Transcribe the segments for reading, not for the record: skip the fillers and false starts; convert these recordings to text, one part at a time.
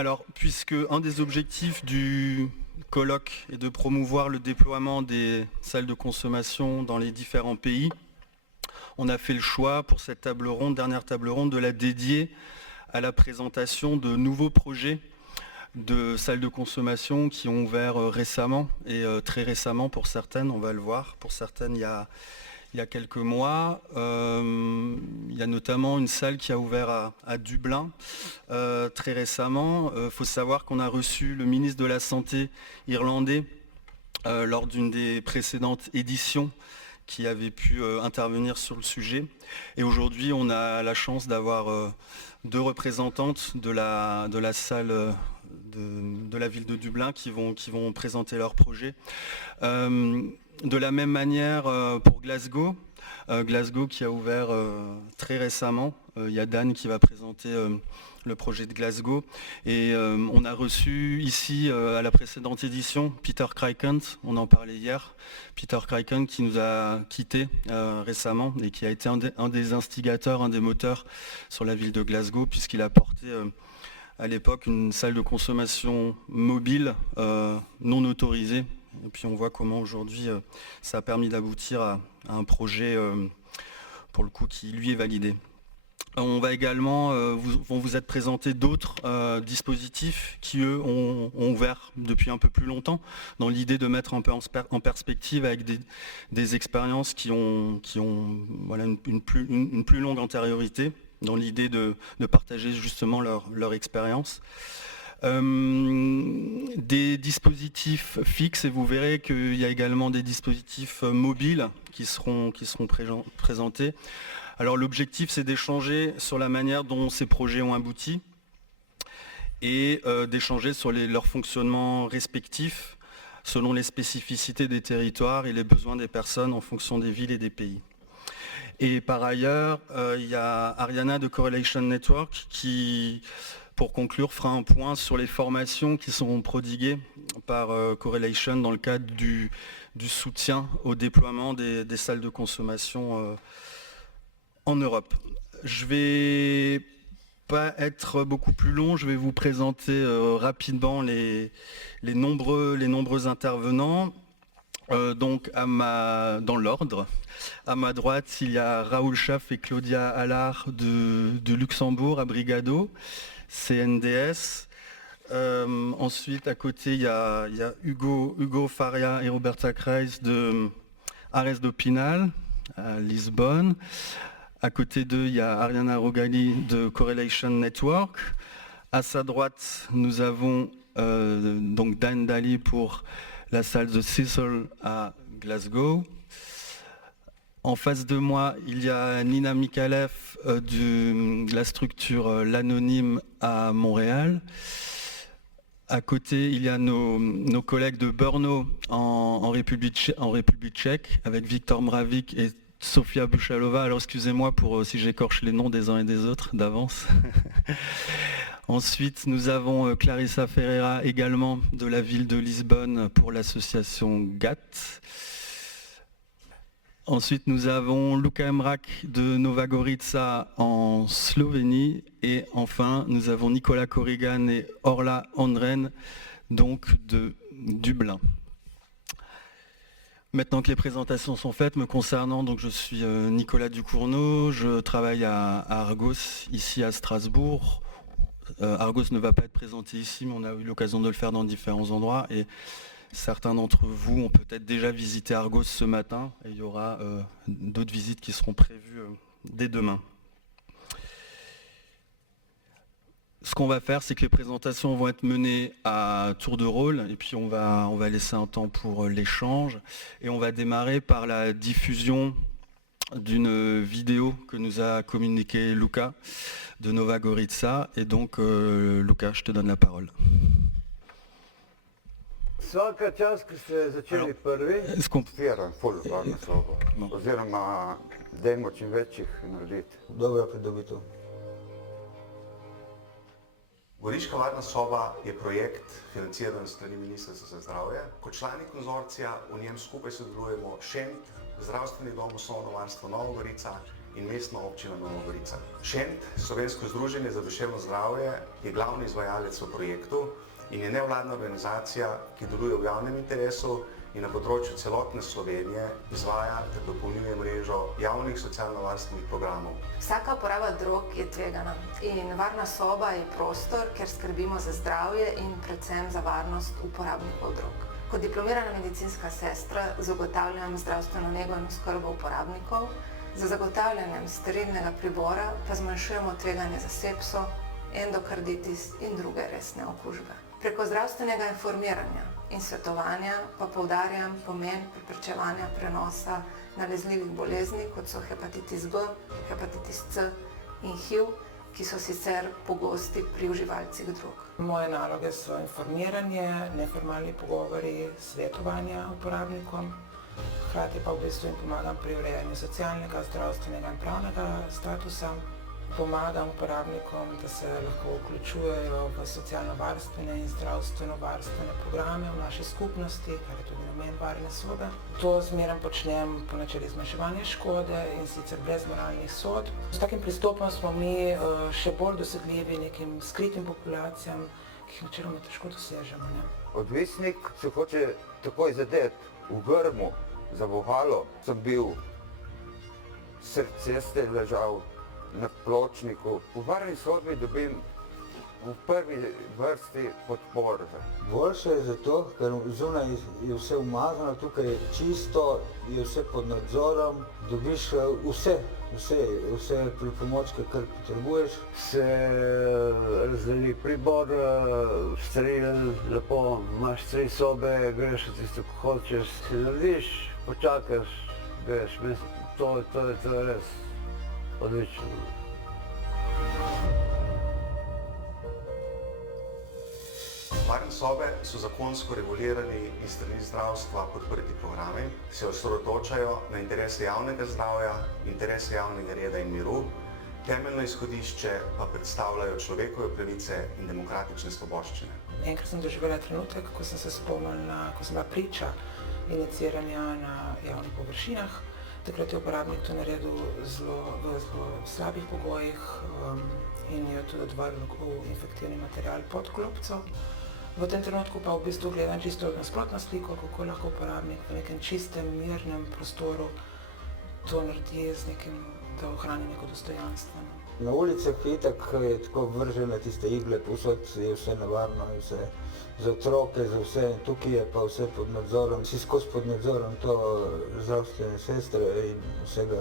Alors, puisque un des objectifs du colloque est de promouvoir le déploiement des salles de consommation dans les différents pays, on a fait le choix pour cette table ronde, dernière table ronde, de la dédier à la présentation de nouveaux projets de salles de consommation qui ont ouvert récemment, et très récemment pour certaines, on va le voir, pour certaines il y a quelques mois. Il y a notamment une salle qui a ouvert à Dublin très récemment. Il faut savoir qu'on a reçu le ministre de la Santé irlandais lors d'une des précédentes éditions qui avait pu intervenir sur le sujet. Et aujourd'hui, on a la chance d'avoir deux représentantes de la salle de la ville de Dublin qui vont présenter leur projet. De la même manière pour Glasgow, Glasgow qui a ouvert très récemment. Il y a Dan qui va présenter le projet de Glasgow. Et on a reçu ici, à la précédente édition, Peter Krykent, on en parlait hier. Peter Krykent qui nous a quittés récemment et qui a été un des instigateurs, un des moteurs sur la ville de Glasgow, puisqu'il a porté à l'époque une salle de consommation mobile non autorisée. Et puis on voit comment aujourd'hui ça a permis d'aboutir à un projet pour le coup qui lui est validé. On va également, vont vous être présentés d'autres dispositifs qui eux ont ouvert depuis un peu plus longtemps, dans l'idée de mettre un peu en perspective avec des expériences qui ont voilà, une plus longue antériorité, dans l'idée de partager justement leur expérience. Des dispositifs fixes, et vous verrez qu'il y a également des dispositifs mobiles qui seront présentés. Alors l'objectif, c'est d'échanger sur la manière dont ces projets ont abouti et d'échanger sur leur fonctionnement respectif selon les spécificités des territoires et les besoins des personnes en fonction des villes et des pays. Et par ailleurs, il y a Ariana de Correlation Network qui, pour conclure, fera un point sur les formations qui seront prodiguées par Correlation dans le cadre du soutien au déploiement des salles de consommation en Europe. Je vais pas être beaucoup plus long, je vais vous présenter rapidement les nombreux intervenants. Donc dans l'ordre, à ma droite, il y a Raoul, Schaaf et Claudia Allar de Luxembourg, Abrigado, CNDS. Ensuite, à côté, il y a Hugo Faria et Roberta Kreis de Ares do Pinal, à Lisbonne. À côté d'eux, il y a Ariana Rogali de Correlation Network. À sa droite, nous avons donc Daly pour la salle de Cecil à Glasgow. En face de moi, il y a Nina Micaleff de la structure L'Anonyme à Montréal. À côté, il y a nos collègues de Brno en République tchèque, avec Viktor Mravik et Sofia Buchalova. Alors excusez-moi pour si j'écorche les noms des uns et des autres d'avance. Ensuite, nous avons Clarissa Ferreira, également de la ville de Lisbonne, pour l'association GAT. Ensuite, nous avons Luka Mrak de Nova Gorica en Slovénie. Et enfin, nous avons Nicolas Corrigan et Orla Andren, donc de Dublin. Maintenant que les présentations sont faites, me concernant, donc je suis Nicolas Ducournau, je travaille à Argos, ici à Strasbourg. Argos ne va pas être présenté ici, mais on a eu l'occasion de le faire dans différents endroits. Et certains d'entre vous ont peut-être déjà visité Argos ce matin, et il y aura d'autres visites qui seront prévues dès demain. Ce qu'on va faire, c'est que les présentations vont être menées à tour de rôle, et puis on va laisser un temps pour l'échange. Et on va démarrer par la diffusion d'une vidéo que nous a communiqué Luka de Nova Gorica. Et donc, Luka, je te donne la parole. Svaka čast, ki ste začeli prvi. Firan, full, varno sobo. Oziroma, dajmo čim več jih narediti. Dobra pridobitev. Goriška varna soba je projekt financiran strani Ministrstva za zdravje. Kot člani konzorcija v njem skupaj sodelujemo Šent, Zdravstveni dom osnovno varstvo Nova Gorica in mestna občina Nova Gorica. Šent, Slovensko združenje za duševno zdravje, je glavni izvajalec v projektu in je nevladna organizacija, ki deluje v javnem interesu in na področju celotne Slovenije izvaja ter dopolnjuje mrežo javnih socialno-varstvenih programov. Vsaka uporaba drog je tvegana in varna soba je prostor, kjer skrbimo za zdravje in predvsem za varnost uporabnikov drog. Kot diplomirana medicinska sestra zagotavljam zdravstveno nego in oskrbo uporabnikov, za zagotavljanjem sterilnega pribora pa zmanjšujemo tveganje za sepso, endokarditis in druge resne okužbe. Preko zdravstvenega informiranja in svetovanja pa poudarjam pomen preprečevanja prenosa nalezljivih bolezni, kot so hepatitis B, hepatitis C in HIV, ki so sicer pogosti pri uživalcih drog. Moje naloge so informiranje, neformalni pogovori, svetovanja uporabnikom, hkrati pa v bistvu jim pomagam pri urejanju socialnega, zdravstvenega in pravnega statusa. Pomagam uporabnikom, da se lahko vključujejo v socialno-varstvene in zdravstveno-varstvene programe v naši skupnosti, kar je tudi namen varne sobe. To zmeraj počnem po načelu zmanjševanja škode in sicer brez moralnih sodb. S takim pristopom smo mi še bolj dosegljivi nekim skritim populacijam, ki jih načeloma težko dosežemo. Odvisnik se hoče takoj zadeti v grmu, za vohalo. Sem bil sredi ceste, ležal na pločniku. V varni sobi dobim v prvi vrsti podporo. Boljše je zato, ker zunaj je vse umazano, tukaj je čisto, je vse pod nadzorom, dobiš vse pripomočke, kar potrebuješ. Se razdeli pribor, strelj, lepo, imaš 3 sobe, greš v tisto, ko hočeš, si narediš, počakaš, greš, to je res odlično. Varne sobe so zakonsko regulirani in strani zdravstva podprti programi, se osredotočajo na interese javnega zdravja, interese javnega reda in miru, temeljno izhodišče pa predstavljajo človekove pravice in demokratične svoboščine. Enkrat sem doživela trenutek, ko sem se spomnila, ko sem bila priča iniciranja na javnih površinah. Takrat je uporabnik to naredil v zelo slabih pogojih in je tudi odvrnil infektivni material pod klopco. V tem trenutku pa v bistvu gledam čisto nasprotno sliko, kako lahko uporabnik v nekem čistem, mirnem prostoru to naredi da ohrani neko dostojanstvo. Na ulicah Ithaque je tako vržene tiste igle, povsod je vse nevarno in vse za otroke, za vse. Tukaj je pa vse pod nadzorom, vsi skozi pod nadzorom, to zdravstvene sestre in vsega.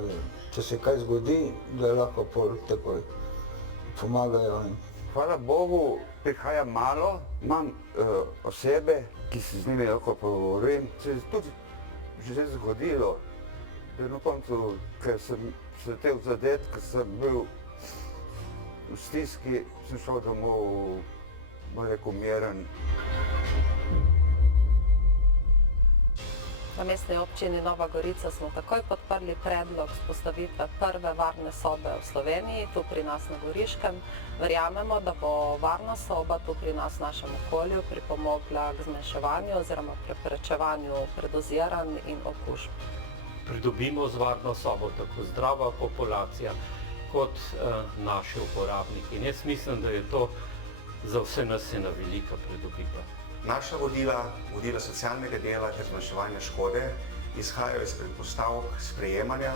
Če se kaj zgodi, da lahko pol takoj pomagajo. Hvala Bogu, prihaja malo, imam osebe, ki se z njimi lahko pogovorim. Se je tudi že zgodilo, da na koncu, ker sem se hotel zadeti, ker sem bil v stiski, sem šel domov, bom rekel, miren. Na mestni občini Nova Gorica smo takoj podprli predlog vzpostavitve prve varne sobe v Sloveniji, tu pri nas na Goriškem. Verjamemo, da bo varna soba tu pri nas v našem okolju pripomogla k zmanjševanju oziroma preprečevanju predoziranj in okužb. Pridobimo z varno sobo tako zdrava populacija kot naši uporabniki. In jaz mislim, da je to za vse nas ena velika pridobitev. Naša vodila socialnega dela ter zmanjševanja škode izhajajo iz predpostavk sprejemanja,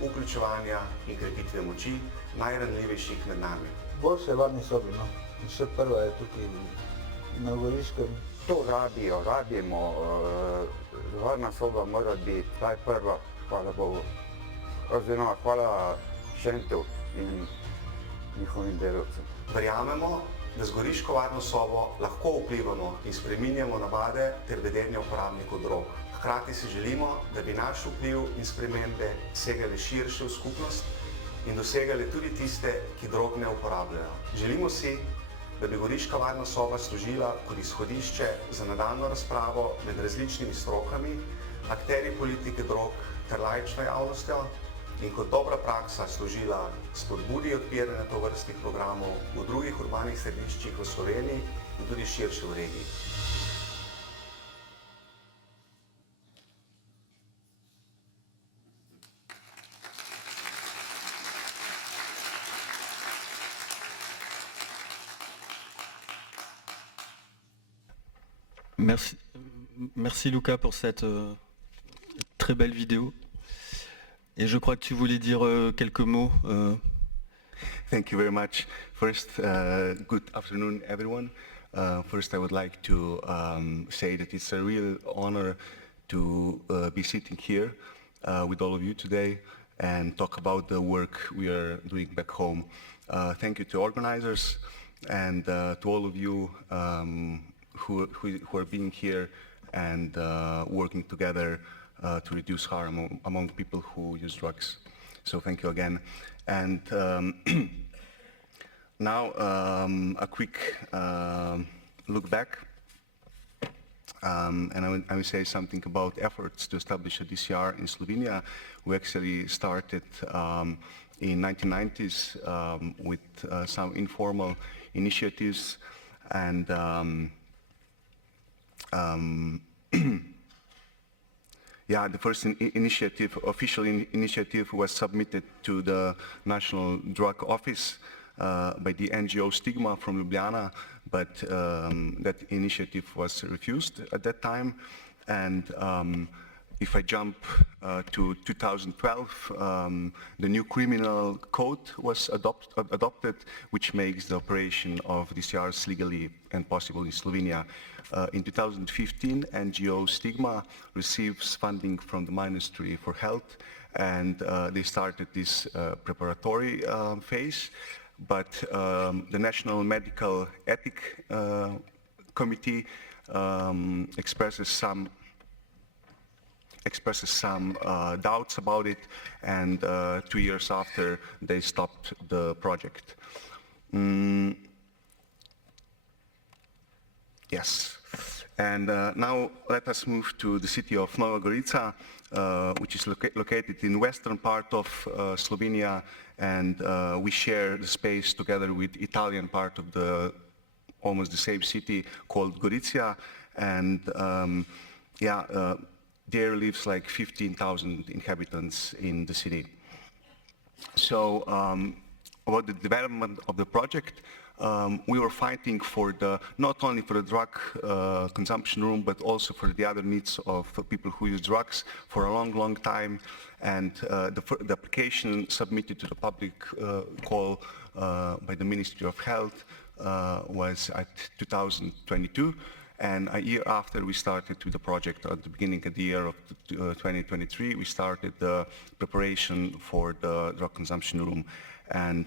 vključevanja in krepitve moči najranljivejših med nami. Boljše je varni sobi, no. Še prva je tukaj na Goriškem. To rabimo, varna soba mora biti, ta je prva, hvala Bogu. Oziroma, hvala Šentu in njihovim delavcem. Verjamemo, da z goriško varno sobo lahko vplivamo in spreminjamo navade ter vedenje uporabnikov drog. Hkrati si želimo, da bi naš vpliv in spremembe segali širše v skupnost in dosegali tudi tiste, ki drog ne uporabljajo. Želimo si, da bi goriška varna soba služila kot izhodišče za nadaljnjo razpravo med različnimi strokami, akterji politike drog ter laično javnostjo in kot dobra praksa služila spodbudi odpiranja tovrstnih programov v drugih urbanih središčih v Sloveniji in tudi širše v regiji. Merci Luka pour cette très belle vidéo. Et je crois que tu voulais dire quelques mots. Thank you very much. First, good afternoon, everyone. First, I would like to say that it's a real honor to be sitting here with all of you today and talk about the work we are doing back home. Thank you to organizers and to all of you who are being here and working together to reduce harm among people who use drugs. So thank you again. And now a quick look back. And I will say something about efforts to establish a DCR in Slovenia. We actually started in 1990s with some informal initiatives, and yeah, the first official initiative was submitted to the National Drug Office by the NGO Stigma from Ljubljana, but that initiative was refused at that time. And if I jump to 2012, the new criminal code was adopted, which makes the operation of DCRs legally and possible in Slovenia. In 2015, NGO Stigma receives funding from the Ministry for Health, and they started this preparatory phase. But the National Medical Ethic Committee expresses some doubts about it, and 2 years after they stopped the project. Yes, and now let us move to the city of Nova Gorica, which is located in western part of Slovenia, and we share the space together with Italian part of the almost the same city called Gorica, and there lives like 15,000 inhabitants in the city. So about the development of the project, we were fighting for not only for the drug consumption room, but also for the other needs of people who use drugs for a long time. And the application submitted to the public call by the Ministry of Health was at 2022. And a year after we started with the project, at the beginning of the year of 2023, we started the preparation for the drug consumption room. And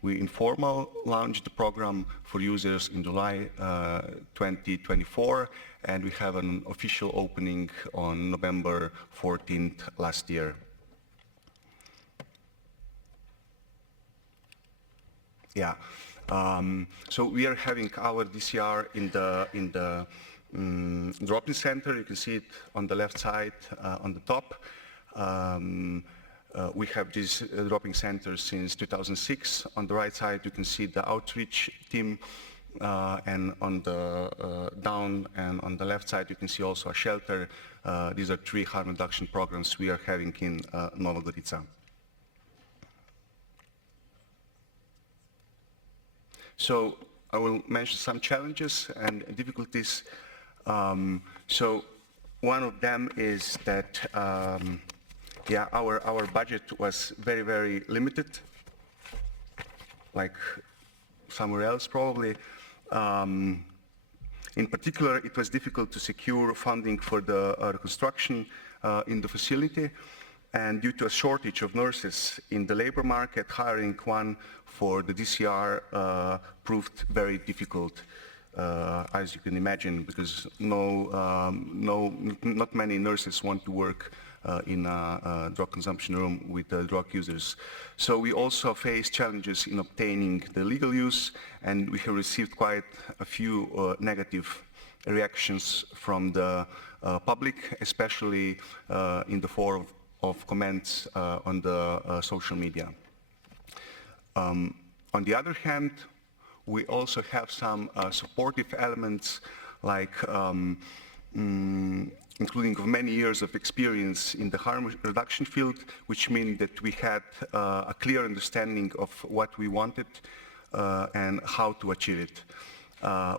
we informal launched the program for users in July 2024, and we have an official opening on November 14th last year. Yeah. So we are having our DCR in the drop-in center. You can see it on the left side, on the top. We have this drop-in center since 2006. On the right side, you can see the outreach team, and on the down and on the left side, you can see also a shelter. These are 3 harm reduction programs we are having in Nova Gorica. So I will mention some challenges and difficulties. So one of them is that our budget was very limited, like somewhere else probably. In particular, it was difficult to secure funding for the reconstruction in the facility, and due to a shortage of nurses in the labor market, hiring one for the DCR proved very difficult, as you can imagine, because not many nurses want to work in a drug consumption room with drug users. So we also face challenges in obtaining the legal use, and we have received quite a few negative reactions from the public, especially in the form of comments on the social media. On the other hand, we also have some supportive elements, like including many years of experience in the harm reduction field, which means that we had a clear understanding of what we wanted and how to achieve it.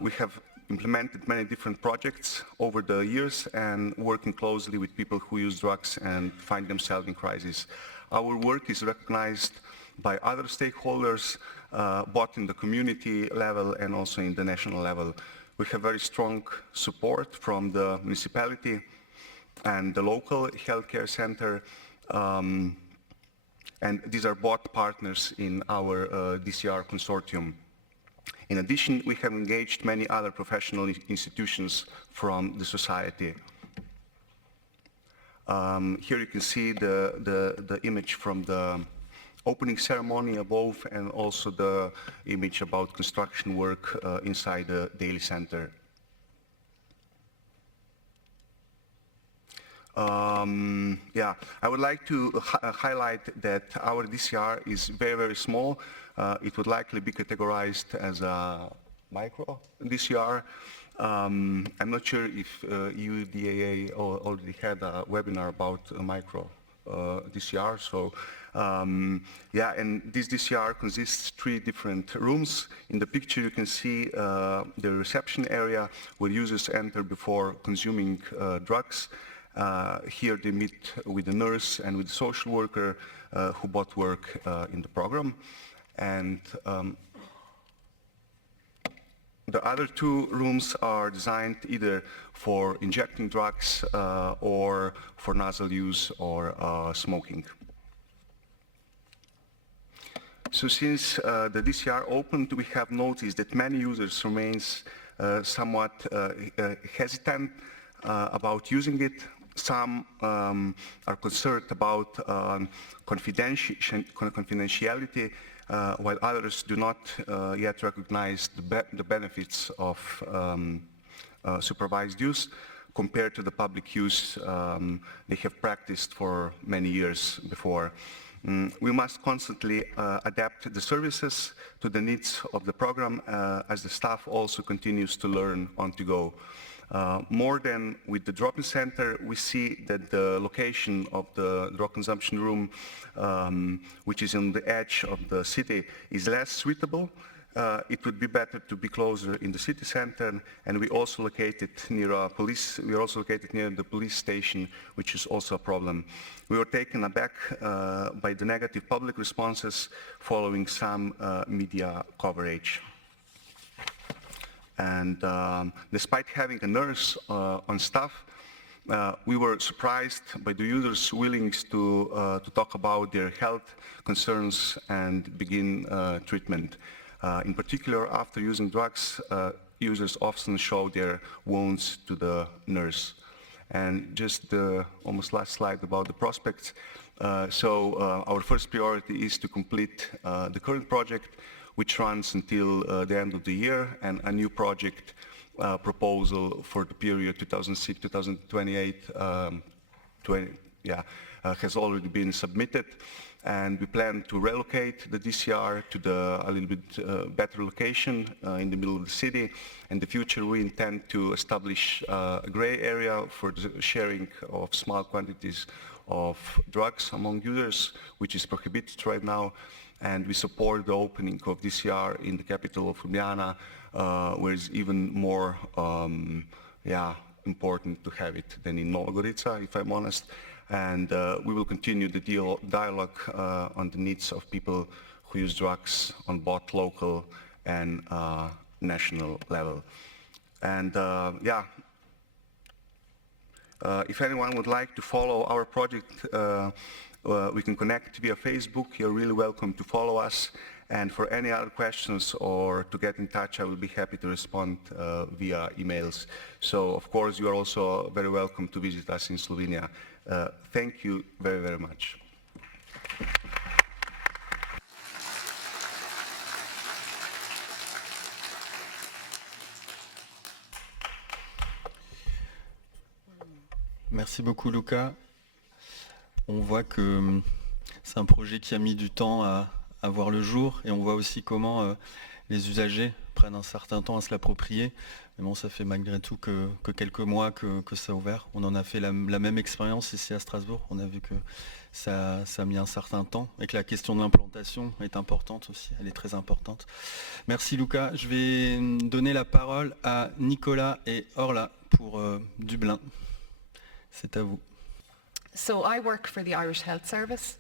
We have implemented many different projects over the years and working closely with people who use drugs and find themselves in crisis. Our work is recognized by other stakeholders, both in the community level and also in the national level. We have very strong support from the municipality and the local healthcare center, and these are both partners in our DCR consortium. In addition, we have engaged many other professional institutions from the society. Here you can see the image from the opening ceremony above, and also the image about construction work inside the Daly Center. I would like to highlight that our DCR is very, very small. It would likely be categorized as a micro DCR. I'm not sure if UDAA already had a webinar about micro DCR. So, and this DCR consists of 3 different rooms. In the picture you can see the reception area where users enter before consuming drugs. Here they meet with the nurse and with the social worker who both work in the program. And the other 2 rooms are designed either for injecting drugs or for nasal use or smoking. So since the DCR opened, we have noticed that many users remain somewhat hesitant about using it. Some are concerned about confidentiality, while others do not yet recognize the benefits of supervised use compared to the public use they have practiced for many years before. We must constantly adapt the services to the needs of the program as the staff also continues to learn on to go. More than with the drop-in center, we see that the location of the drug consumption room, which is on the edge of the city, is less suitable. It would be better to be closer in the city center, and we also located near the police station, which is also a problem. We were taken aback by the negative public responses following some media coverage. And despite having a nurse on staff, we were surprised by the users' willingness to talk about their health concerns and begin treatment. In particular, after using drugs, users often show their wounds to the nurse. And just the almost last slide about the prospects. Our first priority is to complete the current project, which runs until the end of the year, and a new project proposal for the period 2006-2028 has already been submitted. And we plan to relocate the DCR to a little bit better location in the middle of the city. In the future, we intend to establish a gray area for the sharing of small quantities of drugs among users, which is prohibited right now. And we support the opening of DCR in the capital of Ljubljana, where it's even more important to have it than in Nova Gorica, if I'm honest. And we will continue the dialogue on the needs of people who use drugs on both local and national level. And if anyone would like to follow our project, we can connect via Facebook. You're really welcome to follow us. And for any other questions or to get in touch, I will be happy to respond via emails. So, of course, you are also very welcome to visit us in Slovenia. Thank you very, very much. Merci beaucoup, Luka. On voit que c'est un projet qui a mis du temps à voir le jour, et on voit aussi comment les usagers prennent un certain temps à se l'approprier. Mais bon, ça fait malgré tout que quelques mois que ça a ouvert. On en a fait la même expérience ici à Strasbourg. On a vu que ça a mis un certain temps et que la question de l'implantation est importante aussi. Elle est très importante. Merci Luka. Je vais donner la parole à Nicolas et Orla pour Dublin. C'est à vous. So I work for the Irish Health Service,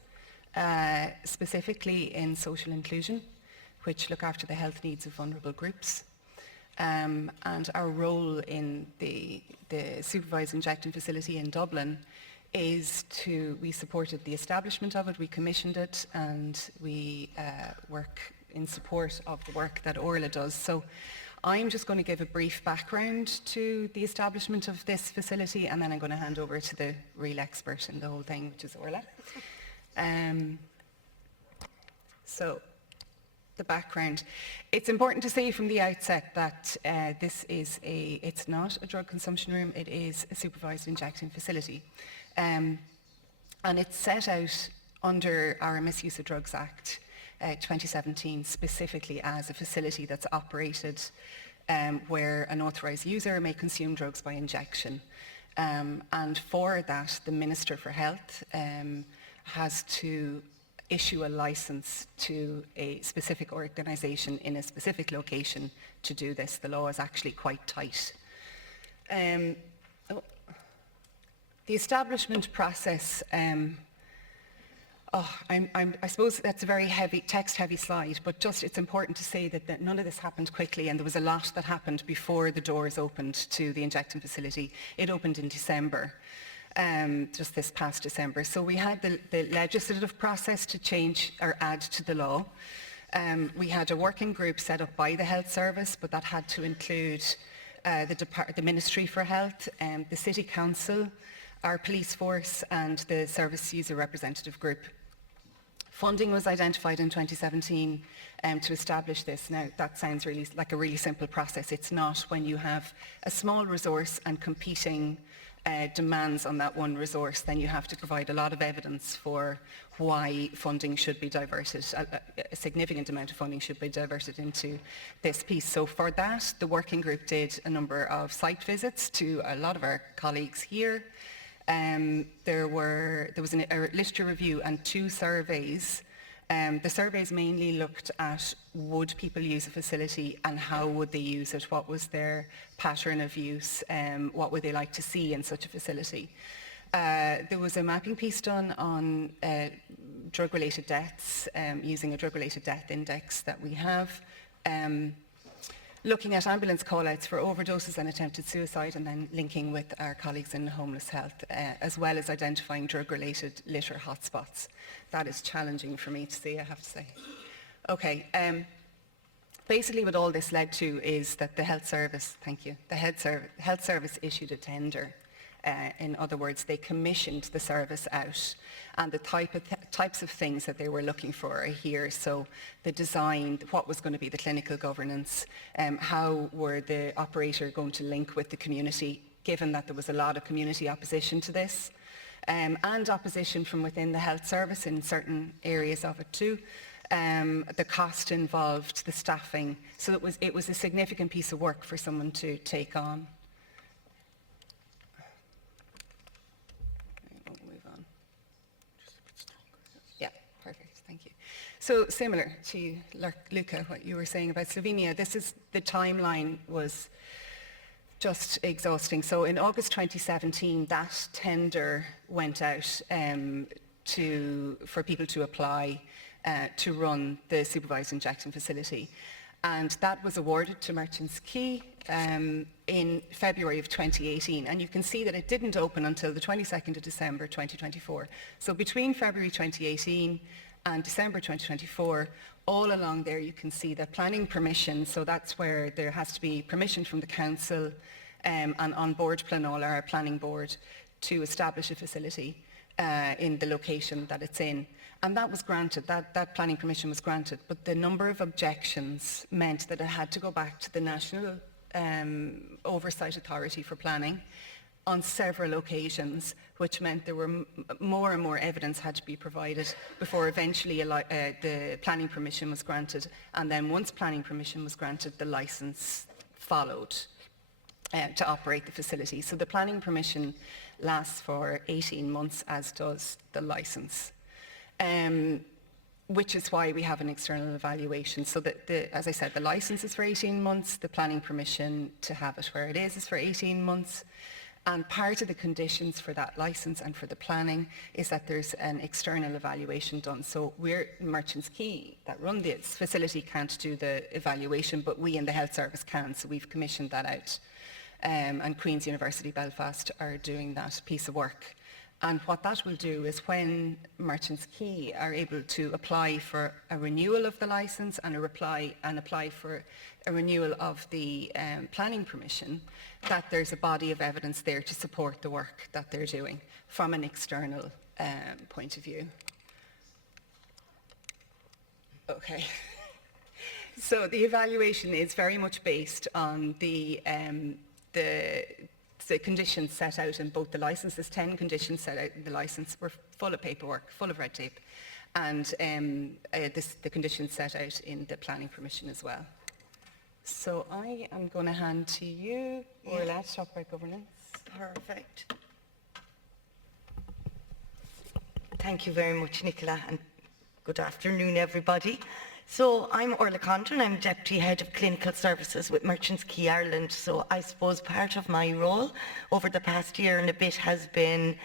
specifically in social inclusion, which look after the health needs of vulnerable groups. And our role in the supervised injecting facility in Dublin is we supported the establishment of it, we commissioned it, and we work in support of the work that Orla does. So I'm just going to give a brief background to the establishment of this facility, and then I'm going to hand over to the real expert in the whole thing, which is Orla. So the background. It's important to say from the outset that it's not a drug consumption room, it is a supervised injecting facility. And it's set out under our Misuse of Drugs Act 2017 specifically as a facility that's operated where an authorised user may consume drugs by injection. And for that, the Minister for Health has to issue a licence to a specific organisation in a specific location to do this. The law is actually quite tight. The establishment process, I suppose that's a very heavy, text-heavy slide, but just it's important to say that none of this happened quickly, and there was a lot that happened before the doors opened to the injecting facility. It opened in December. Just this past December. So we had the legislative process to change or add to the law. We had a working group set up by the Health Service, but that had to include the Ministry for Health, the City Council, our police force, and the Service User Representative Group. Funding was identified in 2017 to establish this. Now, that sounds really like a really simple process. It's not when you have a small resource and competing demands on that one resource, then you have to provide a lot of evidence for why funding should be diverted. A significant amount of funding should be diverted into this piece. So for that, the working group did a number of site visits to a lot of our colleagues here. There was a literature review and 2 surveys. The surveys mainly looked at would people use a facility and how would they use it, what was their pattern of use, what would they like to see in such a facility. There was a mapping piece done on drug-related deaths, using a drug-related death index that we have, looking at ambulance call-outs for overdoses and attempted suicide, and then linking with our colleagues in homeless health, as well as identifying drug-related litter hotspots. That is challenging for me to see, I have to say. Okay, basically what all this led to is that the Health Service, thank you, the Health Service issued a tender. In other words, they commissioned the service out, and the types of things that they were looking for are here. So the design, what was going to be the clinical governance, how were the operator going to link with the community, given that there was a lot of community opposition to this, and opposition from within the health service in certain areas of it too. The cost involved, the staffing. So it was a significant piece of work for someone to take on. So similar to Luka, what you were saying about Slovenia, the timeline was just exhausting. So in August 2017, that tender went out for people to apply to run the supervised injection facility. And that was awarded to Merchants Quay in February of 2018. And you can see that it didn't open until the 22nd of December 2024. So between February 2018 and December 2024, all along there you can see the planning permission, so that's where there has to be permission from the council and on board Planola, our planning board, to establish a facility in the location that it's in. And that was granted, that planning permission was granted, but the number of objections meant that it had to go back to the National Oversight Authority for Planning on several occasions, which meant there were more and more evidence had to be provided before eventually the planning permission was granted. And then once planning permission was granted, the licence followed to operate the facility. So the planning permission lasts for 18 months, as does the licence. Which is why we have an external evaluation. So that, as I said, the licence is for 18 months, the planning permission to have it where it is for 18 months. And part of the conditions for that licence and for the planning is that there's an external evaluation done. So we're Merchants Quay that run this facility can't do the evaluation, but we in the Health Service can, so we've commissioned that out. And Queen's University Belfast are doing that piece of work. And what that will do is when Merchants Quay are able to apply for a renewal of the licence and apply for a renewal of the planning permission, that there's a body of evidence there to support the work that they're doing from an external point of view. Okay. So the evaluation is very much based on the conditions set out in both the licences. 10 conditions set out in the licence were full of paperwork, full of red tape, and the conditions set out in the planning permission as well. So I am going to hand to you, Orla, to talk about governance. Perfect. Thank you very much, Nicola, and good afternoon, everybody. So I'm Orla Condon, I'm Deputy Head of Clinical Services with Merchants Quay Ireland. So I suppose part of my role over the past year and a bit has been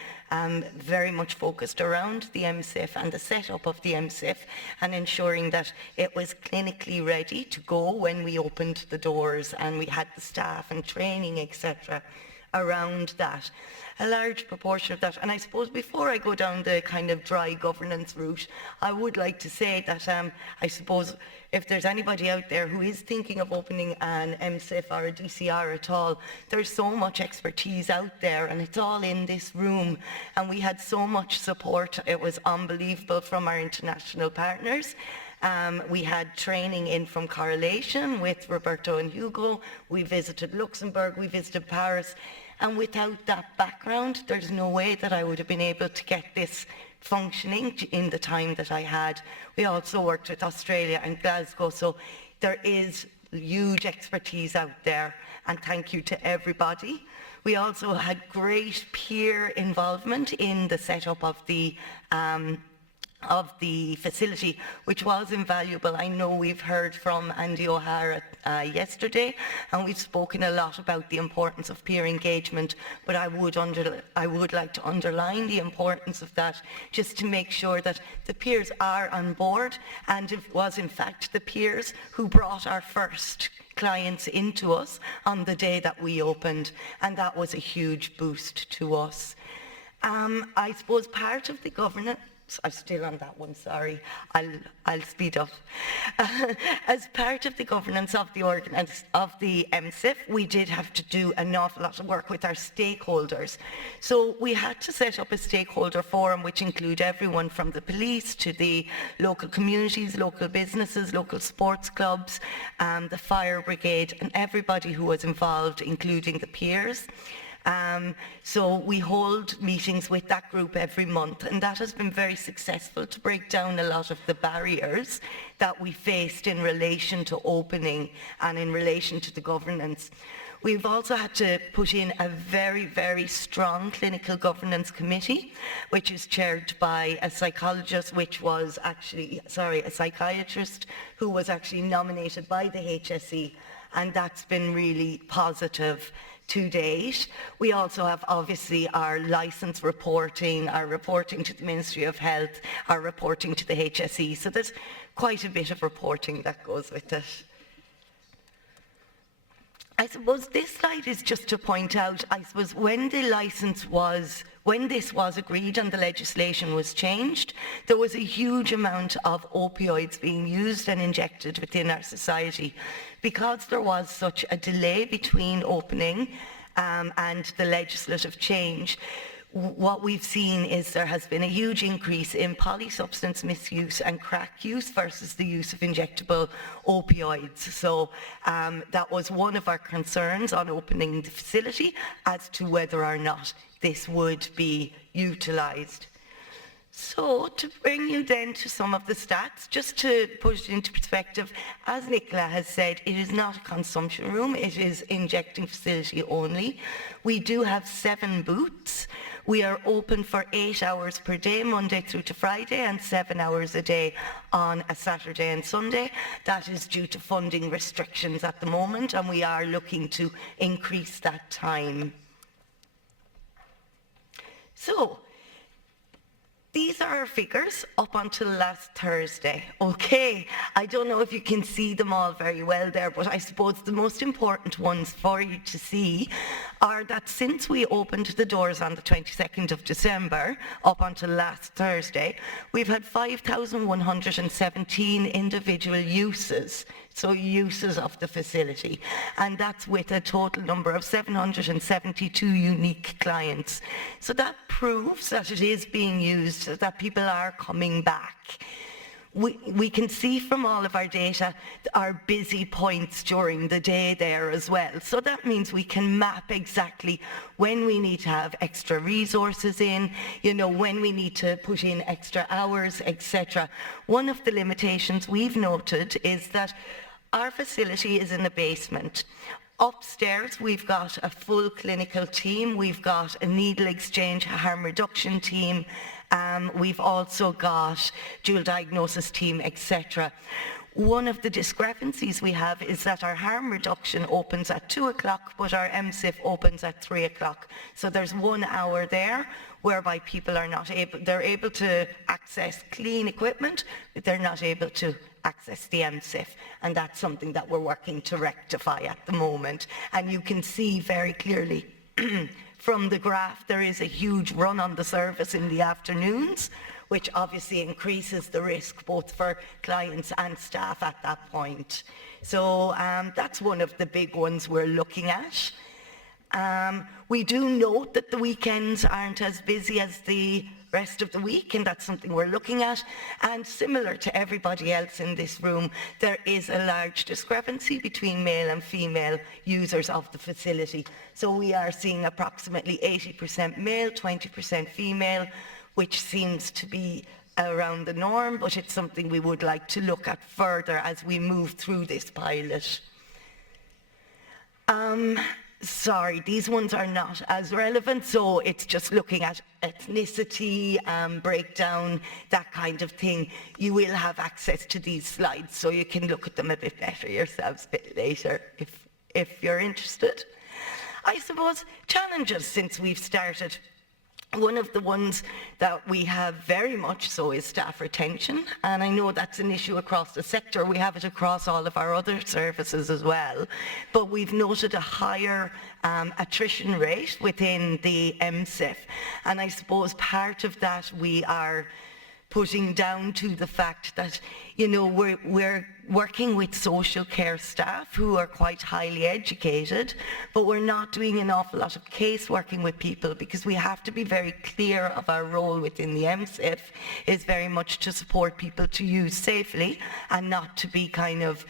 very much focused around the MSIF and the setup of the MSIF and ensuring that it was clinically ready to go when we opened the doors and we had the staff and training, etc. around that. A large proportion of that, and I suppose before I go down the kind of dry governance route, I would like to say that I suppose if there's anybody out there who is thinking of opening an MSIF or a DCR at all, there's so much expertise out there and it's all in this room, and we had so much support. It was unbelievable from our international partners. We had training in from Correlation with Roberto and Hugo. We visited Luxembourg, we visited Paris. And without that background, there's no way that I would have been able to get this functioning in the time that I had. We also worked with Australia and Glasgow, so there is huge expertise out there, and thank you to everybody. We also had great peer involvement in the setup of the facility, which was invaluable. I know we've heard from Andy O'Hara yesterday, and we've spoken a lot about the importance of peer engagement, but I would like to underline the importance of that, just to make sure that the peers are on board, and it was in fact the peers who brought our first clients into us on the day that we opened, and that was a huge boost to us. I suppose part of the governance, I'm still on that one, sorry. I'll speed up. As part of the governance of the MSIF, we did have to do an awful lot of work with our stakeholders. So we had to set up a stakeholder forum, which include everyone from the police to the local communities, local businesses, local sports clubs, the fire brigade, and everybody who was involved, including the peers. So we hold meetings with that group every month, and that has been very successful to break down a lot of the barriers that we faced in relation to opening and in relation to the governance. We've also had to put in a very, very strong clinical governance committee, which is chaired by a psychologist, a psychiatrist who was actually nominated by the HSE, and that's been really positive to date. We also have obviously our licence reporting, our reporting to the Ministry of Health, our reporting to the HSE. So there's quite a bit of reporting that goes with it. I suppose this slide is just to point out, I suppose when this was agreed and the legislation was changed, there was a huge amount of opioids being used and injected within our society. Because there was such a delay between opening and the legislative change, what we've seen is there has been a huge increase in polysubstance misuse and crack use versus the use of injectable opioids. So that was one of our concerns on opening the facility as to whether or not this would be utilised. So to bring you then to some of the stats, just to put it into perspective, as Nicola has said, it is not a consumption room, it is injecting facility only. We do have 7 booths. We are open for 8 hours per day, Monday through to Friday, and 7 hours a day on a Saturday and Sunday. That is due to funding restrictions at the moment, and we are looking to increase that time. So, these are our figures up until last Thursday. Okay, I don't know if you can see them all very well there, but I suppose the most important ones for you to see are that since we opened the doors on the 22nd of December, up until last Thursday, we've had 5,117 individual uses. So uses of the facility, and that's with a total number of 772 unique clients. So that proves that it is being used, that people are coming back. We can see from all of our data our busy points during the day there as well. So that means we can map exactly when we need to have extra resources in, you know, when we need to put in extra hours, etc. One of the limitations we've noted is that our facility is in the basement. Upstairs, we've got a full clinical team. We've got a needle exchange, harm reduction team. We've also got dual diagnosis team, etc. One of the discrepancies we have is that our harm reduction opens at 2 o'clock, but our MSIF opens at 3 o'clock. So there's 1 hour there whereby people are not able, they're able to access clean equipment, but they're not able to access the MSIF, and that's something that we're working to rectify at the moment. And you can see very clearly from the graph there is a huge run on the service in the afternoons, which obviously increases the risk both for clients and staff at that point. So that's one of the big ones we're looking at. We do note that the weekends aren't as busy as the rest of the week, and that's something we're looking at. And similar to everybody else in this room, there is a large discrepancy between male and female users of the facility. So we are seeing approximately 80% male, 20% female, which seems to be around the norm, but it's something we would like to look at further as we move through this pilot. Sorry, these ones are not as relevant, so it's just looking at ethnicity, breakdown, that kind of thing. You will have access to these slides, so you can look at them a bit better yourselves a bit later if you're interested. I suppose challenges since we've started. One of the ones that we have very much so is staff retention, and I know that's an issue across the sector. We have it across all of our other services as well, but we've noted a higher attrition rate within the MSIF, and I suppose part of that we are putting down to the fact that, you know, we're working with social care staff who are quite highly educated, but we're not doing an awful lot of case working with people, because we have to be very clear of our role within the MSIF is very much to support people to use safely and not to be kind of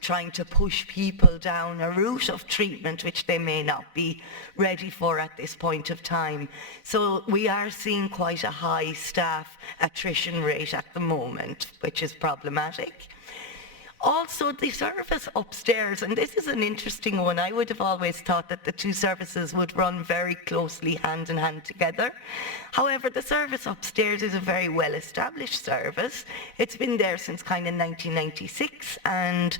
trying to push people down a route of treatment which they may not be ready for at this point of time. So we are seeing quite a high staff attrition rate at the moment, which is problematic. Also, the service upstairs, and this is an interesting one. I would have always thought that the two services would run very closely hand in hand together. However, the service upstairs is a very well-established service. It's been there since kind of 1996, and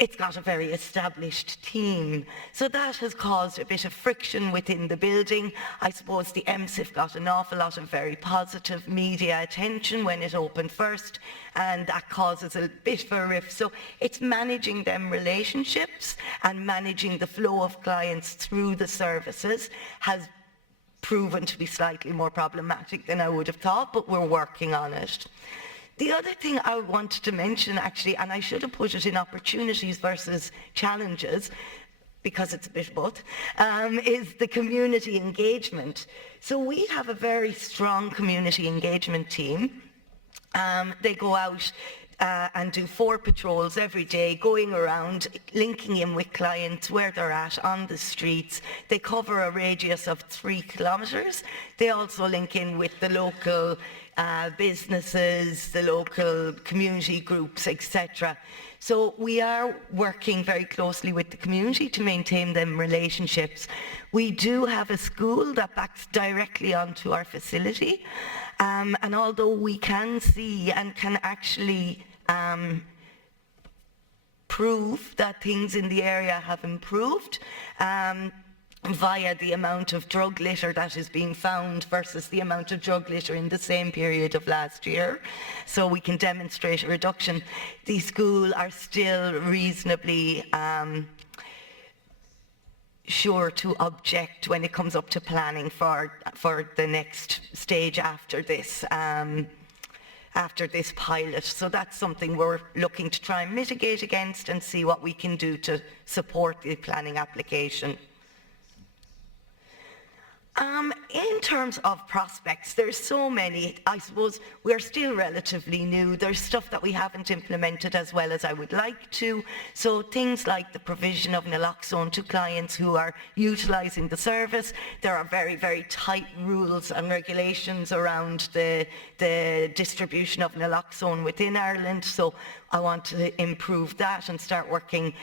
it's got a very established team. So that has caused a bit of friction within the building. I suppose the MSIF got an awful lot of very positive media attention when it opened first, and that causes a bit of a rift. So it's managing them relationships and managing the flow of clients through the services has proven to be slightly more problematic than I would have thought, but we're working on it. The other thing I wanted to mention actually, and I should have put it in opportunities versus challenges, because it's a bit of both, is the community engagement. So we have a very strong community engagement team. They go out and do 4 patrols every day, going around, linking in with clients where they're at on the streets. They cover a radius of 3 kilometres. They also link in with the local businesses, the local community groups, etc. So we are working very closely with the community to maintain them relationships. We do have a school that backs directly onto our facility, and although we can see and can actually prove that things in the area have improved, via the amount of drug litter that is being found versus the amount of drug litter in the same period of last year. So we can demonstrate a reduction. The school are still reasonably sure to object when it comes up to planning for the next stage after this pilot. So that's something we're looking to try and mitigate against and see what we can do to support the planning application. In terms of prospects, there's so many. I suppose we're still relatively new. There's stuff that we haven't implemented as well as I would like to. So things like the provision of naloxone to clients who are utilising the service. There are very, very tight rules and regulations around the distribution of naloxone within Ireland. So I want to improve that and start working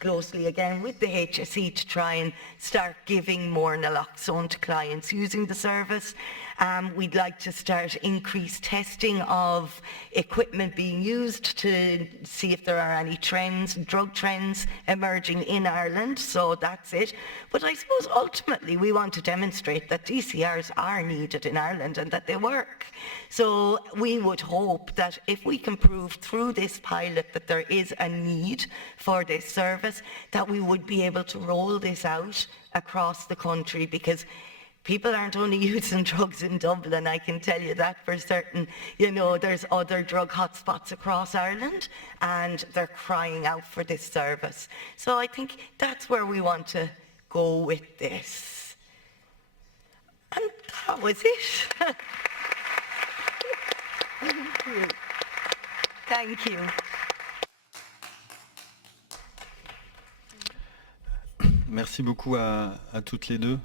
closely again with the HSE to try and start giving more naloxone to clients using the service. We'd like to start increased testing of equipment being used to see if there are any trends, drug trends emerging in Ireland, so that's it. But I suppose ultimately we want to demonstrate that DCRs are needed in Ireland and that they work. So we would hope that if we can prove through this pilot that there is a need for this service, that we would be able to roll this out across the country, because people aren't only using drugs in Dublin, I can tell you that for certain. You know, there's other drug hotspots across Ireland and they're crying out for this service. So I think that's where we want to go with this. And that was it. Thank you. Merci beaucoup à toutes les deux.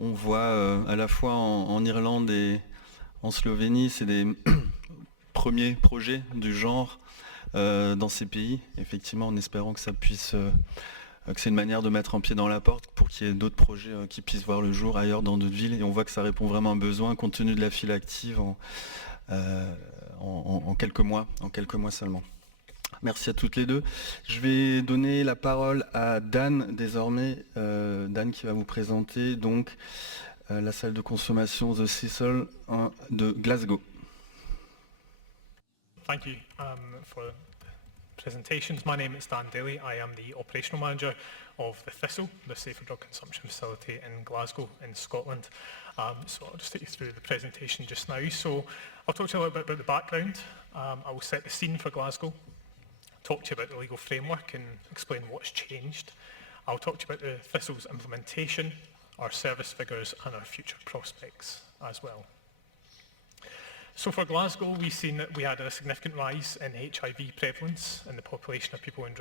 On voit à la fois en Irlande et en Slovénie, c'est des premiers projets du genre dans ces pays, effectivement en espérant que ça puisse, que c'est une manière de mettre un pied dans la porte pour qu'il y ait d'autres projets qui puissent voir le jour ailleurs dans d'autres villes, et on voit que ça répond vraiment à un besoin compte tenu de la file active en quelques mois seulement. Merci à toutes les deux. Je vais donner la parole à Dan désormais. Dan qui va vous présenter donc la salle de consommation The Cecil de Glasgow. Thank you for the presentations. My name is Dan Daly. I am the operational manager of the Thistle, the Safer Drug Consumption Facility in Glasgow in Scotland. So I'll just take you through the presentation just now. So I'll talk to you a little bit about the background. I will set the scene for Glasgow, talk to you about the legal framework and explain what's changed. I'll talk to you about the Thistle's implementation, our service figures and our future prospects as well. So for Glasgow, we've seen that we had a significant rise in HIV prevalence in the population of people on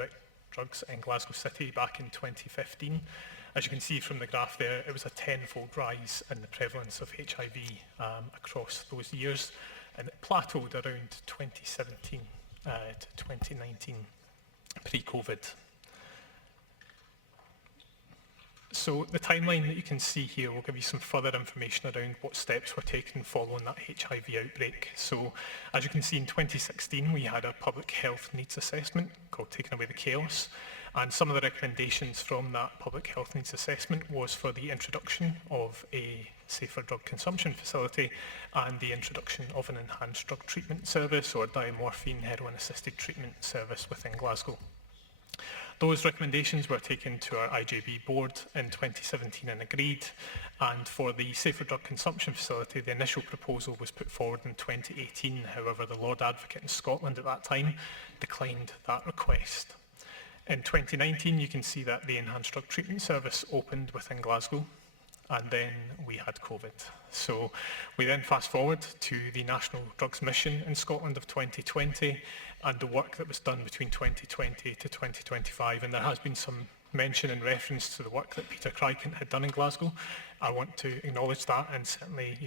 drugs in Glasgow City back in 2015. As you can see from the graph there, it was a 10-fold rise in the prevalence of HIV across those years, and it plateaued around 2017 to 2019, pre-COVID. So the timeline that you can see here will give you some further information around what steps were taken following that HIV outbreak. So as you can see, in 2016 we had a public health needs assessment called Taking Away the Chaos, and some of the recommendations from that public health needs assessment was for the introduction of a safer drug consumption facility and the introduction of an enhanced drug treatment service or diamorphine heroin assisted treatment service within Glasgow. Those recommendations were taken to our IJB board in 2017 and agreed, and for the safer drug consumption facility, the initial proposal was put forward in 2018. However, the Lord Advocate in Scotland at that time declined that request. In 2019, you can see that the Enhanced Drug Treatment Service opened within Glasgow, and then we had COVID. So we then fast forward to the National Drugs Mission in Scotland of 2020 and the work that was done between 2020 to 2025, and there has been some mention and reference to the work that Peter Crichton had done in Glasgow. I want to acknowledge that and certainly,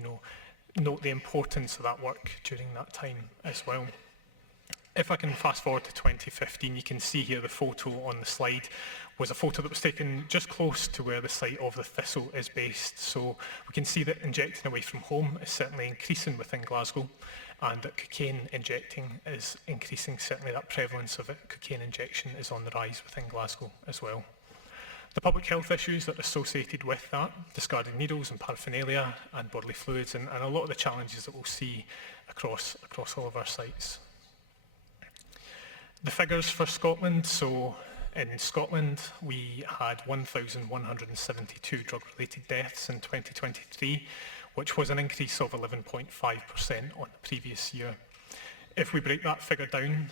note the importance of that work during that time as well. If I can fast forward to 2015, you can see here the photo on the slide was a photo that was taken just close to where the site of the Thistle is based. So we can see that injecting away from home is certainly increasing within Glasgow, and that cocaine injecting is increasing. Certainly that prevalence of cocaine injection is on the rise within Glasgow as well. The public health issues that are associated with that, discarded needles and paraphernalia and bodily fluids, and a lot of the challenges that we'll see across all of our sites. The figures for Scotland, so in Scotland we had 1,172 drug-related deaths in 2023, which was an increase of 11.5% on the previous year. If we break that figure down,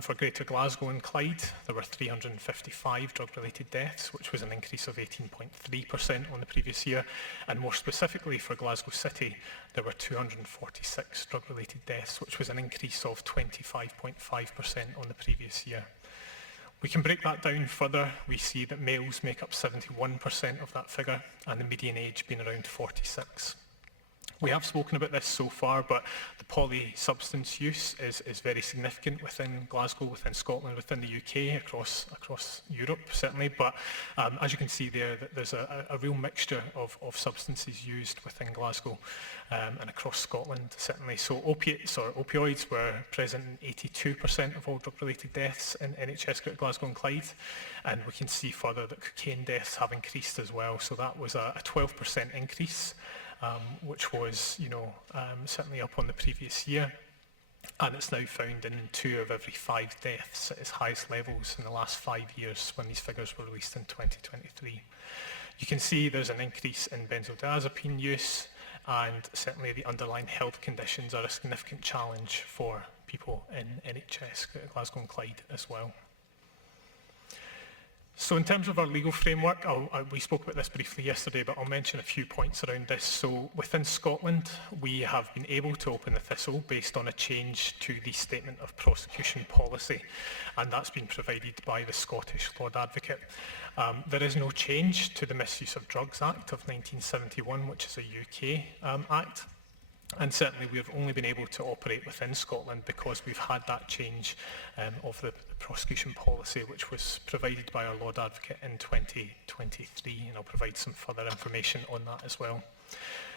for Greater Glasgow and Clyde, there were 355 drug-related deaths, which was an increase of 18.3% on the previous year. And more specifically for Glasgow City, there were 246 drug-related deaths, which was an increase of 25.5% on the previous year. We can break that down further. We see that males make up 71% of that figure, and the median age being around 46. We have spoken about this so far, but the polysubstance use is very significant within Glasgow, within Scotland, within the UK, across Europe certainly. But as you can see there, there's a real mixture of substances used within Glasgow and across Scotland certainly. So opiates or opioids were present in 82% of all drug-related deaths in NHS Greater Glasgow and Clyde, and we can see further that cocaine deaths have increased as well. So that was a 12% increase. Which was, certainly up on the previous year, and it's now found in 2 of every 5 deaths at its highest levels in the last 5 years when these figures were released in 2023. You can see there's an increase in benzodiazepine use, and certainly the underlying health conditions are a significant challenge for people in NHS Glasgow and Clyde as well. So in terms of our legal framework, we spoke about this briefly yesterday, but I'll mention a few points around this. So within Scotland, we have been able to open the Thistle based on a change to the Statement of Prosecution Policy, and that's been provided by the Scottish Lord Advocate. There is no change to the Misuse of Drugs Act of 1971, which is a UK Act. And certainly we have only been able to operate within Scotland because we've had that change of the prosecution policy, which was provided by our Lord Advocate in 2023, and I'll provide some further information on that as well.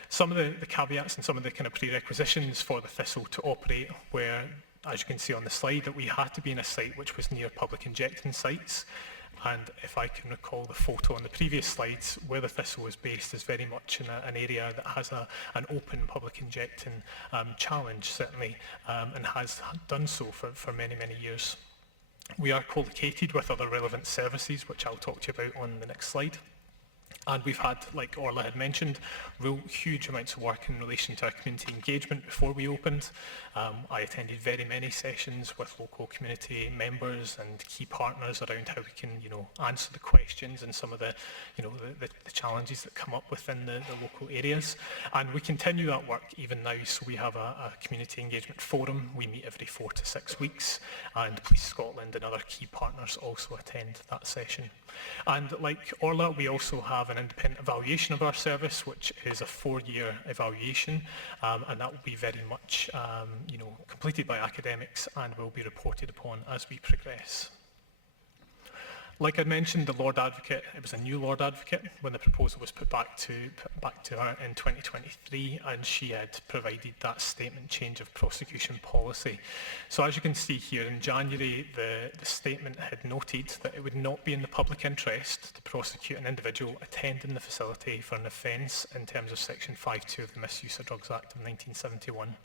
Some of the caveats and some of the kind of prerequisitions for the Thistle to operate were, as you can see on the slide, that we had to be in a site which was near public injecting sites. And if I can recall the photo on the previous slides, where the Thistle is based is very much in an area that has an open public injecting challenge, certainly, and has done so for many, many years. We are co-located with other relevant services, which I'll talk to you about on the next slide. And we've had, like Orla had mentioned, real huge amounts of work in relation to our community engagement before we opened. I attended very many sessions with local community members and key partners around how we can, answer the questions and some of the, the challenges that come up within the local areas. And we continue that work even now. So we have a community engagement forum. We meet every 4 to 6 weeks, and Police Scotland and other key partners also attend that session. And like Orla, we also have an independent evaluation of our service, which is a 4-year evaluation, and that will be very much completed by academics and will be reported upon as we progress. Like I mentioned, the Lord Advocate, it was a new Lord Advocate when the proposal was put back to her in 2023, and she had provided that statement change of prosecution policy. So as you can see here, in January, the statement had noted that it would not be in the public interest to prosecute an individual attending the facility for an offence in terms of Section 5.2 of the Misuse of Drugs Act of 1971.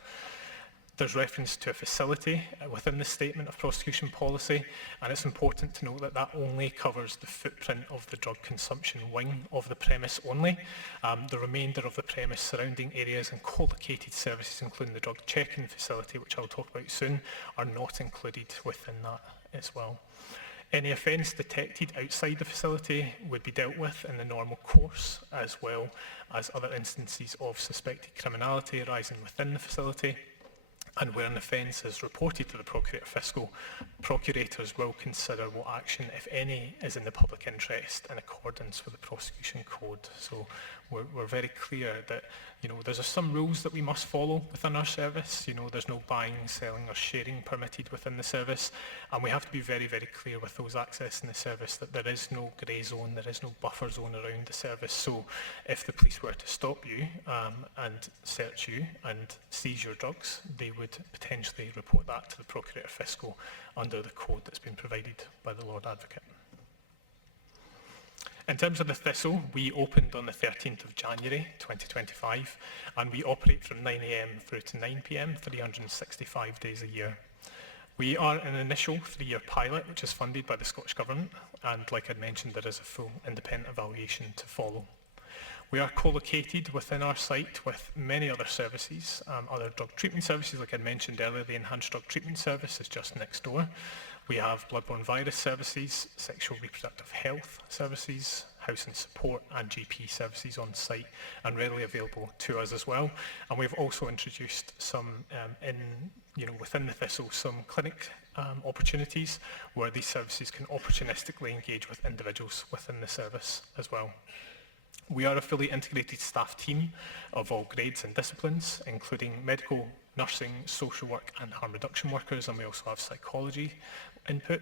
There's reference to a facility within the Statement of Prosecution Policy, and it's important to note that that only covers the footprint of the drug consumption wing of the premise only. The remainder of the premise, surrounding areas and co-located services, including the drug checking facility, which I'll talk about soon, are not included within that as well. Any offence detected outside the facility would be dealt with in the normal course, as well as other instances of suspected criminality arising within the facility. And where an offence is reported to the Procurator Fiscal, procurators will consider what action, if any, is in the public interest in accordance with the prosecution code. So we're very clear that, you know, there's some rules that we must follow within our service. You know, there's no buying, selling or sharing permitted within the service, and we have to be very, very clear with those accessing the service that there is no grey zone, there is no buffer zone around the service. So if the police were to stop you and search you and seize your drugs, they would potentially report that to the Procurator Fiscal under the code that's been provided by the Lord Advocate. In terms of the Thistle, we opened on the 13th of January 2025, and we operate from 9 AM through to 9 PM, 365 days a year. We are an initial 3-year pilot, which is funded by the Scottish Government, and like I mentioned, there is a full independent evaluation to follow. We are co-located within our site with many other services, other drug treatment services. Like I mentioned earlier, the Enhanced Drug Treatment Service is just next door. We have bloodborne virus services, sexual reproductive health services, housing support and GP services on site and readily available to us as well. And we've also introduced some within the Thistle, some clinic opportunities where these services can opportunistically engage with individuals within the service as well. We are a fully integrated staff team of all grades and disciplines, including medical, nursing, social work and harm reduction workers, and we also have psychology input.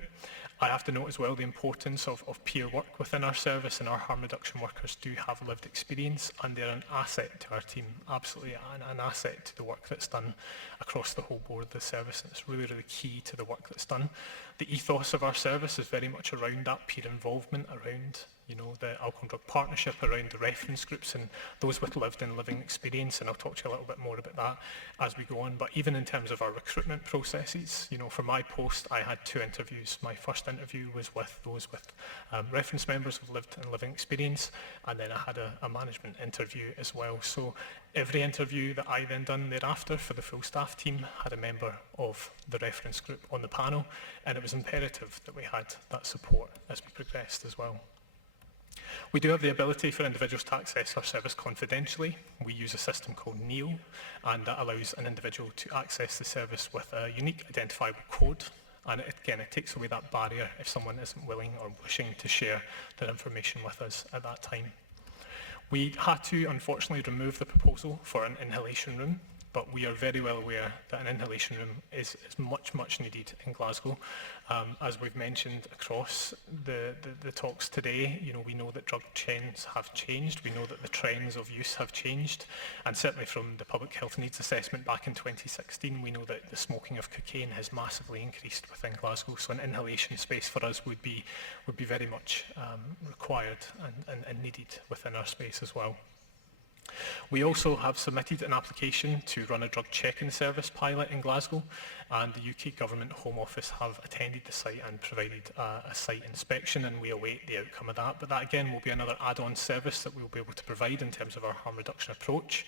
I have to note as well the importance of peer work within our service, and our harm reduction workers do have lived experience and they're an asset to our team, absolutely an asset to the work that's done across the whole board of the service, and it's really, really key to the work that's done. The ethos of our service is very much around that peer involvement, around the alcohol drug partnership, around the reference groups and those with lived and living experience, and I'll talk to you a little bit more about that as we go on. But even in terms of our recruitment processes, for my post I had 2 interviews. My first interview was with those with reference members of lived and living experience, and then I had a management interview as well. So every interview that I then done thereafter for the full staff team had a member of the reference group on the panel, and it was imperative that we had that support as we progressed as well. We do have the ability for individuals to access our service confidentially. We use a system called NEO, and that allows an individual to access the service with a unique identifiable code. And again, it takes away that barrier if someone isn't willing or wishing to share their information with us at that time. We had to, unfortunately, remove the proposal for an inhalation room, but we are very well aware that an inhalation room is much, much needed in Glasgow. As we've mentioned across the talks today, we know that drug trends have changed. We know that the trends of use have changed. And certainly from the Public Health Needs Assessment back in 2016, we know that the smoking of cocaine has massively increased within Glasgow. So an inhalation space for us would be very much required and needed within our space as well. We also have submitted an application to run a drug check-in service pilot in Glasgow, and the UK Government Home Office have attended the site and provided a site inspection, and we await the outcome of that. But that again will be another add-on service that we'll be able to provide in terms of our harm reduction approach,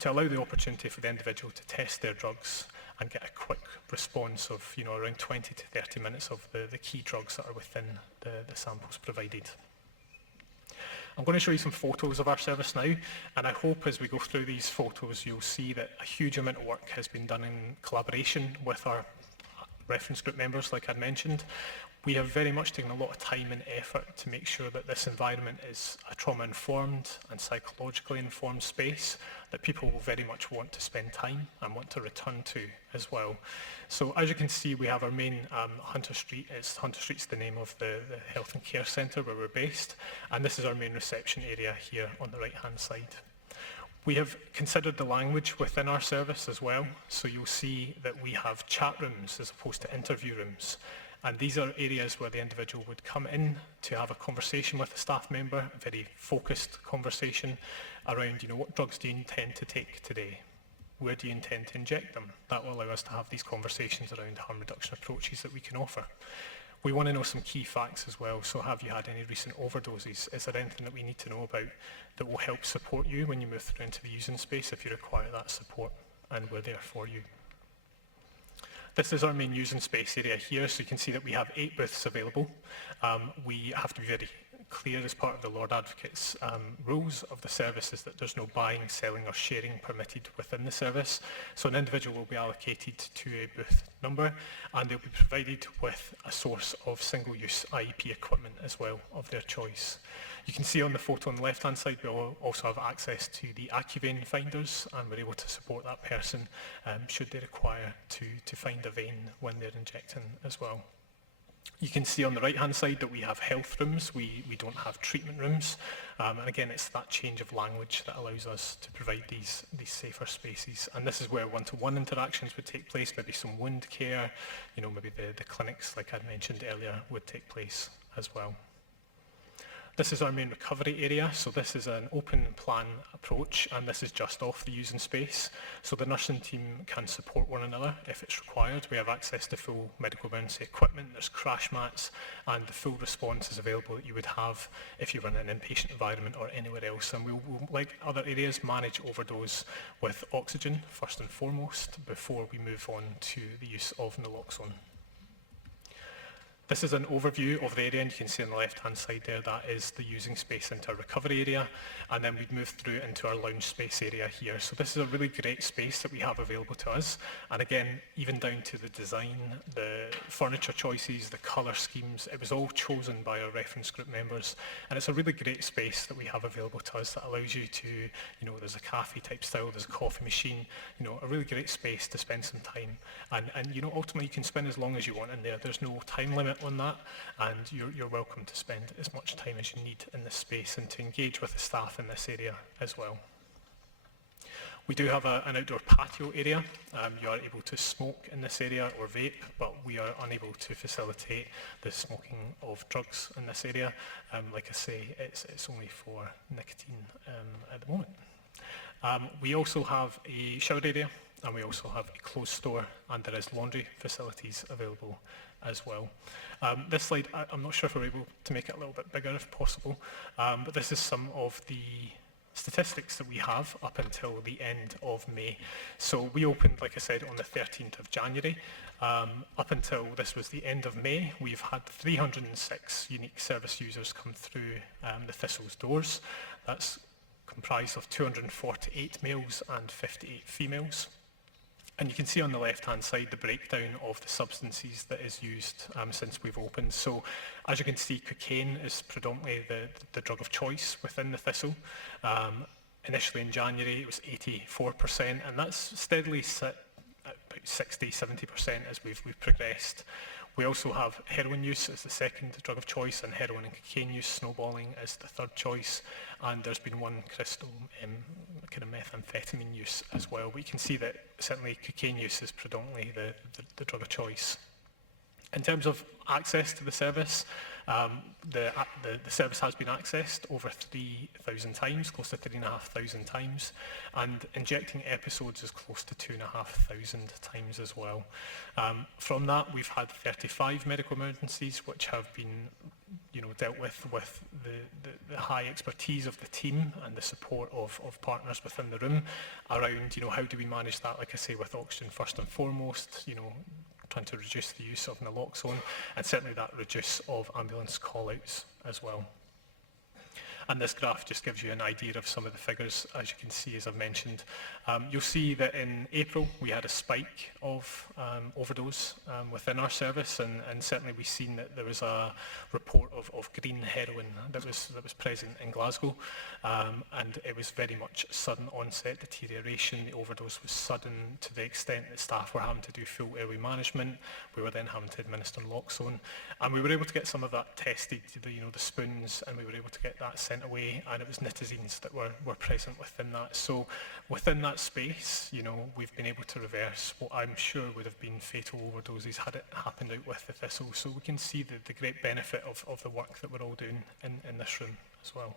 to allow the opportunity for the individual to test their drugs and get a quick response of around 20 to 30 minutes of the key drugs that are within the samples provided. I'm going to show you some photos of our service now, and I hope as we go through these photos you'll see that a huge amount of work has been done in collaboration with our reference group members, like I mentioned. We have very much taken a lot of time and effort to make sure that this environment is a trauma-informed and psychologically informed space that people will very much want to spend time and want to return to as well. So as you can see, we have our main Hunter Street. Hunter Street's the name of the Health and Care Centre where we're based, and this is our main reception area here on the right-hand side. We have considered the language within our service as well, so you'll see that we have chat rooms as opposed to interview rooms. And these are areas where the individual would come in to have a conversation with a staff member, a very focused conversation around, what drugs do you intend to take today? Where do you intend to inject them? That will allow us to have these conversations around harm reduction approaches that we can offer. We want to know some key facts as well. So have you had any recent overdoses? Is there anything that we need to know about that will help support you when you move through into the using space if you require that support? And we're there for you. This is our main using space area here, so you can see that we have 8 booths available. We have to be very clear as part of the Lord Advocate's rules of the service is that there's no buying, selling or sharing permitted within the service. So an individual will be allocated to a booth number and they'll be provided with a source of single-use IEP equipment as well of their choice. You can see on the photo on the left-hand side we also have access to the AccuVein finders and we're able to support that person should they require to find a vein when they're injecting as well. You can see on the right-hand side that we have health rooms, we don't have treatment rooms, and again it's that change of language that allows us to provide these safer spaces, and this is where one-to-one interactions would take place, maybe some wound care, you know, maybe the clinics like I mentioned earlier would take place as well. This is our main recovery area, so this is an open plan approach and this is just off the using space. So the nursing team can support one another if it's required. We have access to full medical emergency equipment, there's crash mats and the full response is available that you would have if you were in an inpatient environment or anywhere else. And we'll, like other areas, manage overdose with oxygen first and foremost before we move on to the use of naloxone. This is an overview of the area, and you can see on the left-hand side there, that is the using space into our recovery area, and then we'd move through into our lounge space area here. So this is a really great space that we have available to us, and again, even down to the design, the furniture choices, the colour schemes, it was all chosen by our reference group members, and it's a really great space that we have available to us that allows you to, you know, there's a cafe type style, there's a coffee machine, you know, a really great space to spend some time, and you know, ultimately you can spend as long as you want in there, there's no time limit on that, and you're welcome to spend as much time as you need in this space and to engage with the staff in this area as well. We do have an outdoor patio area. You are able to smoke in this area or vape, but we are unable to facilitate the smoking of drugs in this area. Like I say, it's only for nicotine at the moment. We also have a shower area and we also have a closed store, and there is laundry facilities available as well. This slide, I'm not sure if we're able to make it a little bit bigger if possible, but this is some of the statistics that we have up until the end of May. So we opened, like I said, on the 13th of January. Up until this was the end of May, we've had 306 unique service users come through the Thistle's doors. That's comprised of 248 males and 58 females. And you can see on the left-hand side the breakdown of the substances that is used since we've opened. So as you can see, cocaine is predominantly the drug of choice within the Thistle. Initially in January it was 84%, and that's steadily sit at about 60-70% as we've progressed. We also have heroin use as the second drug of choice, and heroin and cocaine use snowballing as the third choice, and there's been one crystal kind of methamphetamine use as well. We can see that certainly cocaine use is predominantly the drug of choice. In terms of access to the service, the service has been accessed over 3,000 times, close to 3,500 times, and injecting episodes is close to 2,500 times as well. From that, we've had 35 medical emergencies which have been, you know, dealt with the high expertise of the team and the support of partners within the room around, you know, how do we manage that, like I say, with oxygen first and foremost, you know, trying to reduce the use of naloxone, and certainly that reduce of ambulance call-outs as well. And this graph just gives you an idea of some of the figures, as you can see, as I've mentioned. You'll see that in April we had a spike of overdose within our service, and certainly we've seen that there was a report of green heroin that was present in Glasgow, and it was very much sudden onset deterioration. The overdose was sudden to the extent that staff were having to do full airway management. We were then having to administer naloxone, and we were able to get some of that tested, you know, the spoons, and we were able to get that sent away, and it was nitazines that were present within that. So within that space, you know, we've been able to reverse what I'm sure would have been fatal overdoses had it happened out with the Thistle. So we can see the great benefit of the work that we're all doing in this room as well.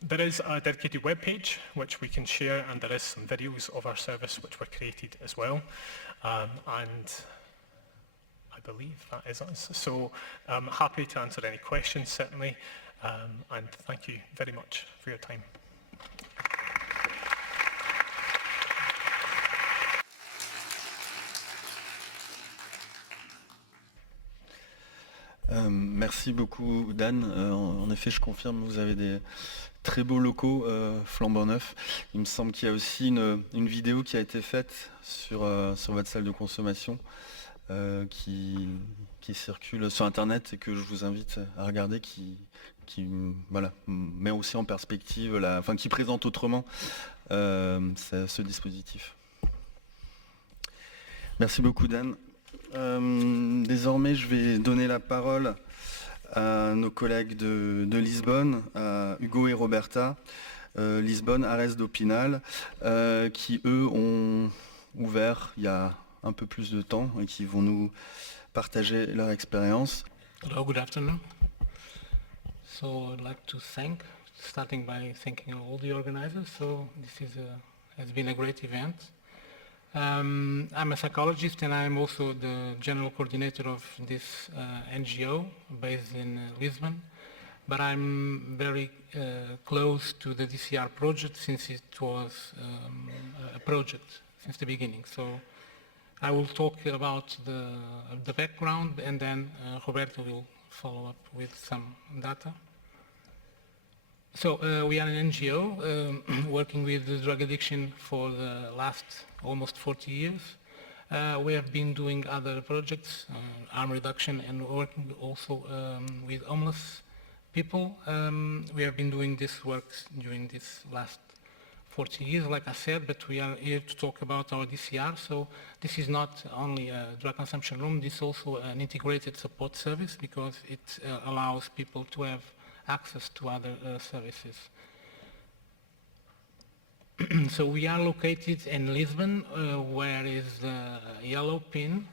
There is a dedicated web page which we can share, and there is some videos of our service which were created as well. And I believe that is us. So I'm happy to answer any questions, certainly, and thank you very much for your time. Merci beaucoup Dan. En effet, je confirme, vous avez des très beaux locaux flambant neufs. Il me semble qu'il y a aussi une vidéo qui a été faite sur votre salle de consommation qui circule sur Internet et que je vous invite à regarder, qui met aussi en perspective, qui présente autrement ce dispositif. Merci beaucoup Dan. Désormais, je vais donner la parole à nos collègues de Lisbonne, à Hugo et Roberta, Lisbonne, Ares d'Opinal, qui eux ont ouvert il y a un peu plus de temps et qui vont nous partager leur expérience. Hello, good afternoon. So I'd like to starting by thanking all the organizers. So this has been a great event. I'm a psychologist and I'm also the general coordinator of this NGO based in Lisbon. But I'm very close to the DCR project since it was a project since the beginning. So I will talk about the background and then Roberto will follow up with some data. So we are an NGO working with the drug addiction for the last almost 40 years. We have been doing other projects, harm reduction, and working also with homeless people. We have been doing this work during this last 40 years, like I said, but we are here to talk about our DCR. So this is not only a drug consumption room, this is also an integrated support service because it allows people to have access to other services. So we are located in Lisbon, where is the yellow pin.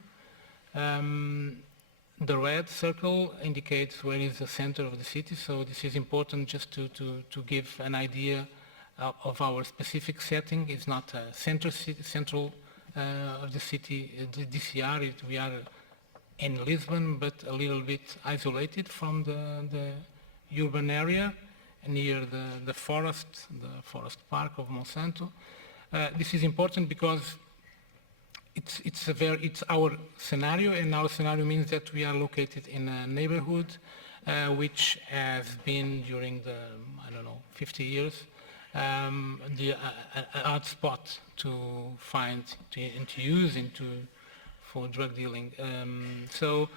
The red circle indicates where is the center of the city, so this is important just to give an idea of our specific setting. It's not a central of the city, the DCR. We are in Lisbon, but a little bit isolated from the urban area near the forest park of Monsanto. This is important because it's our scenario, and our scenario means that we are located in a neighborhood which has been during the 50 years the hot spot to find and to use for drug dealing. So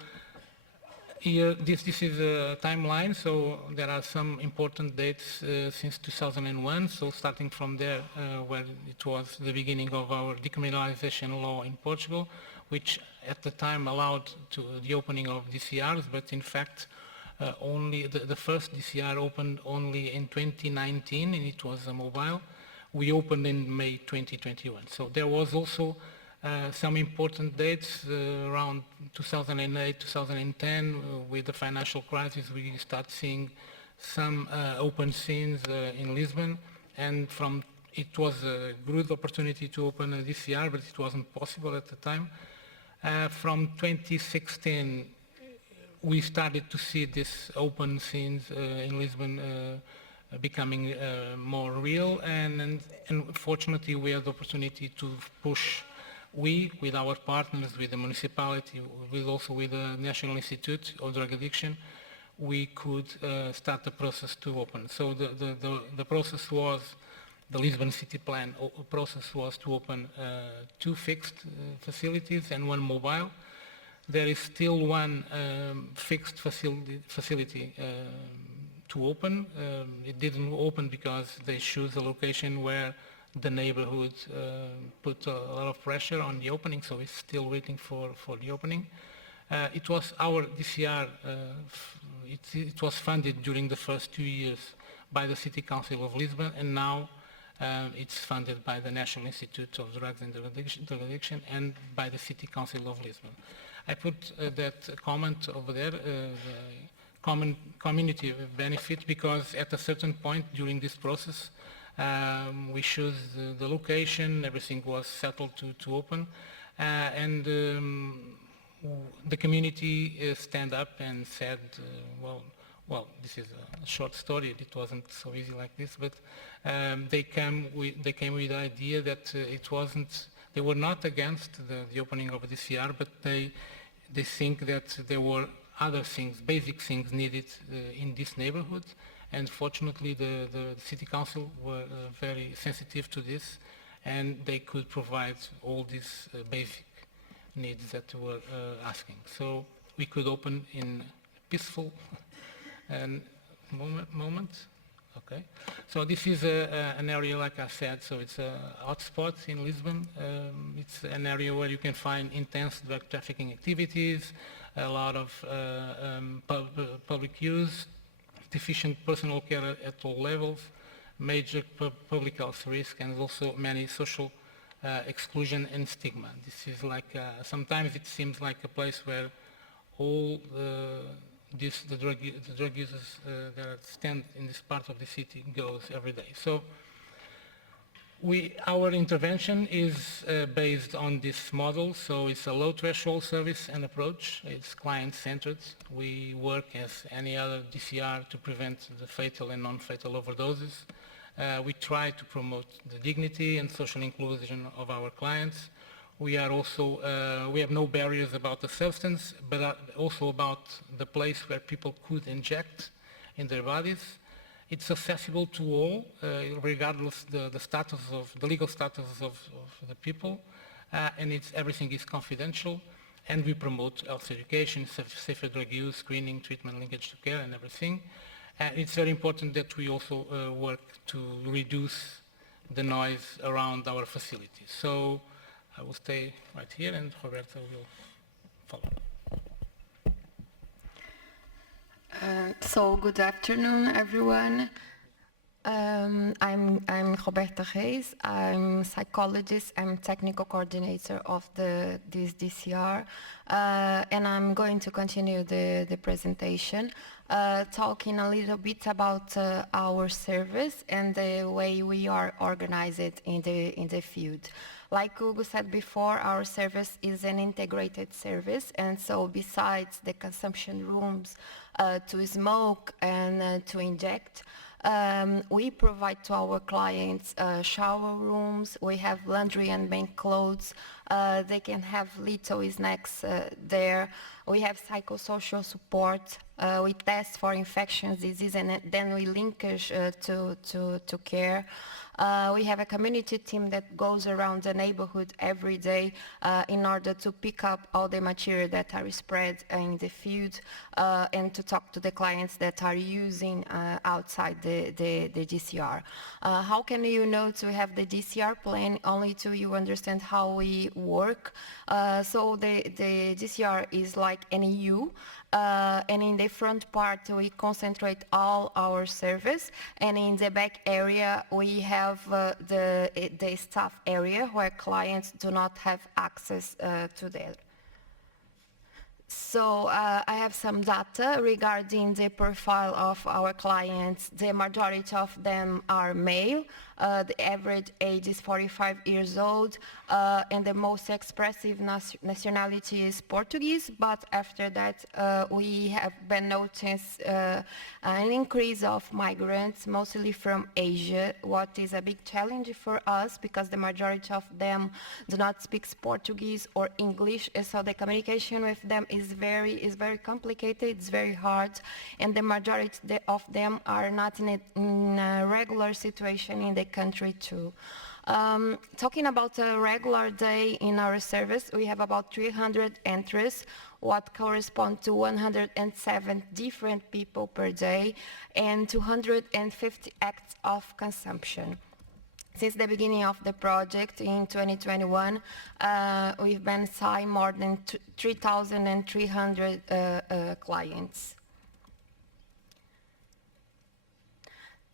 here, this is a timeline, so there are some important dates since 2001, so starting from there, where it was the beginning of our decriminalization law in Portugal, which at the time allowed the opening of DCRs, but in fact only the first DCR opened only in 2019, and it was a mobile. We opened in May 2021. So there was also some important dates around 2008, 2010, with the financial crisis, we start seeing some open scenes in Lisbon, and it was a good opportunity to open a DCR, but it wasn't possible at the time. From 2016, we started to see these open scenes in Lisbon becoming more real, and fortunately we had the opportunity to push. We, with our partners, with the municipality, also with the National Institute of Drug Addiction, we could start the process to open. So the process was, the Lisbon City Plan process was to open 2 fixed facilities and 1 mobile. There is still 1 fixed facility to open. It didn't open because they chose a location where the neighborhood put a lot of pressure on the opening, so it's still waiting for the opening. It was our DCR, it was funded during the first 2 years by the City Council of Lisbon, and now it's funded by the National Institute of Drugs and Drug Addiction and by the City Council of Lisbon. I put that comment over there, common community benefit, because at a certain point during this process, we chose the location, everything was settled to open, and the community stand up and said, well, this is a short story, it wasn't so easy like this, but they came with the idea that they were not against the opening of the DCR, but they think that there were other things, basic things needed in this neighborhood. And fortunately, the city council were very sensitive to this, and they could provide all these basic needs that we were asking. So we could open in peaceful moment. Okay. So this is an area, like I said, so it's a hotspot in Lisbon. It's an area where you can find intense drug trafficking activities, a lot of public use, deficient personal care at all levels, major public health risk, and also many social exclusion and stigma. This is like, sometimes it seems like a place where all the drug users that stand in this part of the city goes every day. So our intervention is based on this model, so it's a low threshold service and approach. It's client-centered. We work as any other DCR to prevent the fatal and non-fatal overdoses. We try to promote the dignity and social inclusion of our clients. We are also, we have no barriers about the substance, but also about the place where people could inject in their bodies. It's accessible to all, regardless the status of, the legal status of the people, and everything is confidential, and we promote health education, safer drug use, screening, treatment, linkage to care, and everything. It's very important that we also work to reduce the noise around our facilities. So I will stay right here, and Roberta will follow. So good afternoon, everyone. I'm Roberta Reis. I'm psychologist. I'm technical coordinator of this DCR, and I'm going to continue the presentation, talking a little bit about our service and the way we are organized in the field. Like Hugo said before, our service is an integrated service, and so besides the consumption rooms to smoke and to inject, we provide to our clients shower rooms. We have laundry and bank clothes. They can have little snacks there. We have psychosocial support. We test for infectious disease, and then we linkage to care. We have a community team that goes around the neighborhood every day in order to pick up all the material that are spread in the field and to talk to the clients that are using outside the DCR. How can you know to have the DCR plan? Only till you understand how we work. So the DCR is like an EU. And in the front part we concentrate all our service, and in the back area we have the staff area where clients do not have access to that. So I have some data regarding the profile of our clients. The majority of them are male. The average age is 45 years old, and the most expressive nationality is Portuguese, but after that we have been noticed an increase of migrants, mostly from Asia, what is a big challenge for us because the majority of them do not speak Portuguese or English, and so the communication with them is very complicated, it's very hard, and the majority of them are not in a regular situation in the country too. Talking about a regular day in our service, we have about 300 entries, what correspond to 107 different people per day and 250 acts of consumption. Since the beginning of the project in 2021, we've been signed more than 3,300 clients.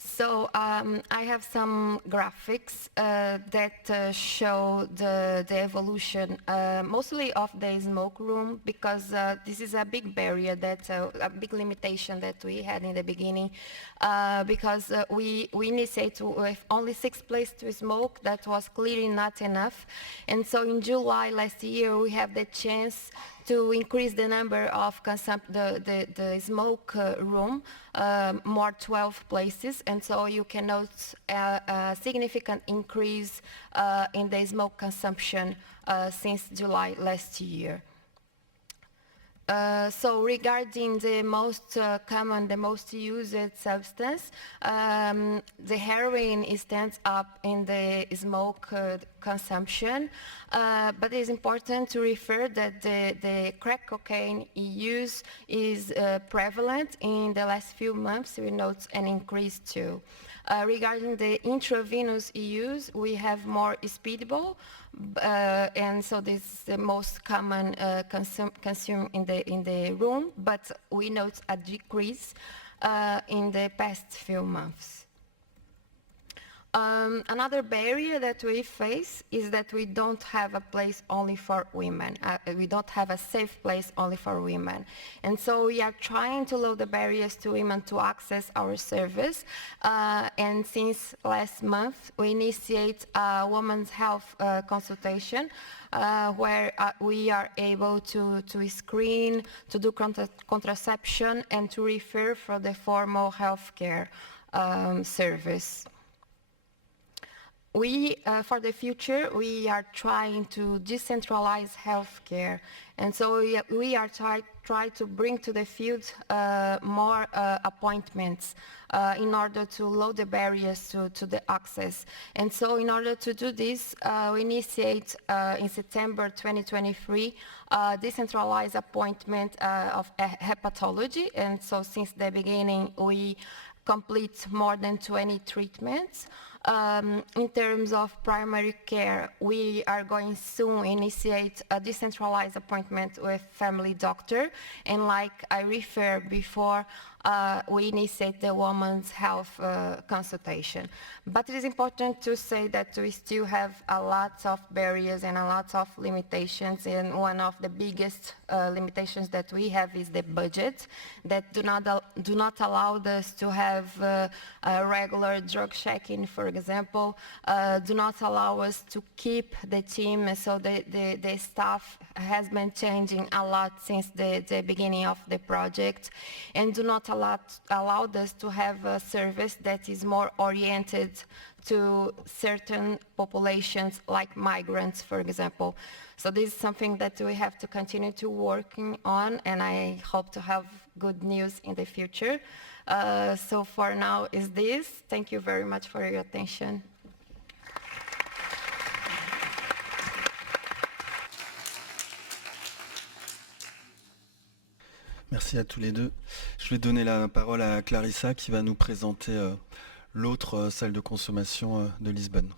So I have some graphics that show the evolution, mostly of the smoke room, because this is a big barrier, a big limitation that we had in the beginning, because we initiated with only 6 places to smoke. That was clearly not enough, and so in July last year we have the chance to increase the number of the smoke room, more 12 places, and so you can note a significant increase in the smoke consumption since July last year. So regarding the most common, the most used substance, the heroin stands up in the smoke consumption, but it is important to refer that the crack cocaine use is prevalent in the last few months. We note an increase too. Regarding the intravenous use, we have more speedball, and so this is the most common consumed in the room, but we note a decrease in the past few months. Another barrier that we face is that we don't have a place only for women. We don't have a safe place only for women. And so we are trying to lower the barriers to women to access our service. And since last month, we initiate a women's health consultation where we are able to screen, to do contraception, and to refer for the formal healthcare service. For the future, we are trying to decentralize healthcare, and so we are trying to bring to the field more appointments in order to lower the barriers to the access. And so in order to do this, we initiate in September 2023 decentralized appointment of hepatology, and so since the beginning we complete more than 20 treatments. In terms of primary care, we are going soon initiate a decentralized appointment with family doctor, and like I referred before, we initiate the women's health consultation. But it is important to say that we still have a lot of barriers and a lot of limitations, and one of the biggest limitations that we have is the budget that do not allow us to have a regular drug checking, for example, do not allow us to keep the team, so the staff has been changing a lot since the beginning of the project, and do not allow us to have a service that is more oriented to certain populations like migrants, for example. So this is something that we have to continue to working on, and I hope to have good news in the future. So for now is this. Thank you very much for your attention. Merci à tous les deux. Je vais donner la parole à Clarissa qui va nous présenter l'autre salle de consommation de Lisbonne.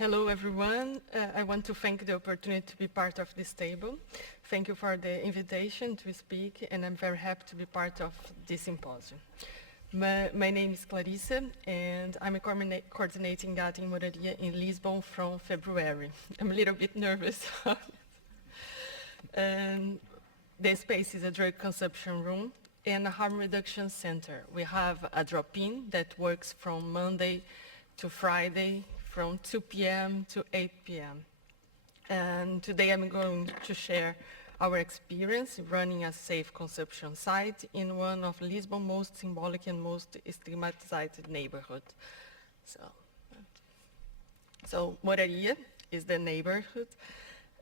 Hello everyone. I want to thank the opportunity to be part of this table. Thank you for the invitation to speak, and I'm very happy to be part of this symposium. My name is Clarissa, and I'm coordinating that in Moradia in Lisbon from February. I'm a little bit nervous. The space is a drug consumption room and a harm reduction center. We have a drop-in that works from Monday to Friday from 2 p.m. to 8 p.m. And today I'm going to share our experience running a safe consumption site in one of Lisbon's most symbolic and most stigmatized neighborhoods. So Moradia is the neighborhood.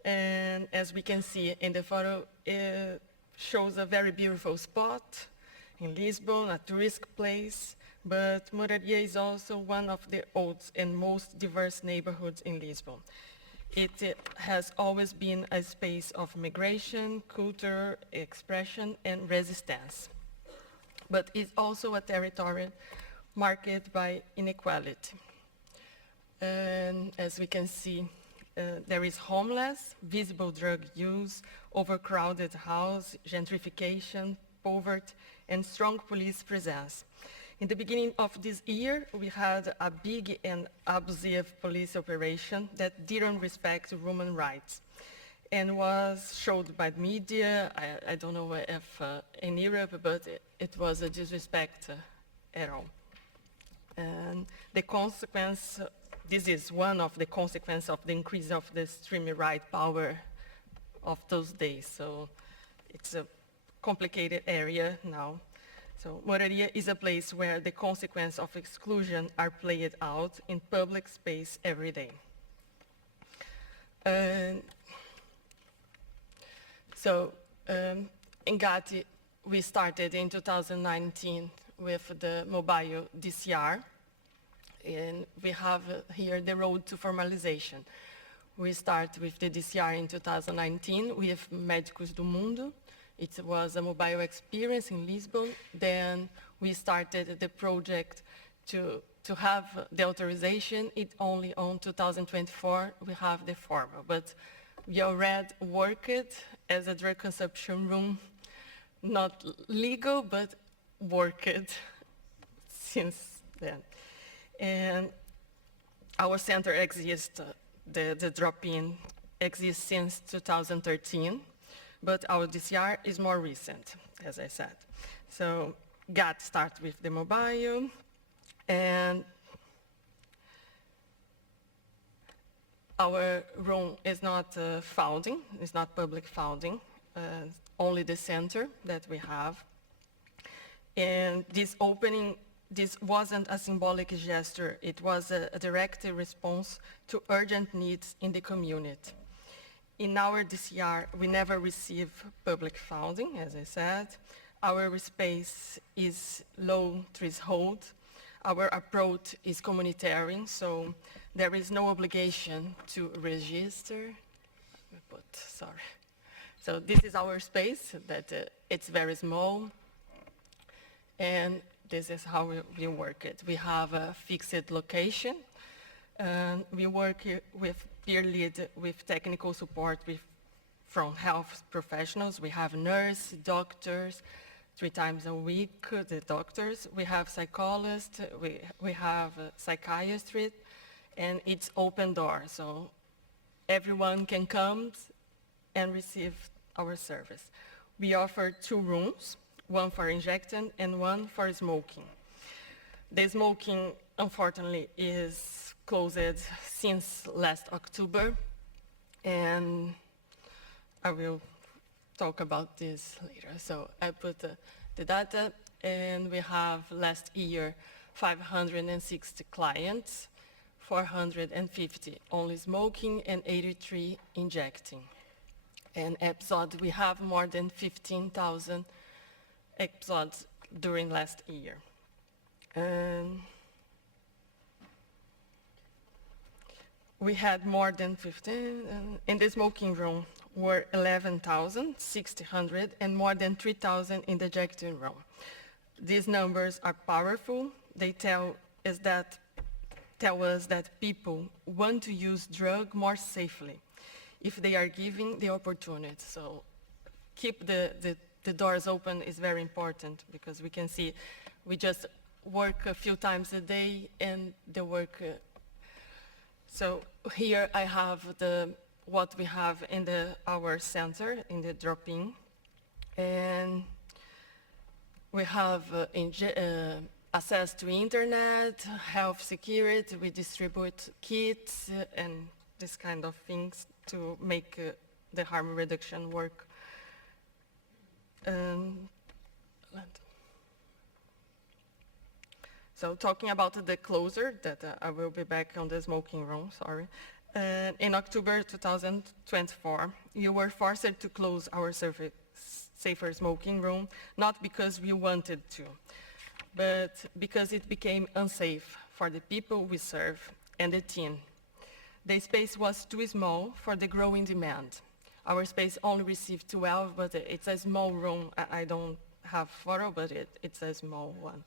And as we can see in the photo, it shows a very beautiful spot in Lisbon, a tourist place, but Moradia is also one of the oldest and most diverse neighborhoods in Lisbon. It has always been a space of migration, culture, expression, and resistance. But it's also a territory marked by inequality. And as we can see, there is homeless, visible drug use, overcrowded house, gentrification, poverty, and strong police presence. In the beginning of this year, we had a big and abusive police operation that didn't respect human rights and was showed by the media. I don't know if in Europe, but it was a disrespect at all. And the consequence, this is one of the consequences of the increase of the extreme right power of those days. So it's a complicated area now. So Moradia is a place where the consequences of exclusion are played out in public space every day. So in Gatti, we started in 2019 with the mobile DCR, and we have here the road to formalization. We start with the DCR in 2019 with Médicos do Mundo. It was a mobile experience in Lisbon. Then we started the project to have the authorization. It only on 2024 we have the formal, but we already worked as a drug consumption room, not legal, but worked since then. And our center exists, the drop-in exists since 2013, but our DCR is more recent, as I said. So GATT starts with the mobile, and our room is not founding, it's not public founding, only the center that we have. And this opening, this wasn't a symbolic gesture, it was a direct response to urgent needs in the community. In our DCR, we never receive public funding, as I said. Our space is low threshold. Our approach is communitarian, so there is no obligation to register. Sorry. So this is our space, that it's very small, and this is how we work it. We have a fixed location, and we work with peer lead, with technical support from health professionals. We have nurse, doctors, 3 times a week, the doctors. We have psychologists, we have psychiatrists, and it's open door, so everyone can come and receive our service. We offer 2 rooms, one for injecting and one for smoking. The smoking, unfortunately, is closed since last October, and I will talk about this later. So I put the data, and we have last year 560 clients, 450 only smoking, and 83 injecting. And episode, we have more than 15,000 episodes during last year. And we had more than 15, in the smoking room were 11,600 and more than 3,000 in the injecting room. These numbers are powerful. They tell us that people want to use drug more safely if they are given the opportunity. So keep the doors open is very important, because we can see we just work a few times a day, and the work. So here I have what we have in our center in the drop-in, and we have access to internet, health security. We distribute kits and this kind of things to make the harm reduction work. So talking about the closure, that I will be back on the smoking room, sorry. In October 2024, you were forced to close our safer smoking room, not because we wanted to, but because it became unsafe for the people we serve and the team. The space was too small for the growing demand. Our space only received 12, but it's a small room. I don't have photo, but it's a small one.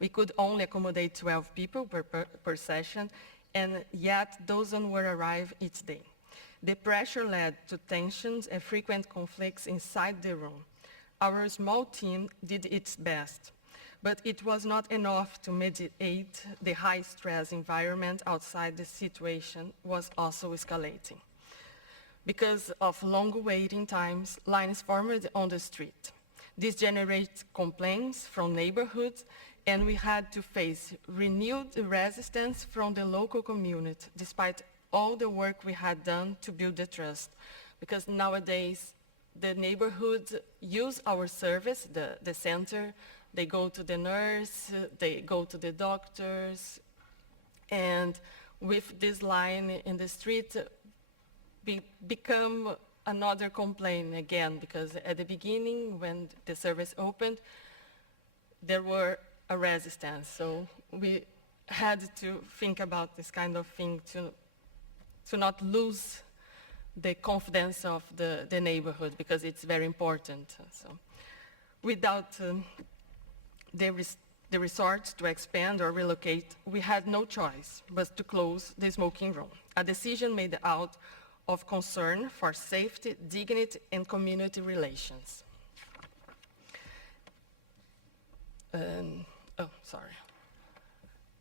We could only accommodate 12 people per session, and yet dozens would arrive each day. The pressure led to tensions and frequent conflicts inside the room. Our small team did its best, but it was not enough to mediate the high-stress environment outside. The situation was also escalating. Because of long waiting times, lines formed on the street. This generates complaints from neighborhoods, and we had to face renewed resistance from the local community, despite all the work we had done to build the trust. Because nowadays, the neighborhoods use our service, the center. They go to the nurse, they go to the doctors, and with this line in the street, become another complaint again, because at the beginning, when the service opened, there were a resistance. So we had to think about this kind of thing to not lose the confidence of the neighborhood, because it's very important. So without the resort to expand or relocate, we had no choice but to close the smoking room, a decision made out of concern for safety, dignity, and community relations.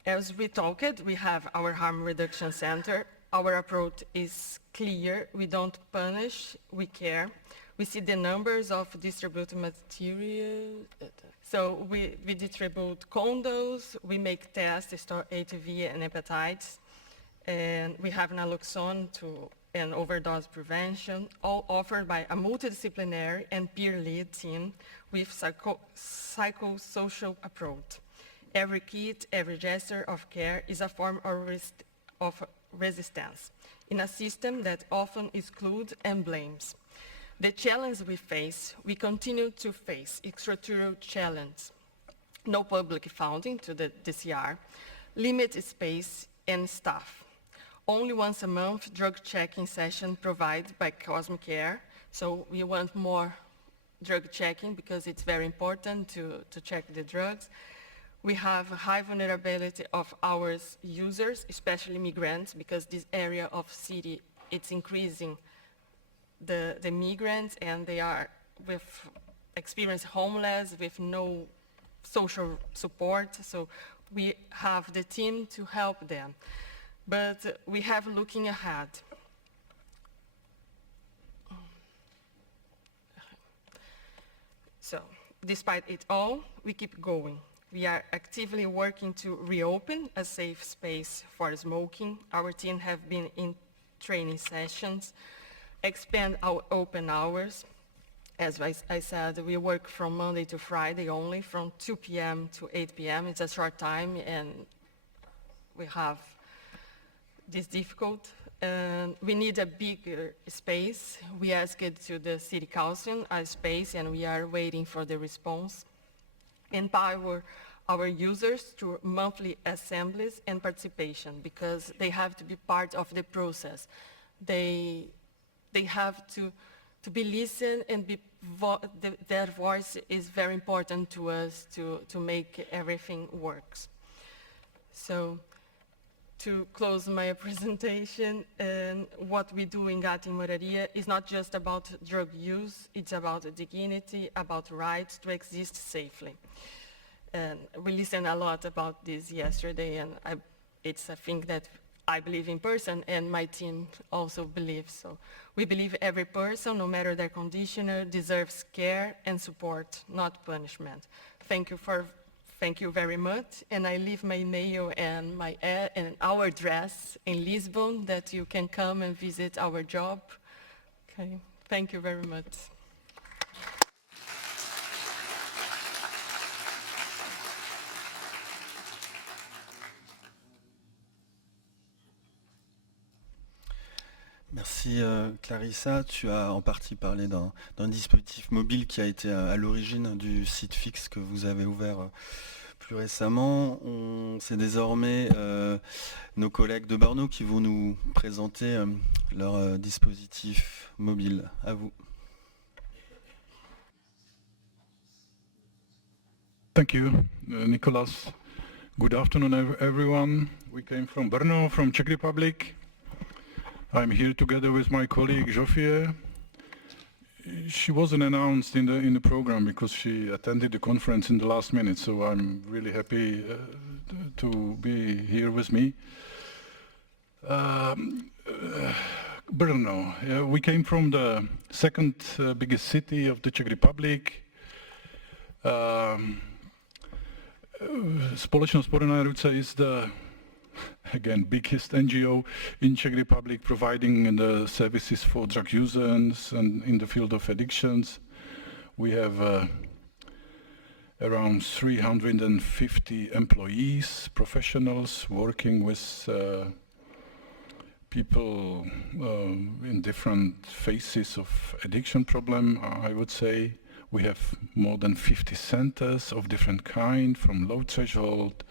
As we talked, we have our harm reduction center. Our approach is clear. We don't punish, we care. We see the numbers of distributed material. So we distribute condos, we make tests to store HIV and hepatitis, and we have naloxone and overdose prevention, all offered by a multidisciplinary and peer-led team with psychosocial approach. Every kit, every gesture of care is a form of resistance in a system that often excludes and blames. The challenge we continue to face, extraterritorial challenge, no public funding to the DCR, limited space and staff. Only once a month drug checking session provided by Cosmic Care, so we want more drug checking because it's very important to check the drugs. We have a high vulnerability of our users, especially migrants, because this area of city, it's increasing the migrants, and they are experience homeless with no social support, so we have the team to help them. But we have looking ahead. So, despite it all, we keep going. We are actively working to reopen a safe space for smoking. Our team have been in training sessions, expand our open hours. As I said, we work from Monday to Friday only, from 2 p.m. to 8 p.m. It's a short time, and we have this difficult. We need a bigger space. We asked to the City Council a space, and we are waiting for the response. Empower our users through monthly assemblies and participation, because they have to be part of the process. They have to be listened, and their voice is very important to us to make everything works. So, to close my presentation, what we do in Gata Moraria is not just about drug use, it's about dignity, about rights to exist safely. And we listened a lot about this yesterday, and it's a thing that I believe in person, and my team also believes. So we believe every person, no matter their condition, deserves care and support, not punishment. Thank you very much, and I leave my email and our address in Lisbon, that you can come and visit our job. Okay, thank you very much. Merci Clarissa. Tu as en partie parlé d'un dispositif mobile qui a été à l'origine du site fixe que vous avez ouvert plus récemment. C'est désormais nos collègues de Brno qui vont nous présenter leur dispositif mobile. À vous. Thank you, Nicolas. Good afternoon, everyone. We came from Brno, from Czech Republic. I'm here together with my colleague Zsofia. She wasn't announced in the program because she attended the conference in the last minute, so I'm really happy to be here with me. Brno. We came from the second biggest city of the Czech Republic. Společnost Podané ruce is the biggest NGO in Czech Republic, providing the services for drug users and in the field of addictions. We have around 350 employees, professionals working with people in different phases of addiction problem, I would say. We have more than 50 centers of different kind, from low threshold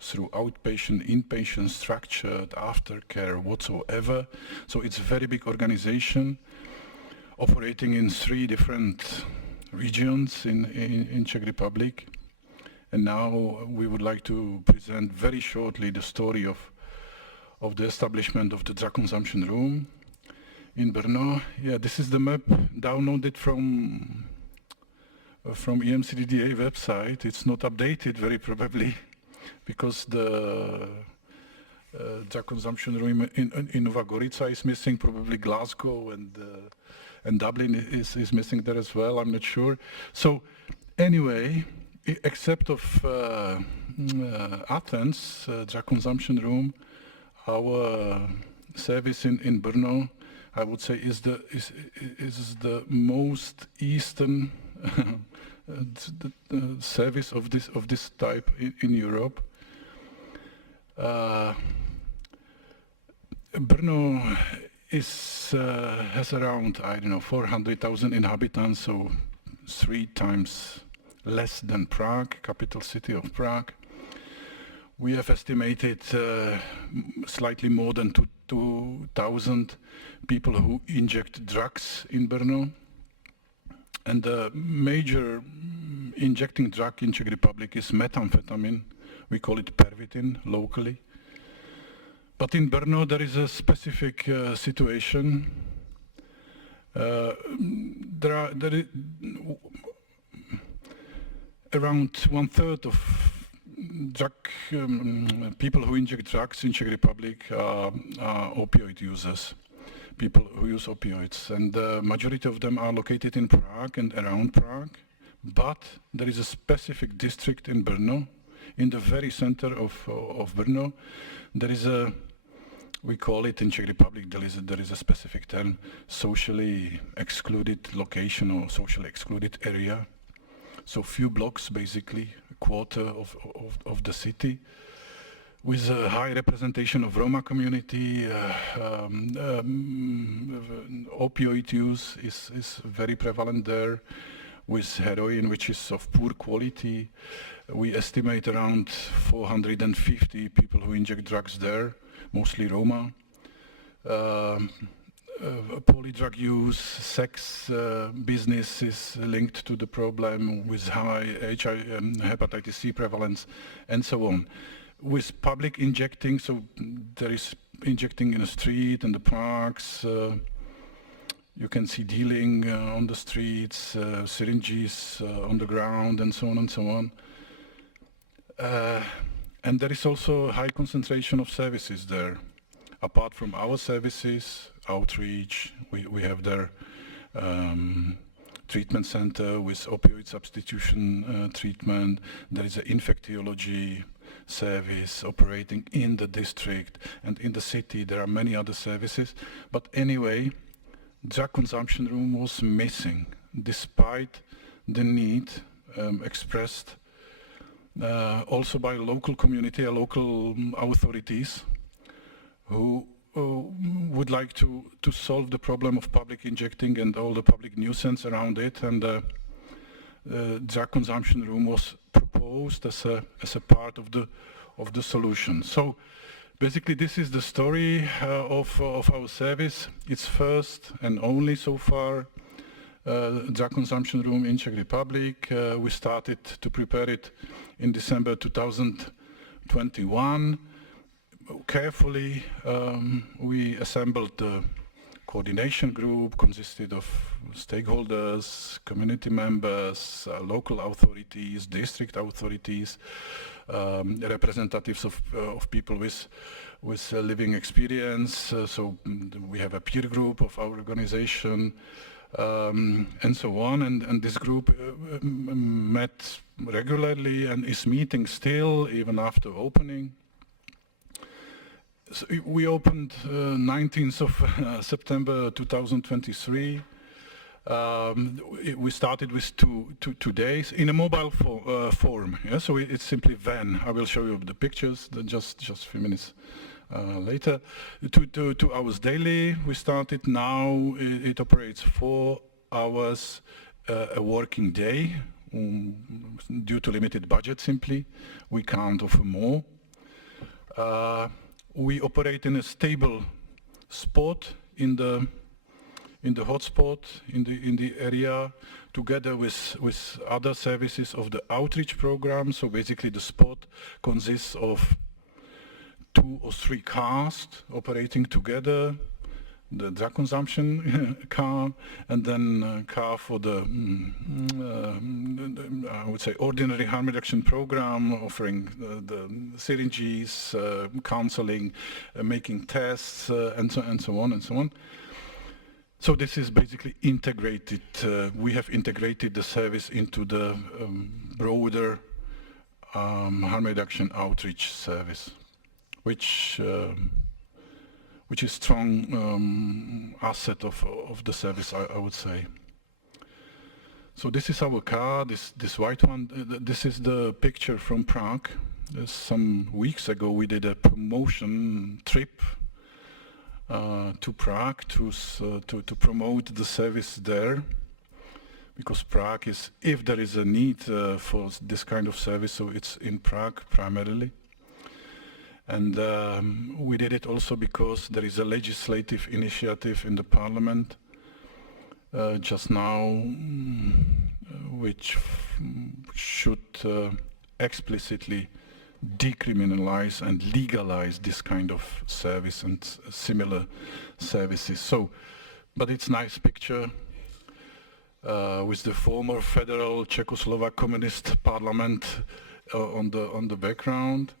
through outpatient, inpatient, structured, aftercare, whatsoever. So it's a very big organization operating in 3 different regions in Czech Republic. And now we would like to present very shortly the story of the establishment of the drug consumption room in Brno. Yeah, this is the map downloaded from EMCDDA website. It's not updated, very probably, because the drug consumption room in Nova Gorica is missing, probably Glasgow and Dublin is missing there as well, I'm not sure. So anyway, except of Athens, drug consumption room, our service in Brno, I would say, is the most eastern service of this type in Europe. Brno has around, I don't know, 400,000 inhabitants, so 3 times less than Prague, capital city of Prague. We have estimated slightly more than 2,000 people who inject drugs in Brno. And the major injecting drug in Czech Republic is methamphetamine. We call it pervitin locally. But in Brno there is a specific situation. There is around 1/3 of drug people who inject drugs in Czech Republic are opioid users, people who use opioids, and the majority of them are located in Prague and around Prague. But there is a specific district in Brno, in the very center of Brno. There is a, we call it in Czech Republic, there is a specific term, socially excluded location or socially excluded area. So few blocks, basically, a quarter of the city, with a high representation of Roma community. Opioid use is very prevalent there, with heroin, which is of poor quality. We estimate around 450 people who inject drugs there, mostly Roma. Polydrug use, sex business is linked to the problem, with high hepatitis C prevalence, and so on. With public injecting, so there is injecting in the street, in the parks. You can see dealing on the streets, syringes on the ground, and so on and so on. And there is also a high concentration of services there. Apart from our services, outreach, we have there treatment center with opioid substitution treatment. There is an infectiology service operating in the district, and in the city there are many other services. But anyway, drug consumption room was missing, despite the need expressed also by local community, local authorities, who would like to solve the problem of public injecting and all the public nuisance around it. And drug consumption room was proposed as a part of the solution. So basically this is the story of our service. It's first and only so far drug consumption room in Czech Republic. We started to prepare it in December 2021. Carefully, we assembled the coordination group, consisted of stakeholders, community members, local authorities, district authorities, representatives of people with living experience. So we have a peer group of our organization, and so on. And this group met regularly and is meeting still, even after opening. So we opened 19th of September 2023. We started with two days in a mobile form. Yeah? So it's simply van. I will show you the pictures. Just a few minutes later. 2 hours daily we started. Now it operates 4 hours a working day. Due to limited budget simply, we can't offer more. We operate in a stable spot in the hotspot in the area, together with other services of the outreach program. So basically the spot consists of 2 or 3 cars operating together, the drug consumption car, and then a car for the, I would say, ordinary harm reduction program, offering the syringes, counseling, making tests, and so on. So this is basically integrated. We have integrated the service into the broader harm reduction outreach service, which is strong asset of the service, I would say. So this is our car, this white one. This is the picture from Prague. Some weeks ago we did a promotion trip to Prague to promote the service there, because Prague is, if there is a need for this kind of service, so it's in Prague primarily. And we did it also because there is a legislative initiative in the parliament just now, which should explicitly decriminalize and legalize this kind of service and similar services. So, but it's a nice picture with the former federal Czechoslovak communist parliament on the background.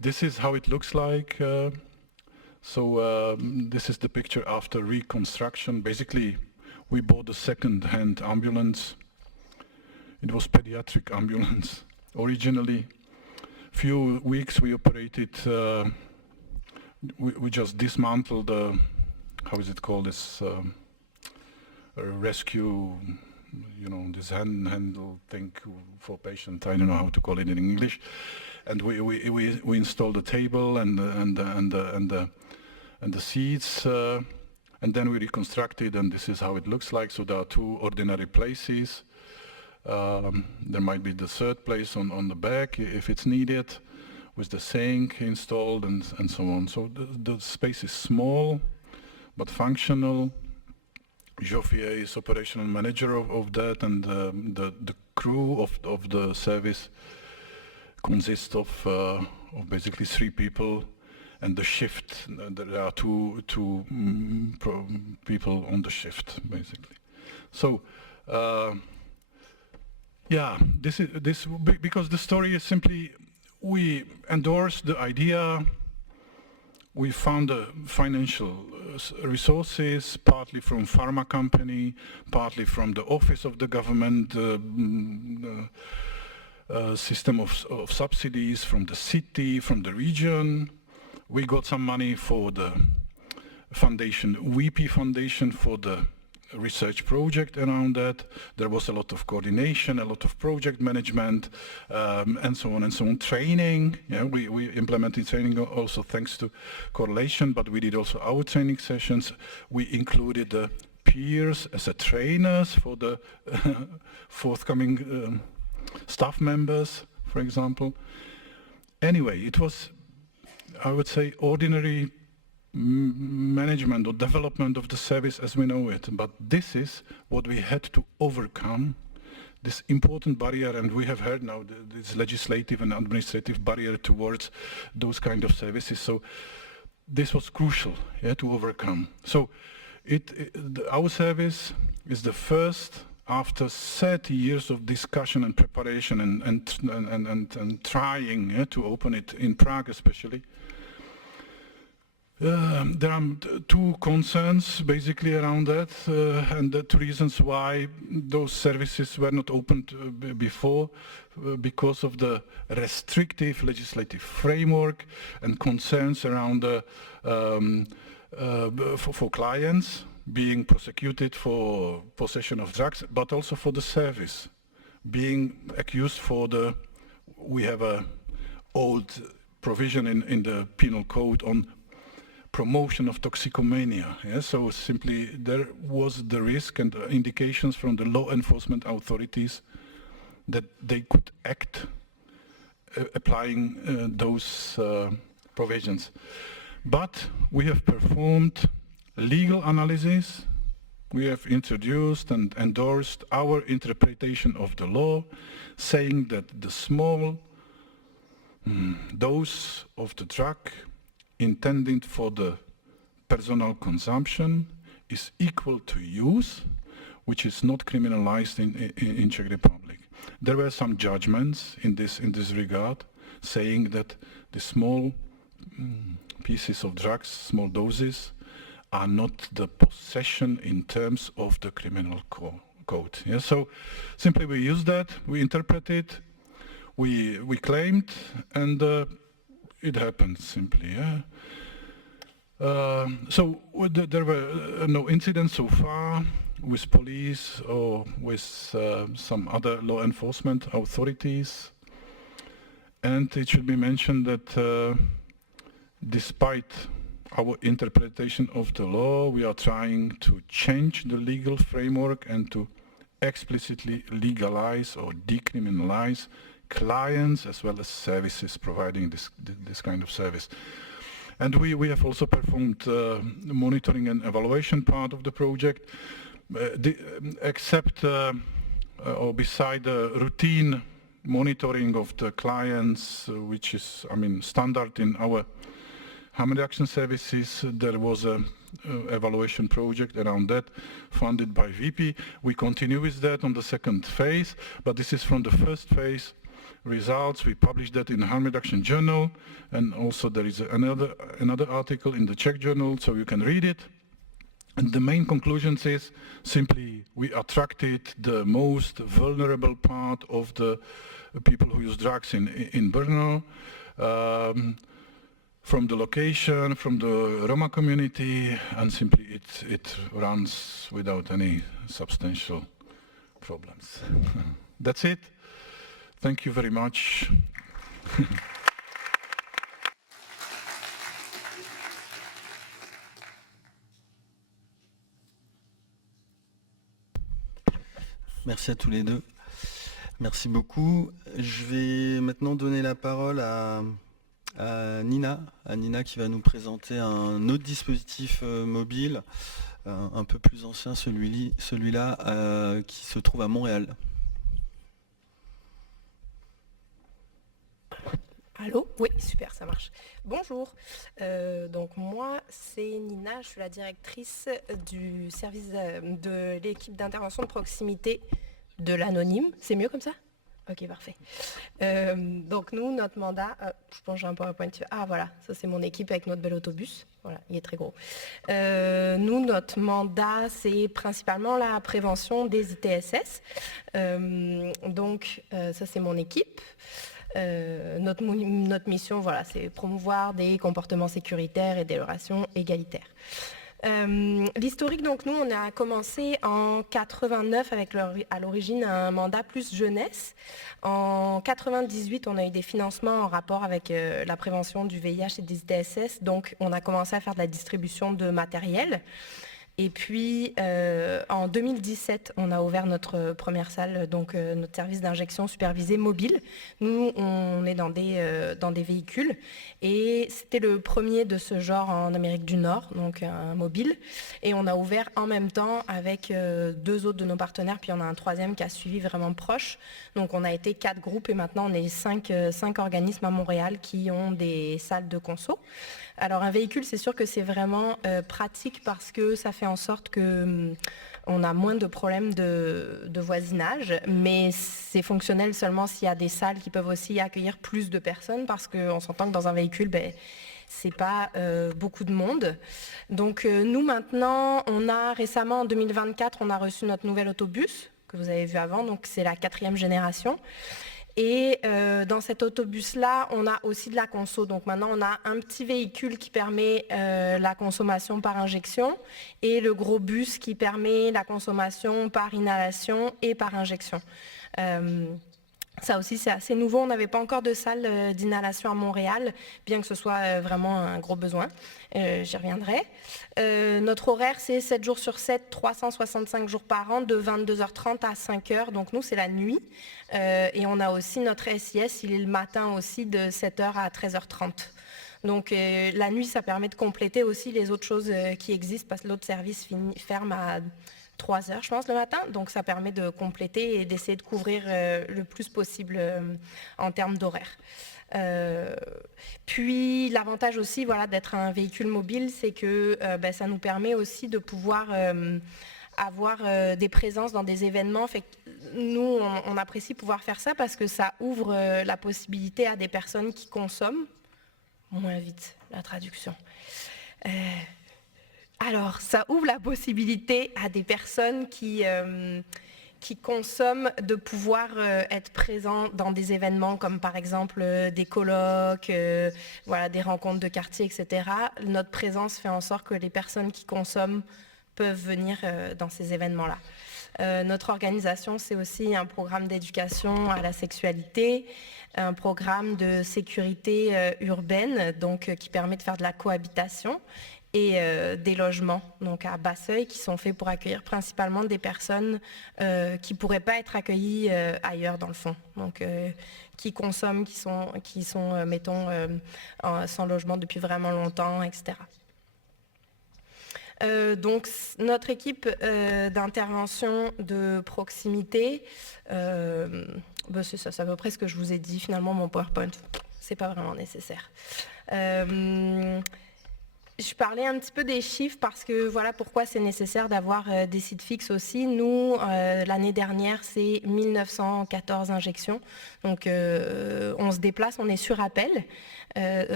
This is how it looks like. This is the picture after reconstruction. Basically, we bought a second-hand ambulance. It was pediatric ambulance. Originally, few weeks we operated, we just dismantled how is it called, this rescue, you know, this handle thing for patient. I don't know how to call it in English. And we installed a table and the seats, and then we reconstructed, and this is how it looks like. So there are 2 ordinary places. There might be the 3rd place on the back if it's needed, with the sink installed and so on. So the space is small but functional. Jofier is operational manager of that, and the crew of the service consists of basically 3 people, and the shift, there are two people on the shift basically. So yeah, this because the story is simply, we endorsed the idea, we found the financial resources, partly from pharma company, partly from the office of the government, system of subsidies from the city, from the region. We got some money for the foundation, WEP Foundation, for the research project around that. There was a lot of coordination, a lot of project management, and so on and so on. Training, yeah, we implemented training also thanks to correlation, but we did also our training sessions. We included the peers as a trainers for the forthcoming staff members, for example. Anyway, it was, I would say, ordinary management or development of the service as we know it. But this is what we had to overcome, this important barrier, and we have heard now this legislative and administrative barrier towards those kind of services. So this was crucial, yeah, to overcome. So our service is the first, after 30 years of discussion and preparation and trying to open it in Prague especially. There are 2 concerns basically around that, and the 2 reasons why those services were not opened before, because of the restrictive legislative framework and concerns around for clients being prosecuted for possession of drugs, but also for the service being accused for we have a old provision in the penal code on promotion of toxicomania. Yeah? So simply there was the risk and indications from the law enforcement authorities that they could act applying those provisions. But we have performed legal analysis, we have introduced and endorsed our interpretation of the law, saying that the small dose of the drug intended for the personal consumption is equal to use, which is not criminalized in Czech Republic. There were some judgments in this regard, saying that the small pieces of drugs, small doses, are not the possession in terms of the criminal code. Yeah? So simply we use that, we interpret it, we claimed, and it happened simply. Yeah? So there were no incidents so far with police or with some other law enforcement authorities. And it should be mentioned that despite our interpretation of the law, we are trying to change the legal framework and to explicitly legalize or decriminalize clients as well as services providing this kind of service. And we have also performed monitoring and evaluation part of the project, except or beside the routine monitoring of the clients, which is, standard in our harm reduction services. There was a evaluation project around that funded by VP. We continue with that on the second phase, but this is from the first phase results. We published that in the Harm Reduction Journal, and also there is another article in the Czech Journal, so you can read it. And the main conclusions is simply we attracted the most vulnerable part of the people who use drugs in Brno, from the location, from the Roma community, and simply it runs without any substantial problems. That's it. Thank you very much. Merci à tous les deux. Merci beaucoup. Je vais maintenant donner la parole à Nina qui va nous présenter un autre dispositif mobile, un peu plus ancien, celui-là qui se trouve à Montréal. Allô? Oui, super, ça marche. Bonjour, donc moi c'est Nina, je suis la directrice du service de l'équipe d'intervention de proximité de l'anonyme. C'est mieux comme ça? Ok, parfait. Donc nous, notre mandat, je pense que j'ai un PowerPoint. Ah voilà, ça c'est mon équipe avec notre bel autobus. Voilà, il est très gros. Nous, notre mandat, c'est principalement la prévention des ITSS. Donc ça c'est mon équipe. Notre mission, voilà, c'est promouvoir des comportements sécuritaires et des relations égalitaires. L'historique, donc nous, on a commencé en 89 avec à l'origine un mandat plus jeunesse. En 98, on a eu des financements en rapport avec la prévention du VIH et des ITSS, donc on a commencé à faire de la distribution de matériel. Et puis en 2017, on a ouvert notre première salle, donc notre service d'injection supervisée mobile. Nous, on est dans des véhicules et c'était le premier de ce genre en Amérique du Nord, donc un mobile. Et on a ouvert en même temps avec deux autres de nos partenaires, puis on a un troisième qui a suivi vraiment proche. Donc on a été 4 groupes et maintenant on est 5 organismes à Montréal qui ont des salles de conso. Alors un véhicule, c'est sûr que c'est vraiment pratique parce que ça fait en sorte qu'on a moins de problèmes de voisinage, mais c'est fonctionnel seulement s'il y a des salles qui peuvent aussi accueillir plus de personnes parce qu'on s'entend que dans un véhicule, c'est pas beaucoup de monde. Donc nous maintenant, on a récemment en 2024, on a reçu notre nouvel autobus que vous avez vu avant, donc c'est la 4e génération. Et dans cet autobus-là, on a aussi de la conso. Donc maintenant, on a un petit véhicule qui permet la consommation par injection et le gros bus qui permet la consommation par inhalation et par injection. Ça aussi, c'est assez nouveau. On n'avait pas encore de salle d'inhalation à Montréal, bien que ce soit vraiment un gros besoin. J'y reviendrai. Notre horaire, c'est 7 jours sur 7, 365 jours par an, de 22h30 à 5h. Donc nous, c'est la nuit. Et on a aussi notre SIS, il est le matin aussi, de 7h à 13h30. Donc la nuit, ça permet de compléter aussi les autres choses qui existent, parce que l'autre service ferme à 3h, je pense, le matin. Donc ça permet de compléter et d'essayer de couvrir le plus possible en termes d'horaire. Puis l'avantage aussi, voilà, d'être un véhicule mobile, c'est que ça nous permet aussi de pouvoir avoir des présences dans des événements. Fait que nous, on apprécie pouvoir faire ça parce que ça ouvre la possibilité à des personnes qui consomment. Moins vite, la traduction. Alors, ça ouvre la possibilité à des personnes qui consomment de pouvoir être présents dans des événements comme par exemple des colloques, voilà, des rencontres de quartier, etc. Notre présence fait en sorte que les personnes qui consomment peuvent venir dans ces événements-là. Notre organisation, c'est aussi un programme d'éducation à la sexualité, un programme de sécurité urbaine, donc qui permet de faire de la cohabitation, et des logements, donc à bas seuil, qui sont faits pour accueillir principalement des personnes qui ne pourraient pas être accueillies ailleurs dans le fond, donc qui consomment, qui sont mettons, sans logement depuis vraiment longtemps, etc. Donc notre équipe d'intervention de proximité, c'est ça, c'est à peu près ce que je vous ai dit. Finalement, mon PowerPoint, c'est pas vraiment nécessaire. Je parlais un petit peu des chiffres parce que voilà pourquoi c'est nécessaire d'avoir des sites fixes aussi. Nous, l'année dernière, c'est 1914 injections. Donc on se déplace, on est sur appel.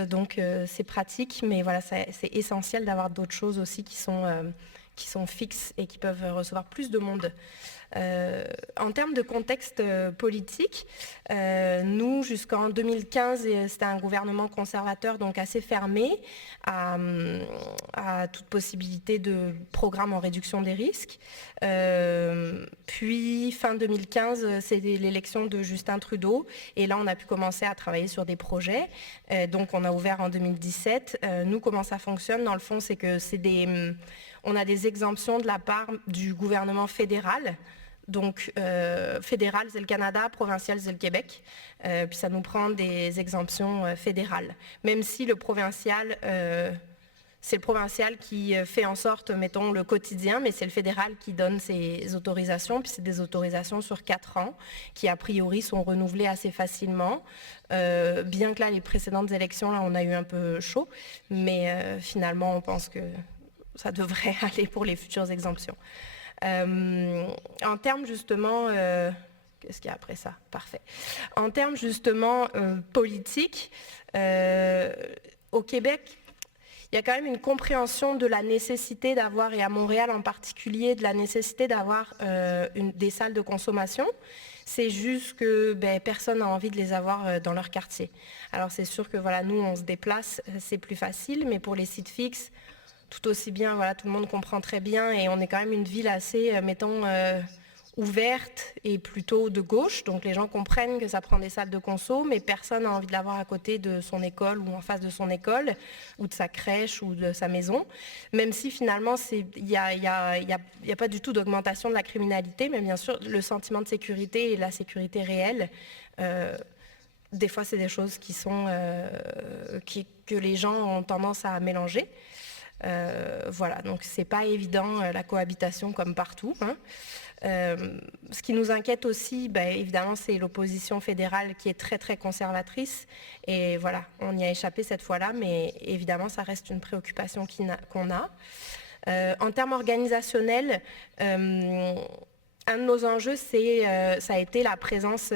Donc c'est pratique, mais voilà, c'est essentiel d'avoir d'autres choses aussi qui sont fixes et qui peuvent recevoir plus de monde. En termes de contexte politique, nous, jusqu'en 2015, c'était un gouvernement conservateur, donc assez fermé à toute possibilité de programme en réduction des risques. Puis, fin 2015, c'est l'élection de Justin Trudeau, et là, on a pu commencer à travailler sur des projets. Donc, on a ouvert en 2017. Nous, comment ça fonctionne, dans le fond, c'est que on a des exemptions de la part du gouvernement fédéral. Donc, fédéral, c'est le Canada, provincial, c'est le Québec. Puis ça nous prend des exemptions fédérales. Même si le provincial, c'est le provincial qui fait en sorte, mettons, le quotidien, mais c'est le fédéral qui donne ses autorisations. Puis c'est des autorisations sur 4 ans qui, a priori, sont renouvelées assez facilement. Bien que là, les précédentes élections, là, on a eu un peu chaud. Mais finalement, on pense que ça devrait aller pour les futures exemptions. En termes justement, qu'est-ce qu'il y a après ça? Parfait. En termes justement politiques, au Québec, il y a quand même une compréhension de la nécessité d'avoir, et à Montréal en particulier, de la nécessité d'avoir des salles de consommation. C'est juste que personne n'a envie de les avoir dans leur quartier. Alors c'est sûr que voilà, nous on se déplace, c'est plus facile, mais pour les sites fixes, tout aussi bien, voilà, tout le monde comprend très bien, et on est quand même une ville assez, mettons, ouverte et plutôt de gauche, donc les gens comprennent que ça prend des salles de conso, mais personne n'a envie de l'avoir à côté de son école ou en face de son école, ou de sa crèche ou de sa maison, même si finalement il n'y a pas du tout d'augmentation de la criminalité, mais bien sûr le sentiment de sécurité et la sécurité réelle, des fois c'est des choses qui sont, que les gens ont tendance à mélanger. Voilà, donc c'est pas évident la cohabitation comme partout, hein. Ce qui nous inquiète aussi, évidemment, c'est l'opposition fédérale qui est très très conservatrice, et voilà, on y a échappé cette fois-là, mais évidemment ça reste une préoccupation qu'on a. En termes organisationnels, un de nos enjeux, ça a été la présence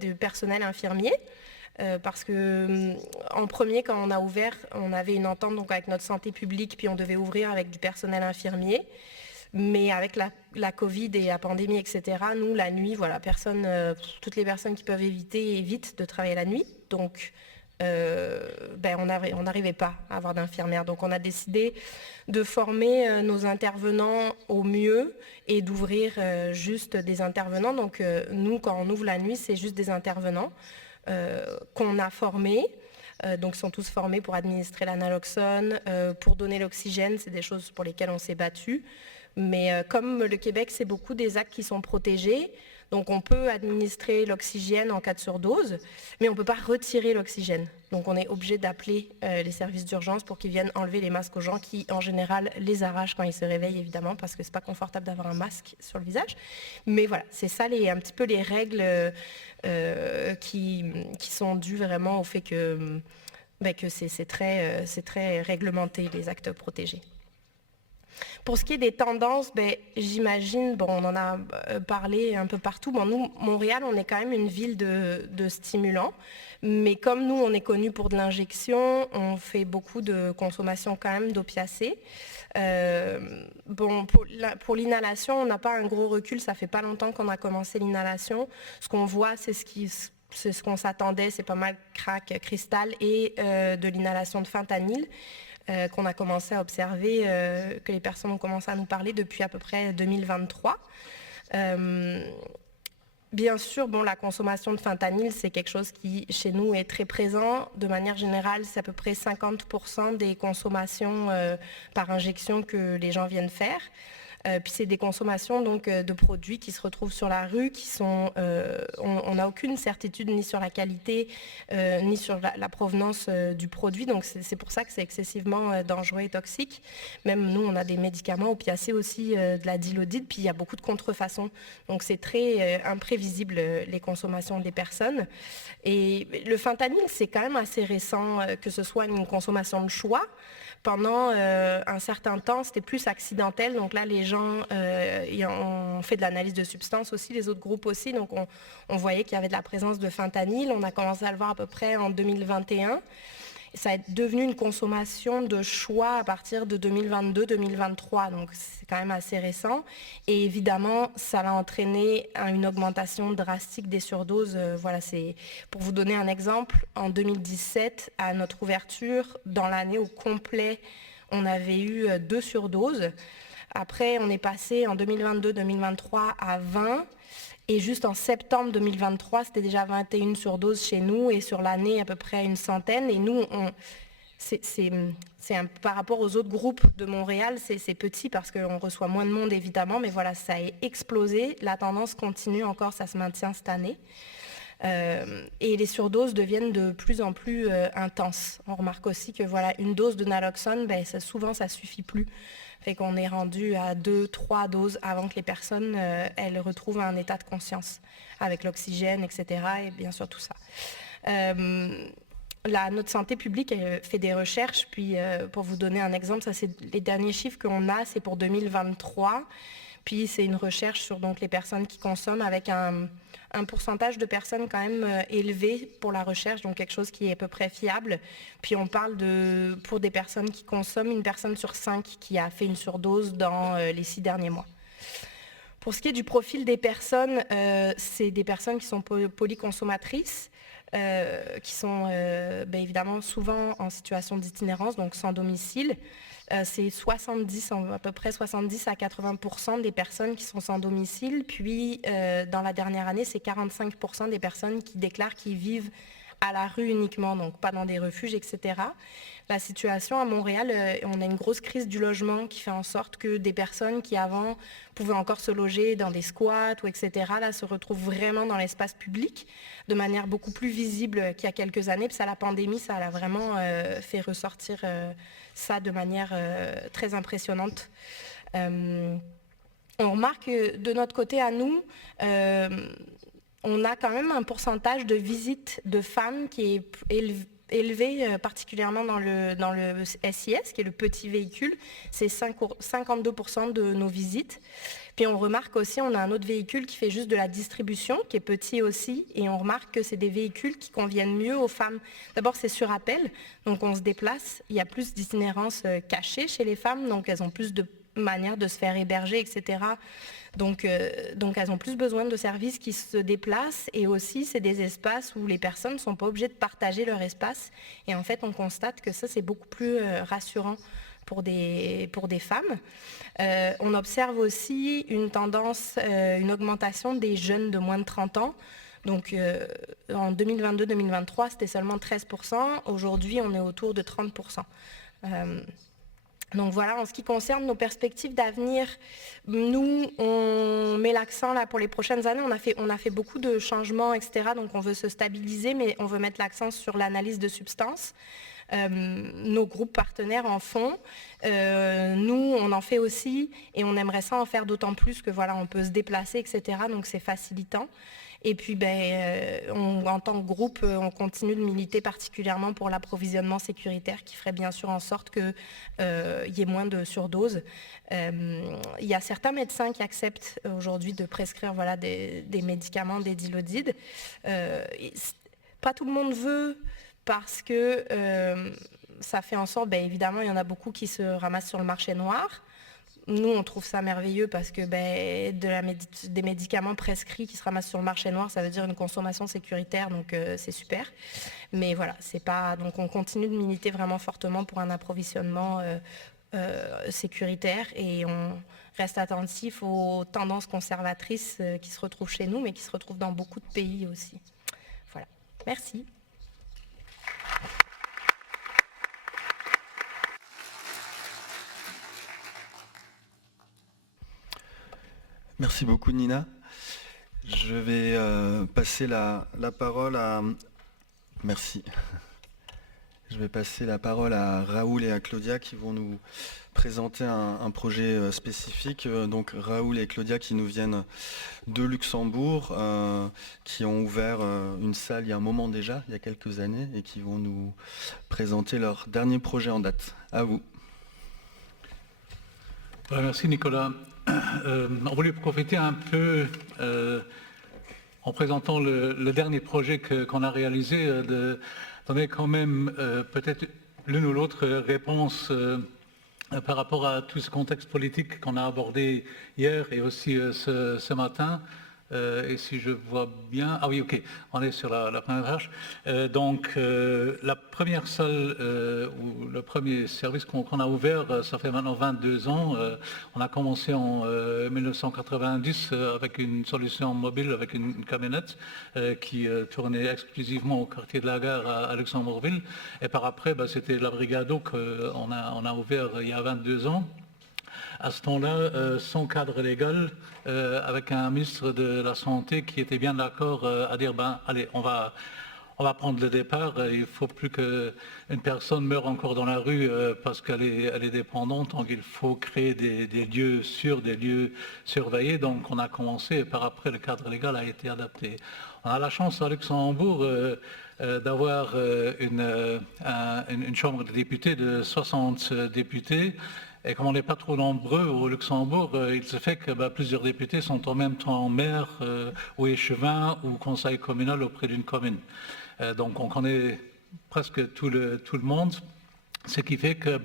du personnel infirmier. Parce que en premier, quand on a ouvert, on avait une entente donc avec notre santé publique, puis on devait ouvrir avec du personnel infirmier. Mais avec la Covid et la pandémie, etc., nous, la nuit, voilà, toutes les personnes qui peuvent éviter évitent de travailler la nuit. Donc, on n'arrivait pas à avoir d'infirmières. Donc on a décidé de former nos intervenants au mieux et d'ouvrir juste des intervenants. Donc nous, quand on ouvre la nuit, c'est juste des intervenants qu'on a formés. Donc ils sont tous formés pour administrer l'analoxone, pour donner l'oxygène, c'est des choses pour lesquelles on s'est battu. Mais comme le Québec, c'est beaucoup des actes qui sont protégés, donc on peut administrer l'oxygène en cas de surdose, mais on ne peut pas retirer l'oxygène. Donc on est obligé d'appeler les services d'urgence pour qu'ils viennent enlever les masques aux gens qui, en général, les arrachent quand ils se réveillent, évidemment, parce que ce n'est pas confortable d'avoir un masque sur le visage. Mais voilà, c'est ça un petit peu les règles qui sont dues vraiment au fait que c'est très réglementé, les actes protégés. Pour ce qui est des tendances, j'imagine, on en a parlé un peu partout. Nous, Montréal, on est quand même une ville de stimulants, mais comme nous, on est connu pour de l'injection, on fait beaucoup de consommation quand même d'opiacés. Pour l'inhalation, on n'a pas un gros recul, ça fait pas longtemps qu'on a commencé l'inhalation. Ce qu'on voit, c'est ce qu'on s'attendait, c'est pas mal crack, cristal et de l'inhalation de fentanyl. Qu'on a commencé à observer, que les personnes ont commencé à nous parler depuis à peu près 2023. Bien sûr, la consommation de fentanyl, c'est quelque chose qui, chez nous, est très présent. De manière générale, c'est à peu près 50% des consommations par injection que les gens viennent faire. Puis c'est des consommations donc, de produits qui se retrouvent sur la rue, qui sont, on n'a aucune certitude ni sur la qualité, ni sur la provenance du produit. Donc c'est pour ça que c'est excessivement dangereux et toxique. Même nous, on a des médicaments opiacés aussi, de la dilodite, puis il y a beaucoup de contrefaçons. Donc c'est très imprévisible les consommations des personnes. Et le fentanyl, c'est quand même assez récent que ce soit une consommation de choix. Pendant un certain temps, c'était plus accidentel. Donc là, les gens ont fait de l'analyse de substances aussi, les autres groupes aussi. Donc on voyait qu'il y avait de la présence de fentanyl. On a commencé à le voir à peu près en 2021. Ça est devenu une consommation de choix à partir de 2022-2023, donc c'est quand même assez récent. Et évidemment, ça a entraîné une augmentation drastique des surdoses. C'est pour vous donner un exemple, en 2017, à notre ouverture, dans l'année au complet, on avait eu 2 surdoses. Après, on est passé en 2022-2023 à 20. Et juste en septembre 2023, c'était déjà 21 surdoses chez nous et sur l'année à peu près une centaine. Et nous, par rapport aux autres groupes de Montréal, c'est petit parce qu'on reçoit moins de monde évidemment, mais voilà, ça a explosé. La tendance continue encore, ça se maintient cette année. Et les surdoses deviennent de plus en plus intenses. On remarque aussi que une dose de naloxone, souvent ça suffit plus. Fait qu'on est rendu à 2-3 doses avant que les personnes elles retrouvent un état de conscience avec l'oxygène, etc. Et bien sûr tout ça. Notre santé publique elle fait des recherches, puis pour vous donner un exemple, ça c'est les derniers chiffres qu'on a, c'est pour 2023. Puis c'est une recherche sur donc, les personnes qui consomment avec un pourcentage de personnes quand même élevé pour la recherche, donc quelque chose qui est à peu près fiable. Puis on parle pour des personnes qui consomment, 1 personne sur 5 qui a fait une surdose dans les 6 derniers mois. Pour ce qui est du profil des personnes, c'est des personnes qui sont polyconsommatrices, qui sont évidemment souvent en situation d'itinérance, donc sans domicile. C'est à peu près 70 à 80% des personnes qui sont sans domicile. Puis, dans la dernière année, c'est 45% des personnes qui déclarent qu'ils vivent à la rue uniquement, donc pas dans des refuges, etc. La situation à Montréal, on a une grosse crise du logement qui fait en sorte que des personnes qui avant pouvaient encore se loger dans des squats ou etc., là se retrouvent vraiment dans l'espace public de manière beaucoup plus visible qu'il y a quelques années. Puis ça, la pandémie, ça a vraiment fait ressortir ça de manière très impressionnante. On remarque que de notre côté à nous, on a quand même un pourcentage de visites de femmes qui est élevé, particulièrement dans le SIS, qui est le petit véhicule. C'est 52% de nos visites. Puis on remarque aussi, on a un autre véhicule qui fait juste de la distribution, qui est petit aussi, et on remarque que c'est des véhicules qui conviennent mieux aux femmes. D'abord, c'est sur appel, donc on se déplace. Il y a plus d'itinérance cachée chez les femmes, donc elles ont plus de manière de se faire héberger, etc. Donc elles ont plus besoin de services qui se déplacent, et aussi c'est des espaces où les personnes ne sont pas obligées de partager leur espace. Et en fait, on constate que ça, c'est beaucoup plus rassurant pour des femmes. On observe aussi une tendance, une augmentation des jeunes de moins de 30 ans. Donc en 2022-2023, c'était seulement 13%. Aujourd'hui, on est autour de 30%. Donc voilà, en ce qui concerne nos perspectives d'avenir, nous, on met l'accent là pour les prochaines années. On a fait beaucoup de changements, etc. Donc on veut se stabiliser, mais on veut mettre l'accent sur l'analyse de substances. Nos groupes partenaires en font. Nous, on en fait aussi, et on aimerait ça en faire d'autant plus que voilà, on peut se déplacer, etc. Donc c'est facilitant. Et puis, en tant que groupe, on continue de militer particulièrement pour l'approvisionnement sécuritaire, qui ferait bien sûr en sorte qu'il y ait moins de surdoses. Il y a certains médecins qui acceptent aujourd'hui de prescrire des médicaments, des dilodides. Pas tout le monde veut, parce que ça fait en sorte, évidemment, il y en a beaucoup qui se ramassent sur le marché noir. Nous, on trouve ça merveilleux parce que des médicaments prescrits qui se ramassent sur le marché noir, ça veut dire une consommation sécuritaire, donc c'est super. Mais voilà, c'est pas. Donc on continue de militer vraiment fortement pour un approvisionnement sécuritaire, et on reste attentif aux tendances conservatrices qui se retrouvent chez nous, mais qui se retrouvent dans beaucoup de pays aussi. Voilà. Merci. Merci beaucoup Nina. Je vais passer la parole à... Merci. Je vais passer la parole à Raoul et à Claudia qui vont nous présenter un projet spécifique. Donc Raoul et Claudia qui nous viennent de Luxembourg, qui ont ouvert une salle il y a un moment déjà, il y a quelques années, et qui vont nous présenter leur dernier projet en date. À vous. Merci Nicolas. On voulait profiter un peu, en présentant le dernier projet qu'on a réalisé, de donner quand même peut-être l'une ou l'autre réponse par rapport à tout ce contexte politique qu'on a abordé hier et aussi ce matin. Et si je vois bien... Ah oui, ok, on est sur la première page. Donc, la première salle ou le premier service qu'on a ouvert, ça fait maintenant 22 ans. On a commencé en 1990 avec une solution mobile, avec une camionnette qui tournait exclusivement au quartier de la Gare à Luxembourgville. Et par après, c'était l'Abrigado qu'on a ouvert il y a 22 ans. À ce temps-là, sans cadre légal, avec un ministre de la Santé qui était bien d'accord à dire allez, on va prendre le départ, il ne faut plus qu'une personne meure encore dans la rue parce qu'elle est dépendante, donc il faut créer des lieux sûrs, des lieux surveillés. Donc on a commencé, et par après le cadre légal a été adapté. On a la chance à Luxembourg d'avoir une chambre de députés de 60 députés. Et comme on n'est pas trop nombreux au Luxembourg, il se fait que plusieurs députés sont en même temps maires ou échevins ou conseil communal auprès d'une commune. Donc on connaît presque tout le monde, ce qui fait que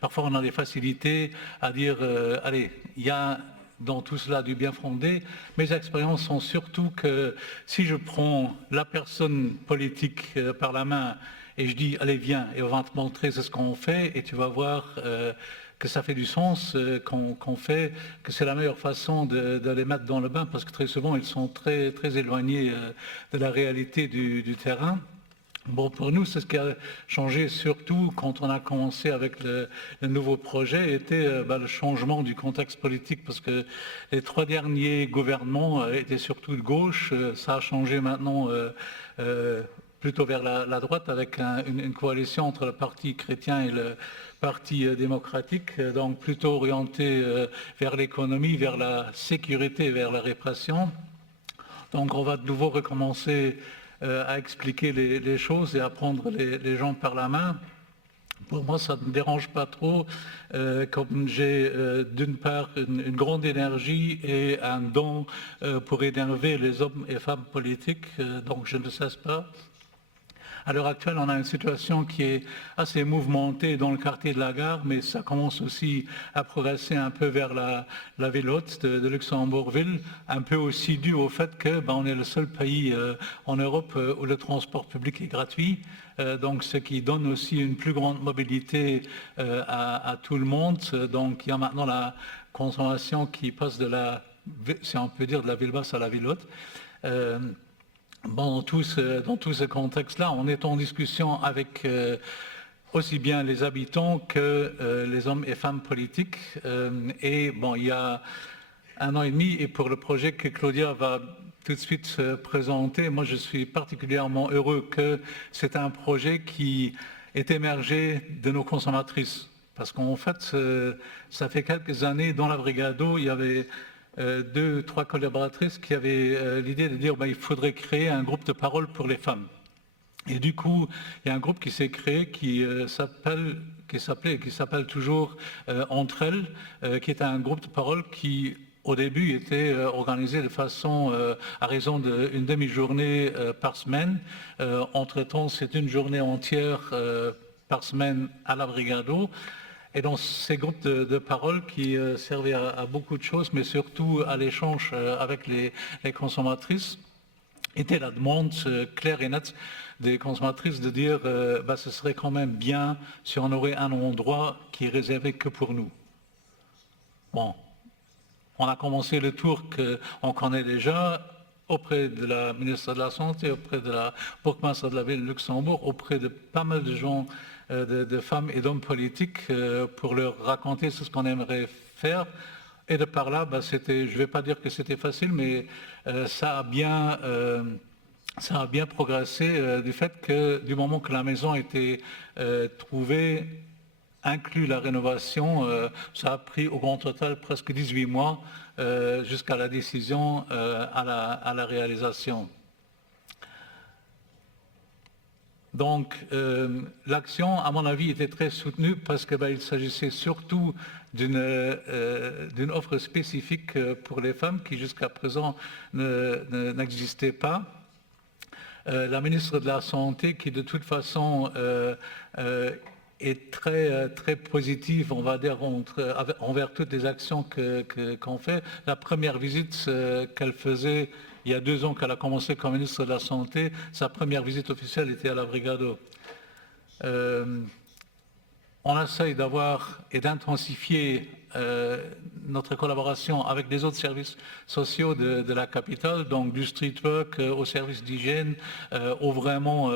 parfois on a des facilités à dire allez, il y a dans tout cela du bien fondé. Mes expériences sont surtout que si je prends la personne politique par la main et je dis allez viens et on va te montrer ce qu'on fait, et tu vas voir que ça fait du sens qu'on fait, que c'est la meilleure façon de les mettre dans le bain, parce que très souvent ils sont très, très éloignés de la réalité du terrain. Bon, pour nous, c'est ce qui a changé surtout quand on a commencé avec le nouveau projet, était le changement du contexte politique, parce que les 3 derniers gouvernements étaient surtout de gauche. Ça a changé maintenant plutôt vers la droite, avec une coalition entre le Parti chrétien et le Parti démocratique, donc plutôt orienté vers l'économie, vers la sécurité, vers la répression. Donc on va de nouveau recommencer à expliquer les choses et à prendre les gens par la main. Pour moi, ça ne me dérange pas trop, comme j'ai d'une part une grande énergie et un don pour énerver les hommes et femmes politiques, donc je ne cesse pas. À l'heure actuelle, on a une situation qui est assez mouvementée dans le quartier de la gare, mais ça commence aussi à progresser un peu vers la ville haute de Luxembourg-Ville, un peu aussi dû au fait que on est le seul pays en Europe où le transport public est gratuit. Donc ce qui donne aussi une plus grande mobilité à tout le monde. Donc il y a maintenant la consommation qui passe si on peut dire, de la ville basse à la ville haute. Dans tout ce contexte-là, on est en discussion avec aussi bien les habitants que les hommes et femmes politiques. Et il y a 1 an et demi, et pour le projet que Claudia va tout de suite présenter, moi je suis particulièrement heureux que c'est un projet qui est émergé de nos consommatrices. Parce qu'en fait, ça fait quelques années, dans l'Abrigado, il y avait 2-3 collaboratrices qui avaient l'idée de dire il faudrait créer un groupe de parole pour les femmes. Et du coup, il y a un groupe qui s'est créé qui s'appelle toujours Entre elles, qui est un groupe de parole qui, au début, était organisé de façon à raison d'une demi-journée par semaine. Entre-temps, c'est une journée entière par semaine à l'Abrigado. Et dans ces groupes de parole qui servaient à beaucoup de choses, mais surtout à l'échange avec les consommatrices, était la demande claire et nette des consommatrices de dire ce serait quand même bien si on aurait un endroit qui est réservé que pour nous. Bon, on a commencé le tour qu'on connaît déjà auprès de la ministre de la Santé, auprès de la bourgmestre de la ville de Luxembourg, auprès de pas mal de gens, de femmes et d'hommes politiques pour leur raconter ce qu'on aimerait faire. Et de par là, je ne vais pas dire que c'était facile, mais ça a bien progressé du fait que du moment que la maison a été trouvée, inclus la rénovation, ça a pris au grand total presque 18 mois jusqu'à la décision à la réalisation. Donc l'action, à mon avis, était très soutenue parce qu'il s'agissait surtout d'une offre spécifique pour les femmes qui jusqu'à présent n'existait pas. La ministre de la Santé qui de toute façon est très positive, on va dire, envers toutes les actions qu'on fait. La première visite qu'elle faisait, il y a 2 ans qu'elle a commencé comme ministre de la Santé, sa première visite officielle était à l'Abrigado. On essaye d'avoir et d'intensifier notre collaboration avec les autres services sociaux de la capitale, donc du street work au service d'hygiène, où vraiment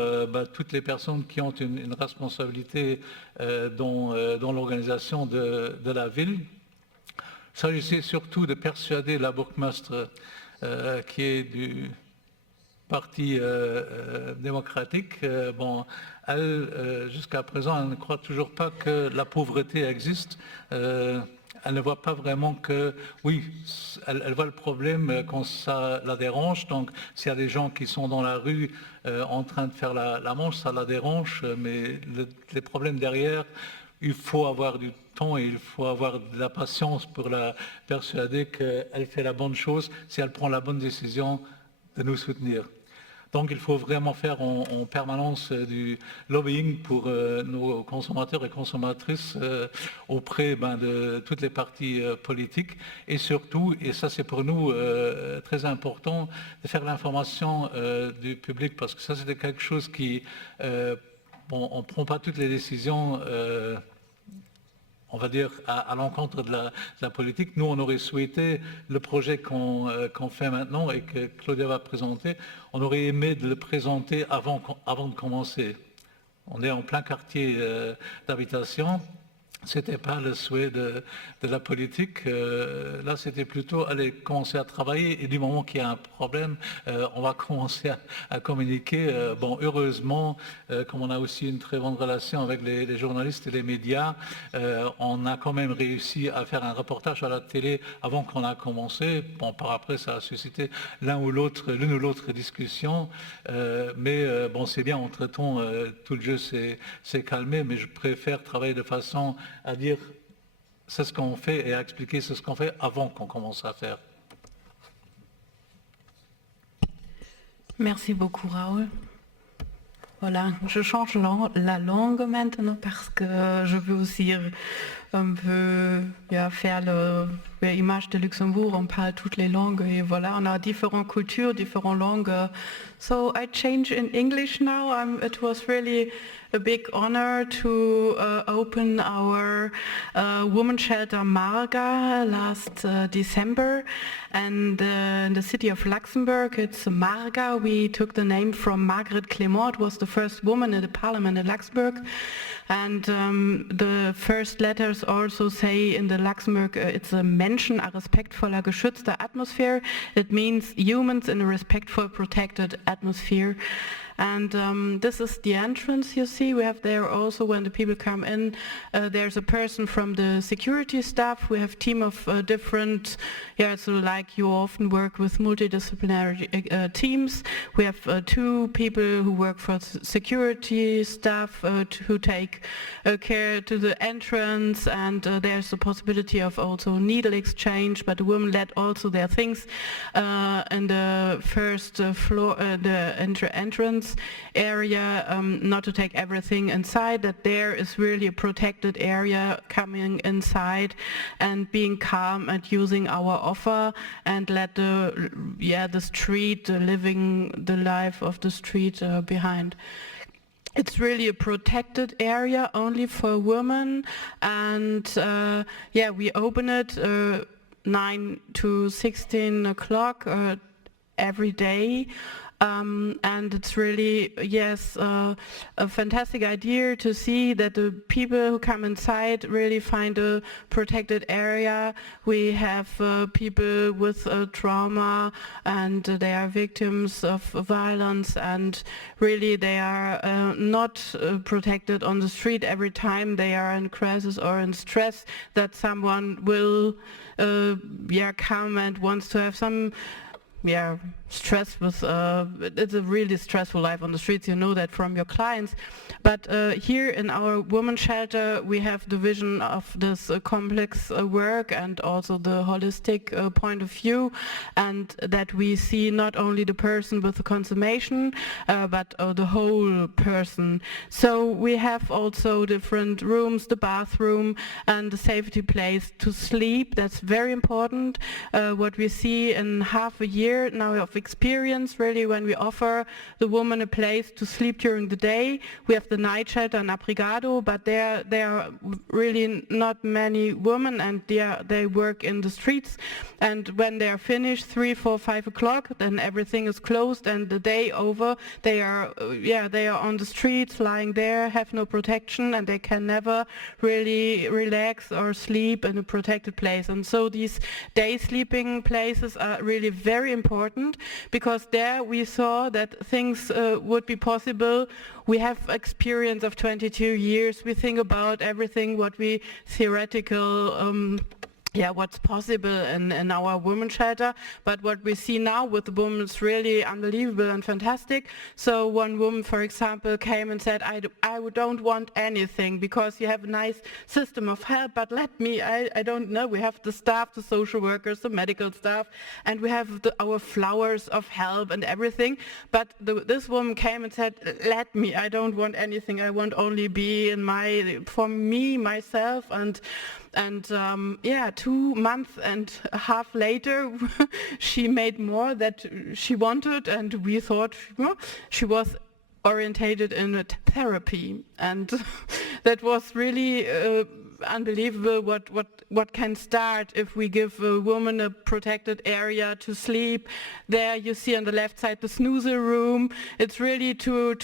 toutes les personnes qui ont une responsabilité dans l'organisation de la ville. Il s'agissait surtout de persuader la bourgmestre qui est du Parti démocratique. Elle, jusqu'à présent, elle ne croit toujours pas que la pauvreté existe. Elle ne voit pas vraiment que, oui, elle voit le problème quand ça la dérange. Donc, s'il y a des gens qui sont dans la rue en train de faire la manche, ça la dérange. Mais les problèmes derrière, il faut avoir du temps et il faut avoir de la patience pour la persuader qu'elle fait la bonne chose si elle prend la bonne décision de nous soutenir. Donc il faut vraiment faire en permanence du lobbying pour nos consommateurs et consommatrices auprès de toutes les partis politiques et surtout, et ça c'est pour nous très important, de faire l'information du public parce que ça c'était quelque chose qui, on ne prend pas toutes les décisions on va dire, à l'encontre de la politique. Nous, on aurait souhaité le projet qu'on fait maintenant et que Claudia va présenter, on aurait aimé de le présenter avant de commencer. On est en plein quartier d'habitation. Ce n'était pas le souhait de la politique. Là, c'était plutôt aller commencer à travailler et du moment qu'il y a un problème, on va commencer à communiquer. Heureusement, comme on a aussi une très bonne relation avec les journalistes et les médias, on a quand même réussi à faire un reportage à la télé avant qu'on a commencé. Par après, ça a suscité l'une ou l'autre discussion. Mais c'est bien, entre-temps, tout le jeu s'est calmé, mais je préfère travailler de façon à dire c'est ce qu'on fait et à expliquer ce qu'on fait avant qu'on commence à faire. Merci beaucoup, Raoul. Voilà, je change la langue maintenant parce que je veux aussi un peu faire l'image de Luxembourg. On parle toutes les langues et voilà, on a différentes cultures, différentes langues. So I change in English now. It was really a big honor to open our women's shelter Marga last December, and in the city of Luxembourg it's Marga. We took the name from Margaret Clément. It was the first woman in the parliament in Luxembourg, and the first letters also say in the Luxembourg it's a Menschen a respektvoller geschützter Atmosphere. It means humans in a respectful protected atmosphere. And this is the entrance you see. We have there also, when the people come in, there's a person from the security staff. We have a team of different, so like you often work with multidisciplinary teams. We have 2 people who work for security staff who take care to the entrance, and there's the possibility of also needle exchange, but the women let also their things in the first floor, the entrance area, not to take everything inside, that there is really a protected area coming inside and being calm and using our offer and let the street, living the life of the street behind. It's really a protected area only for women, and we open it 9 to 16 o'clock every day. And it's really, a fantastic idea to see that the people who come inside really find a protected area. We have people with trauma, and they are victims of violence, and really they are not protected on the street every time they are in crisis or in stress, that someone will come and wants to have some stress with, it's a really stressful life on the streets, you know that from your clients. But here in our women's shelter we have the vision of this complex work and also the holistic point of view, and that we see not only the person with the consummation but the whole person. So we have also different rooms, the bathroom and the safety place to sleep. That's very important. What we see in half a year now of experience, really, when we offer the woman a place to sleep during the day. We have the night shelter in Abrigado, but there are really not many women, and they work in the streets, and when they are finished 3, 4, 5 o'clock, then everything is closed, and the day over they are on the streets, lying there, have no protection, and they can never really relax or sleep in a protected place. And so these day sleeping places are really very important, because there we saw that things would be possible. We have experience of 22 years. We think about everything what we theoretical what's possible in our women's shelter, but what we see now with the women is really unbelievable and fantastic. So one woman, for example, came and said, I don't want anything, because you have a nice system of help, but let me, I don't know, we have the staff, the social workers, the medical staff, and we have our flowers of help and everything, but this woman came and said, let me, I don't want anything, I want only be for me, myself, and 2 months and a half later she made more that she wanted, and we thought she was orientated in a therapy, and that was really unbelievable what can start if we give a woman a protected area to sleep. There you see on the left side the snoozer room. It's really to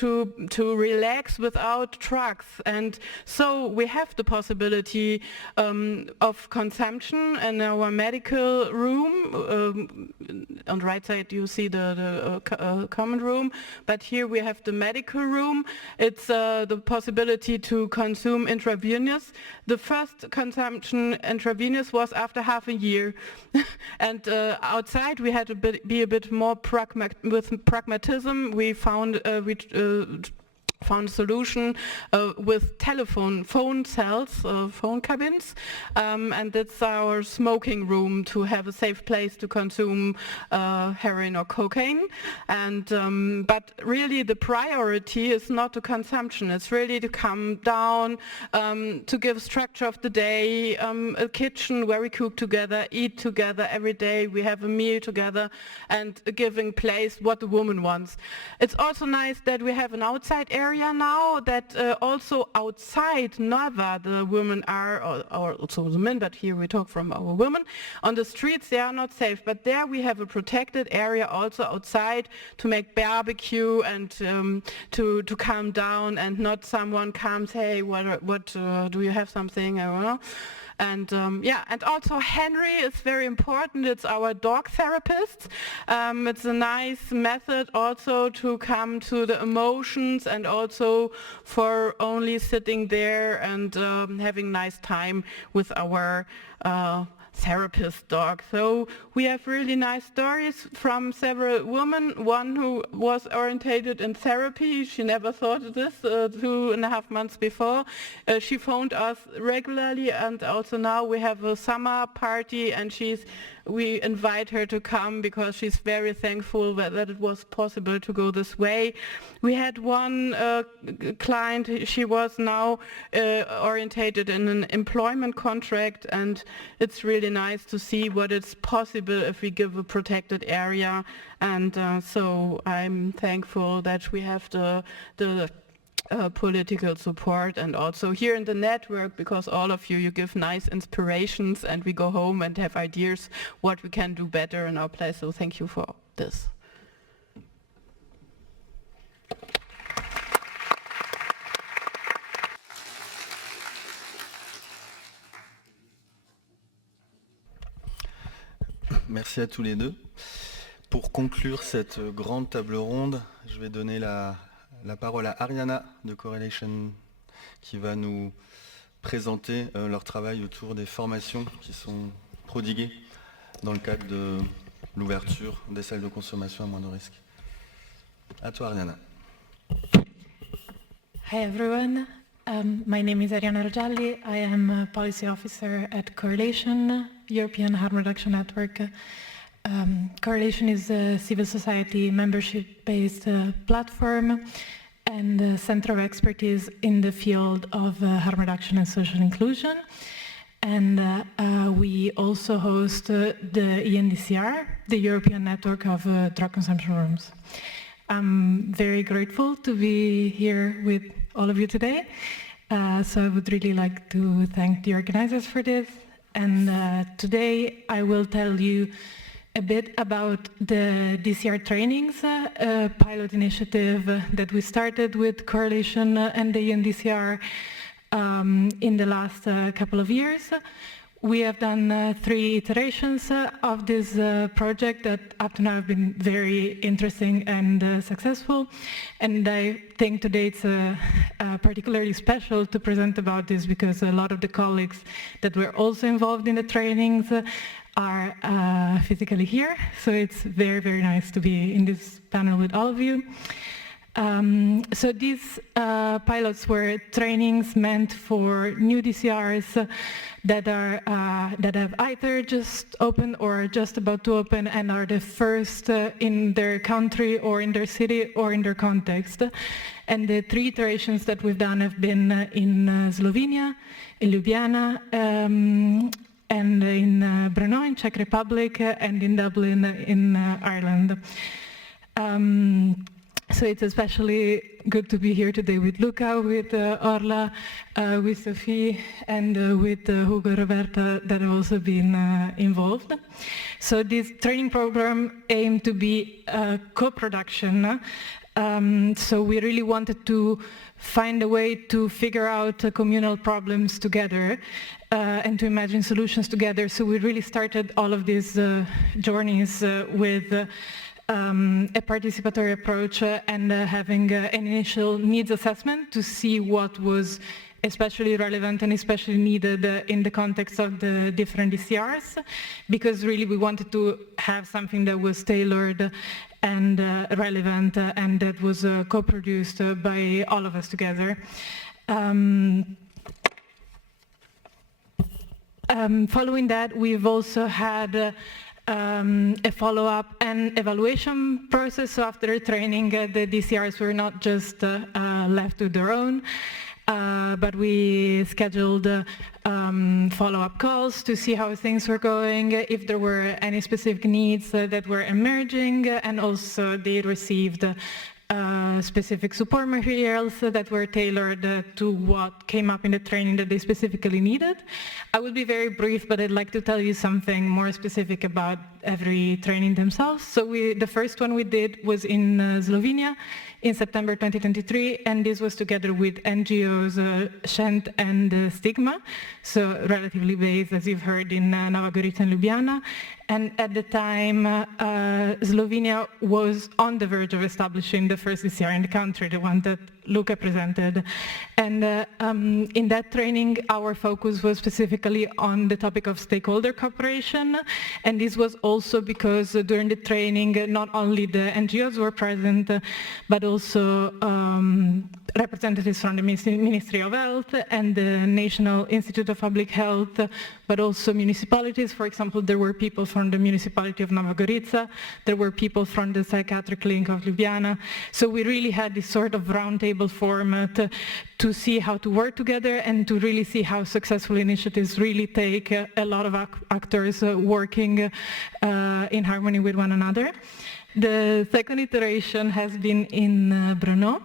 relax without drugs, and so we have the possibility of consumption in our medical room. On the right side you see the common room, but here we have the medical room. It's the possibility to consume intravenous. The first consumption intravenous was after half a year, and outside we had to be a bit more with pragmatism. We found found a solution with phone cells, phone cabins, and that's our smoking room to have a safe place to consume heroin or cocaine. And but really the priority is not the consumption, it's really to come down, to give structure of the day, a kitchen where we cook together, eat together every day, we have a meal together, and a giving place what the woman wants. It's also nice that we have an outside area now, that also outside Nova the women are, or also the men, but here we talk from our women, on the streets they are not safe, but there we have a protected area also outside to make barbecue and to calm down, and not someone comes, hey, what do you have something, I don't know. And yeah, and also Henry is very important. It's our dog therapist. It's a nice method also to come to the emotions, and also for only sitting there and having nice time with our therapist dog. So we have really nice stories from several women. One who was orientated in therapy, she never thought of this 2.5 months before. She phoned us regularly, and also now we have a summer party, and we invite her to come because she's very thankful that it was possible to go this way. We had one client, she was now orientated in an employment contract, and it's really nice to see what is possible if we give a protected area. And so I'm thankful that we have the political support, and also here in the network, because all of you give nice inspirations, and we go home and have ideas what we can do better in our place. So thank you for this. Merci à tous les deux. Pour conclure cette grande table ronde, je vais donner la parole à Ariana de Correlation, qui va nous présenter leur travail autour des formations qui sont prodiguées dans le cadre de l'ouverture des salles de consommation à moindre risque. À toi, Ariana. Hi everyone, my name is Ariana Rajali. I am a policy officer at Correlation, European Harm Reduction Network. Correlation is a civil society membership-based platform and a center of expertise in the field of harm reduction and social inclusion. And we also host the ENDCR, the European Network of Drug Consumption Rooms. I'm very grateful to be here with all of you today. So I would really like to thank the organizers for this. And today I will tell you a bit about the DCR trainings, a pilot initiative that we started with Correlation and the ENDCR in the last couple of years. We have done 3 iterations of this project that up to now have been very interesting and successful. And I think today it's particularly special to present about this, because a lot of the colleagues that were also involved in the trainings are physically here. So it's very, very nice to be in this panel with all of you. So these pilots were trainings meant for new DCRs that have either just opened or just about to open and are the first in their country or in their city or in their context. And the 3 iterations that we've done have been in Slovenia, in Ljubljana, and in Brno in Czech Republic, and in Dublin in Ireland. So it's especially good to be here today with Luka, with Orla, with Sophie, and with Hugo Roberta that have also been involved. So this training program aimed to be a co-production. So we really wanted to find a way to figure out communal problems together and to imagine solutions together. So we really started all of these journeys with a participatory approach and having an initial needs assessment to see what was especially relevant and especially needed in the context of the different DCRs, because really we wanted to have something that was tailored and relevant and that was co-produced by all of us together. Following that, we've also had a follow-up and evaluation process. So after training, the DCRs were not just left to their own, but we scheduled follow-up calls to see how things were going, if there were any specific needs that were emerging, and also they received specific support materials that were tailored to what came up in the training that they specifically needed. I will be very brief, but I'd like to tell you something more specific about every training themselves. So the first one we did was in Slovenia in September 2023, and this was together with NGOs Schaaf and Stigma, so relatively based, as you've heard, in Nova Gorica and Ljubljana. And at the time, Slovenia was on the verge of establishing the first DCR in the country, the one that Luka presented. And in that training, our focus was specifically on the topic of stakeholder cooperation. And this was also because during the training, not only the NGOs were present, but also representatives from the Ministry of Health and the National Institute of Public Health, but also municipalities. For example, there were people from the municipality of Nova Gorica, there were people from the psychiatric clinic of Ljubljana. So we really had this sort of roundtable format to see how to work together and to really see how successful initiatives really take a lot of actors working in harmony with one another. The second iteration has been in Brno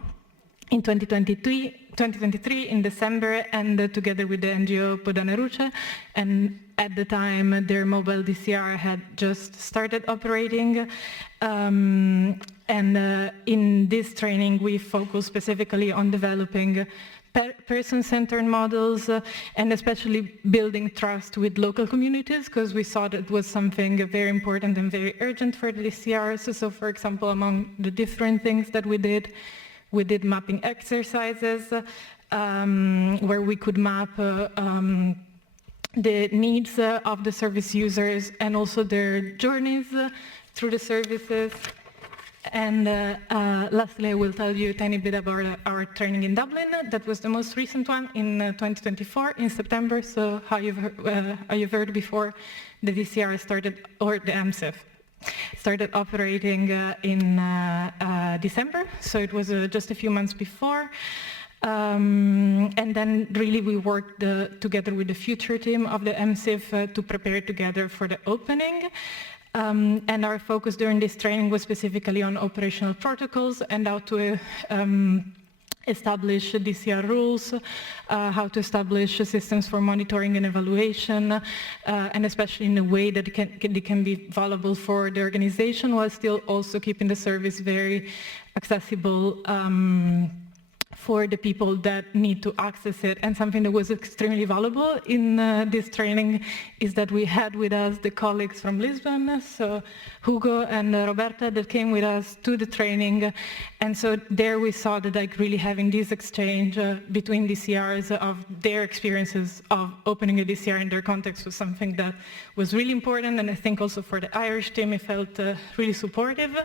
in 2023 in December, and together with the NGO Podane Ruče, and at the time their mobile DCR had just started operating. In this training we focused specifically on developing person-centered models and especially building trust with local communities, because we saw that was something very important and very urgent for the DCRs. So for example, among the different things that we did mapping exercises where we could map the needs of the service users and also their journeys through the services. And lastly, I will tell you a tiny bit about our training in Dublin. That was the most recent one in 2024 in September. So how you've heard before, the DCR started, or the MSIF started operating in December. So it was just a few months before. And then really we worked together with the future team of the MSIF to prepare together for the opening. And our focus during this training was specifically on operational protocols and how to establish DCR rules, how to establish systems for monitoring and evaluation, and especially in a way that they can be valuable for the organization while still also keeping the service very accessible for the people that need to access it. And something that was extremely valuable in this training is that we had with us the colleagues from Lisbon, so Hugo and Roberta, that came with us to the training. And so there we saw that like really having this exchange between DCRs of their experiences of opening a DCR in their context was something that was really important. And I think also for the Irish team, it felt really supportive.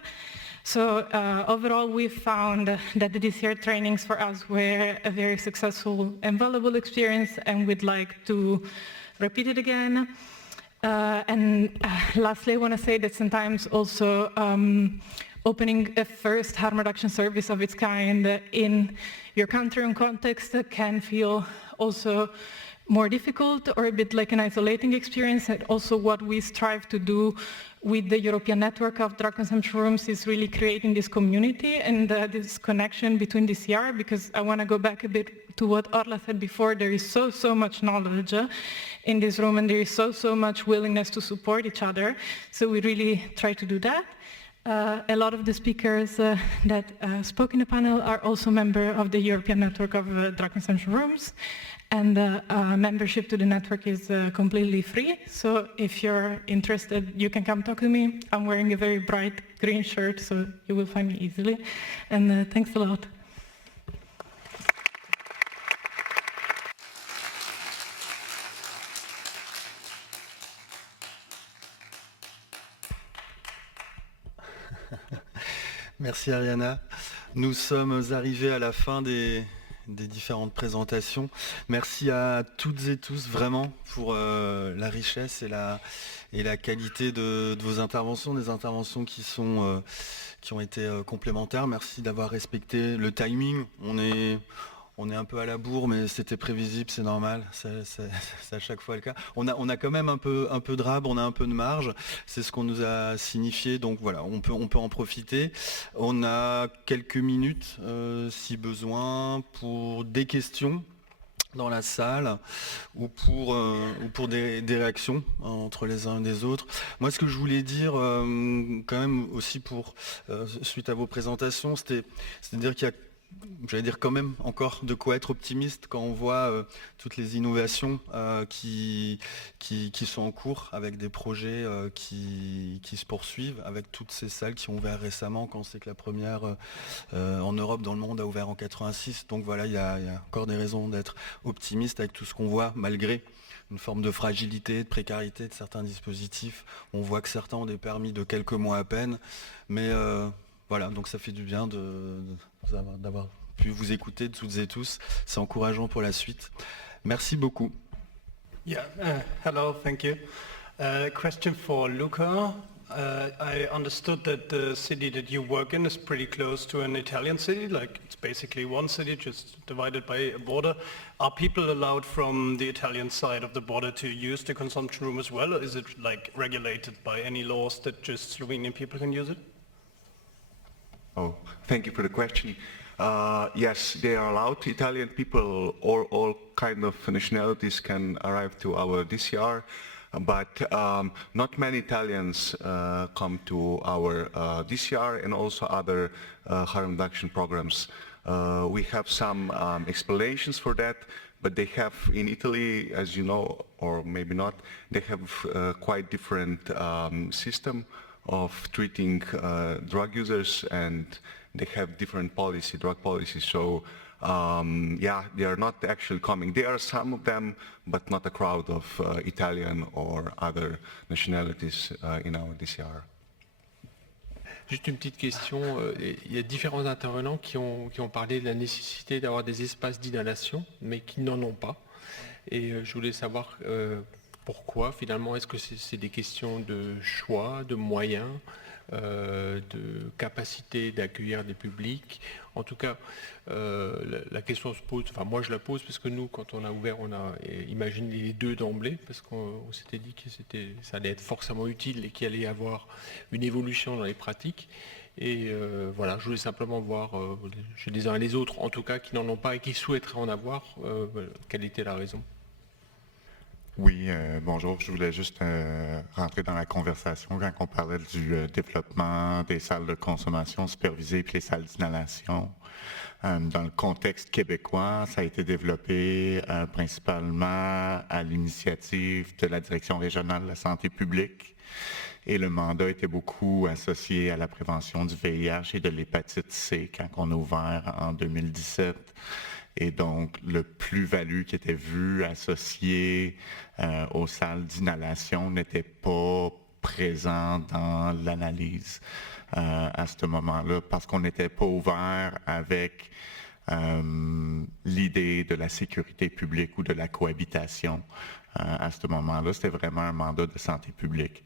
So overall, we found that the DCR trainings for us were a very successful and valuable experience, and we'd like to repeat it again. Lastly, I want to say that sometimes also opening a first harm reduction service of its kind in your country and context can feel also more difficult or a bit like an isolating experience. And also what we strive to do with the European network of drug consumption rooms is really creating this community and this connection between DCR, because I want to go back a bit to what Orla said before. There is so much knowledge in this room, and there is so much willingness to support each other. So we really try to do that. A lot of the speakers that spoke in the panel are also members of the European network of drug consumption rooms. And membership to the network is completely free. So if you're interested, you can come talk to me. I'm wearing a very bright green shirt, so you will find me easily. And thanks a lot. Merci Ariana. Nous sommes arrivés à la fin des différentes présentations. Merci à toutes et tous vraiment pour la richesse et la qualité de vos interventions, des interventions qui ont été complémentaires. Merci d'avoir respecté le timing. On est un peu à la bourre, mais c'était prévisible, c'est normal, c'est à chaque fois le cas. On a quand même un peu de rab, on a un peu de marge, c'est ce qu'on nous a signifié, donc voilà, on peut en profiter. On a quelques minutes, si besoin, pour des questions dans la salle ou pour des réactions entre les uns et les autres. Moi, ce que je voulais dire, quand même aussi suite à vos présentations, c'est-à-dire qu'il y a, j'allais dire quand même encore de quoi être optimiste quand on voit toutes les innovations qui sont en cours avec des projets qui se poursuivent, avec toutes ces salles qui ont ouvert récemment, quand c'est que la première en Europe, dans le monde, a ouvert en 86. Donc voilà, il y a encore des raisons d'être optimiste avec tout ce qu'on voit, malgré une forme de fragilité, de précarité de certains dispositifs. On voit que certains ont des permis de quelques mois à peine, mais voilà, donc ça fait du bien d'avoir pu vous écouter toutes et tous. C'est encourageant pour la suite. Merci beaucoup. Yeah, hello, thank you. Question for Luka. I understood that the city that you work in is pretty close to an Italian city, like it's basically one city just divided by a border. Are people allowed from the Italian side of the border to use the consumption room as well, or is it like regulated by any laws that just Slovenian people can use it? Oh, thank you for the question. Yes, they are allowed. Italian people or all kind of nationalities can arrive to our DCR, but not many Italians come to our DCR and also other harm reduction programs. We have some explanations for that, but they have in Italy, as you know, or maybe not, they have quite different system of treating drug users, and they have different drug policies. So yeah, they are not actually coming. There are some of them, but not a crowd of Italian or other nationalities in our DCR. Juste une petite question, il y a différents intervenants qui ont parlé de la nécessité d'avoir des espaces d'inhalation, mais qui n'en ont pas. Et je voulais savoir pourquoi finalement, est-ce que c'est des questions de choix, de moyens, de capacité d'accueillir des publics? En tout cas, la question se pose, enfin moi je la pose parce que nous, quand on a ouvert, on a imaginé les deux d'emblée, parce qu'on s'était dit que ça allait être forcément utile et qu'il allait y avoir une évolution dans les pratiques. Et voilà, je voulais simplement voir chez les uns et les autres, en tout cas, qui n'en ont pas et qui souhaiteraient en avoir, quelle était la raison. Oui, bonjour. Je voulais juste rentrer dans la conversation quand on parlait du développement des salles de consommation supervisées puis les salles d'inhalation. Dans le contexte québécois, ça a été développé principalement à l'initiative de la Direction régionale de la santé publique. Et le mandat était beaucoup associé à la prévention du VIH et de l'hépatite C quand on a ouvert en 2017. Et donc, le plus-value qui était vu associé aux salles d'inhalation n'était pas présent dans l'analyse à ce moment-là, parce qu'on n'était pas ouvert avec l'idée de la sécurité publique ou de la cohabitation. À ce moment-là, c'était vraiment un mandat de santé publique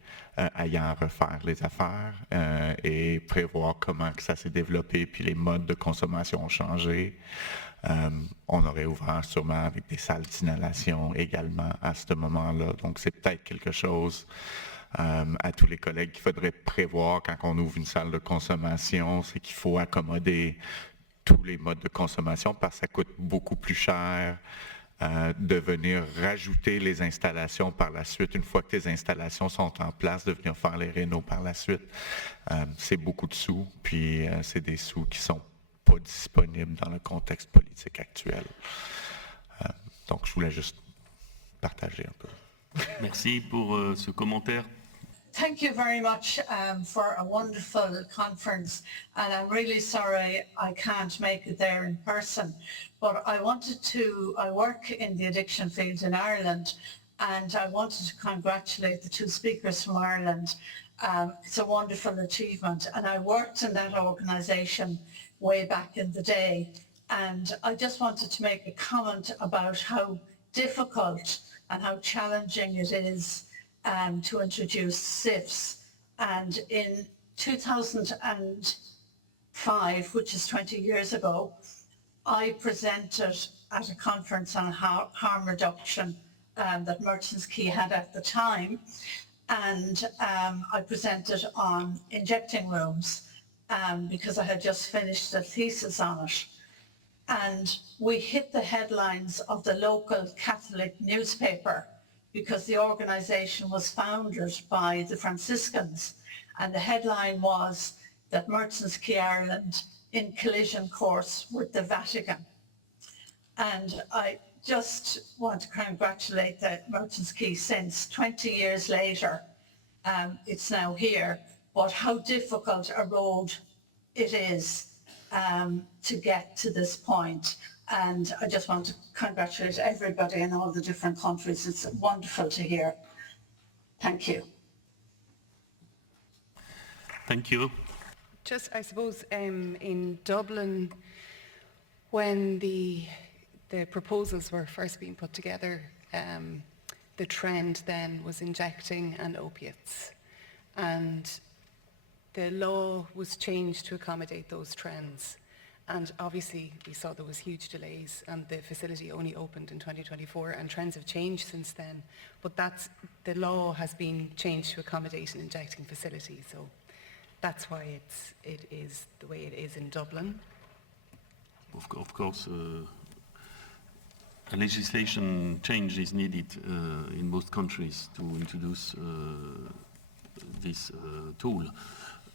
ayant à refaire les affaires et prévoir comment que ça s'est développé, puis les modes de consommation ont changé. On aurait ouvert sûrement avec des salles d'inhalation également à ce moment-là. Donc, c'est peut-être quelque chose à tous les collègues qu'il faudrait prévoir quand on ouvre une salle de consommation, c'est qu'il faut accommoder tous les modes de consommation parce que ça coûte beaucoup plus cher de venir rajouter les installations par la suite. Une fois que tes installations sont en place, de venir faire les rénaux par la suite. C'est beaucoup de sous, puis c'est des sous qui sont pas disponible dans le contexte politique actuel. Donc, je voulais juste partager un peu. Merci pour ce commentaire. Thank you very much for a wonderful conference, and I'm really sorry I can't make it there in person, but I work in the addiction field in Ireland, and I wanted to congratulate the two speakers from Ireland It's a wonderful achievement, and I worked in that organisation way back in the day, and I just wanted to make a comment about how difficult and how challenging it is to introduce SIFs. And in 2005, which is 20 years ago, I presented at a conference on harm reduction that Merchants Quay had at the time, and I presented on injecting rooms because I had just finished a thesis on it. And we hit the headlines of the local Catholic newspaper because the organisation was founded by the Franciscans, and the headline was that Merchants Quay Ireland in collision course with the Vatican. And I just want to congratulate the Merchants Quay since 20 years later. It's now here, but how difficult a road it is to get to this point. And I just want to congratulate everybody in all the different countries. It's wonderful to hear. Thank you. Thank you. Just, I suppose, in Dublin, when the proposals were first being put together, the trend then was injecting and opiates. And the law was changed to accommodate those trends. And obviously, we saw there was huge delays, and the facility only opened in 2024, and trends have changed since then. But the law has been changed to accommodate an injecting facility. So that's why it is the way it is in Dublin. Of course, a legislation change is needed in most countries to introduce this tool.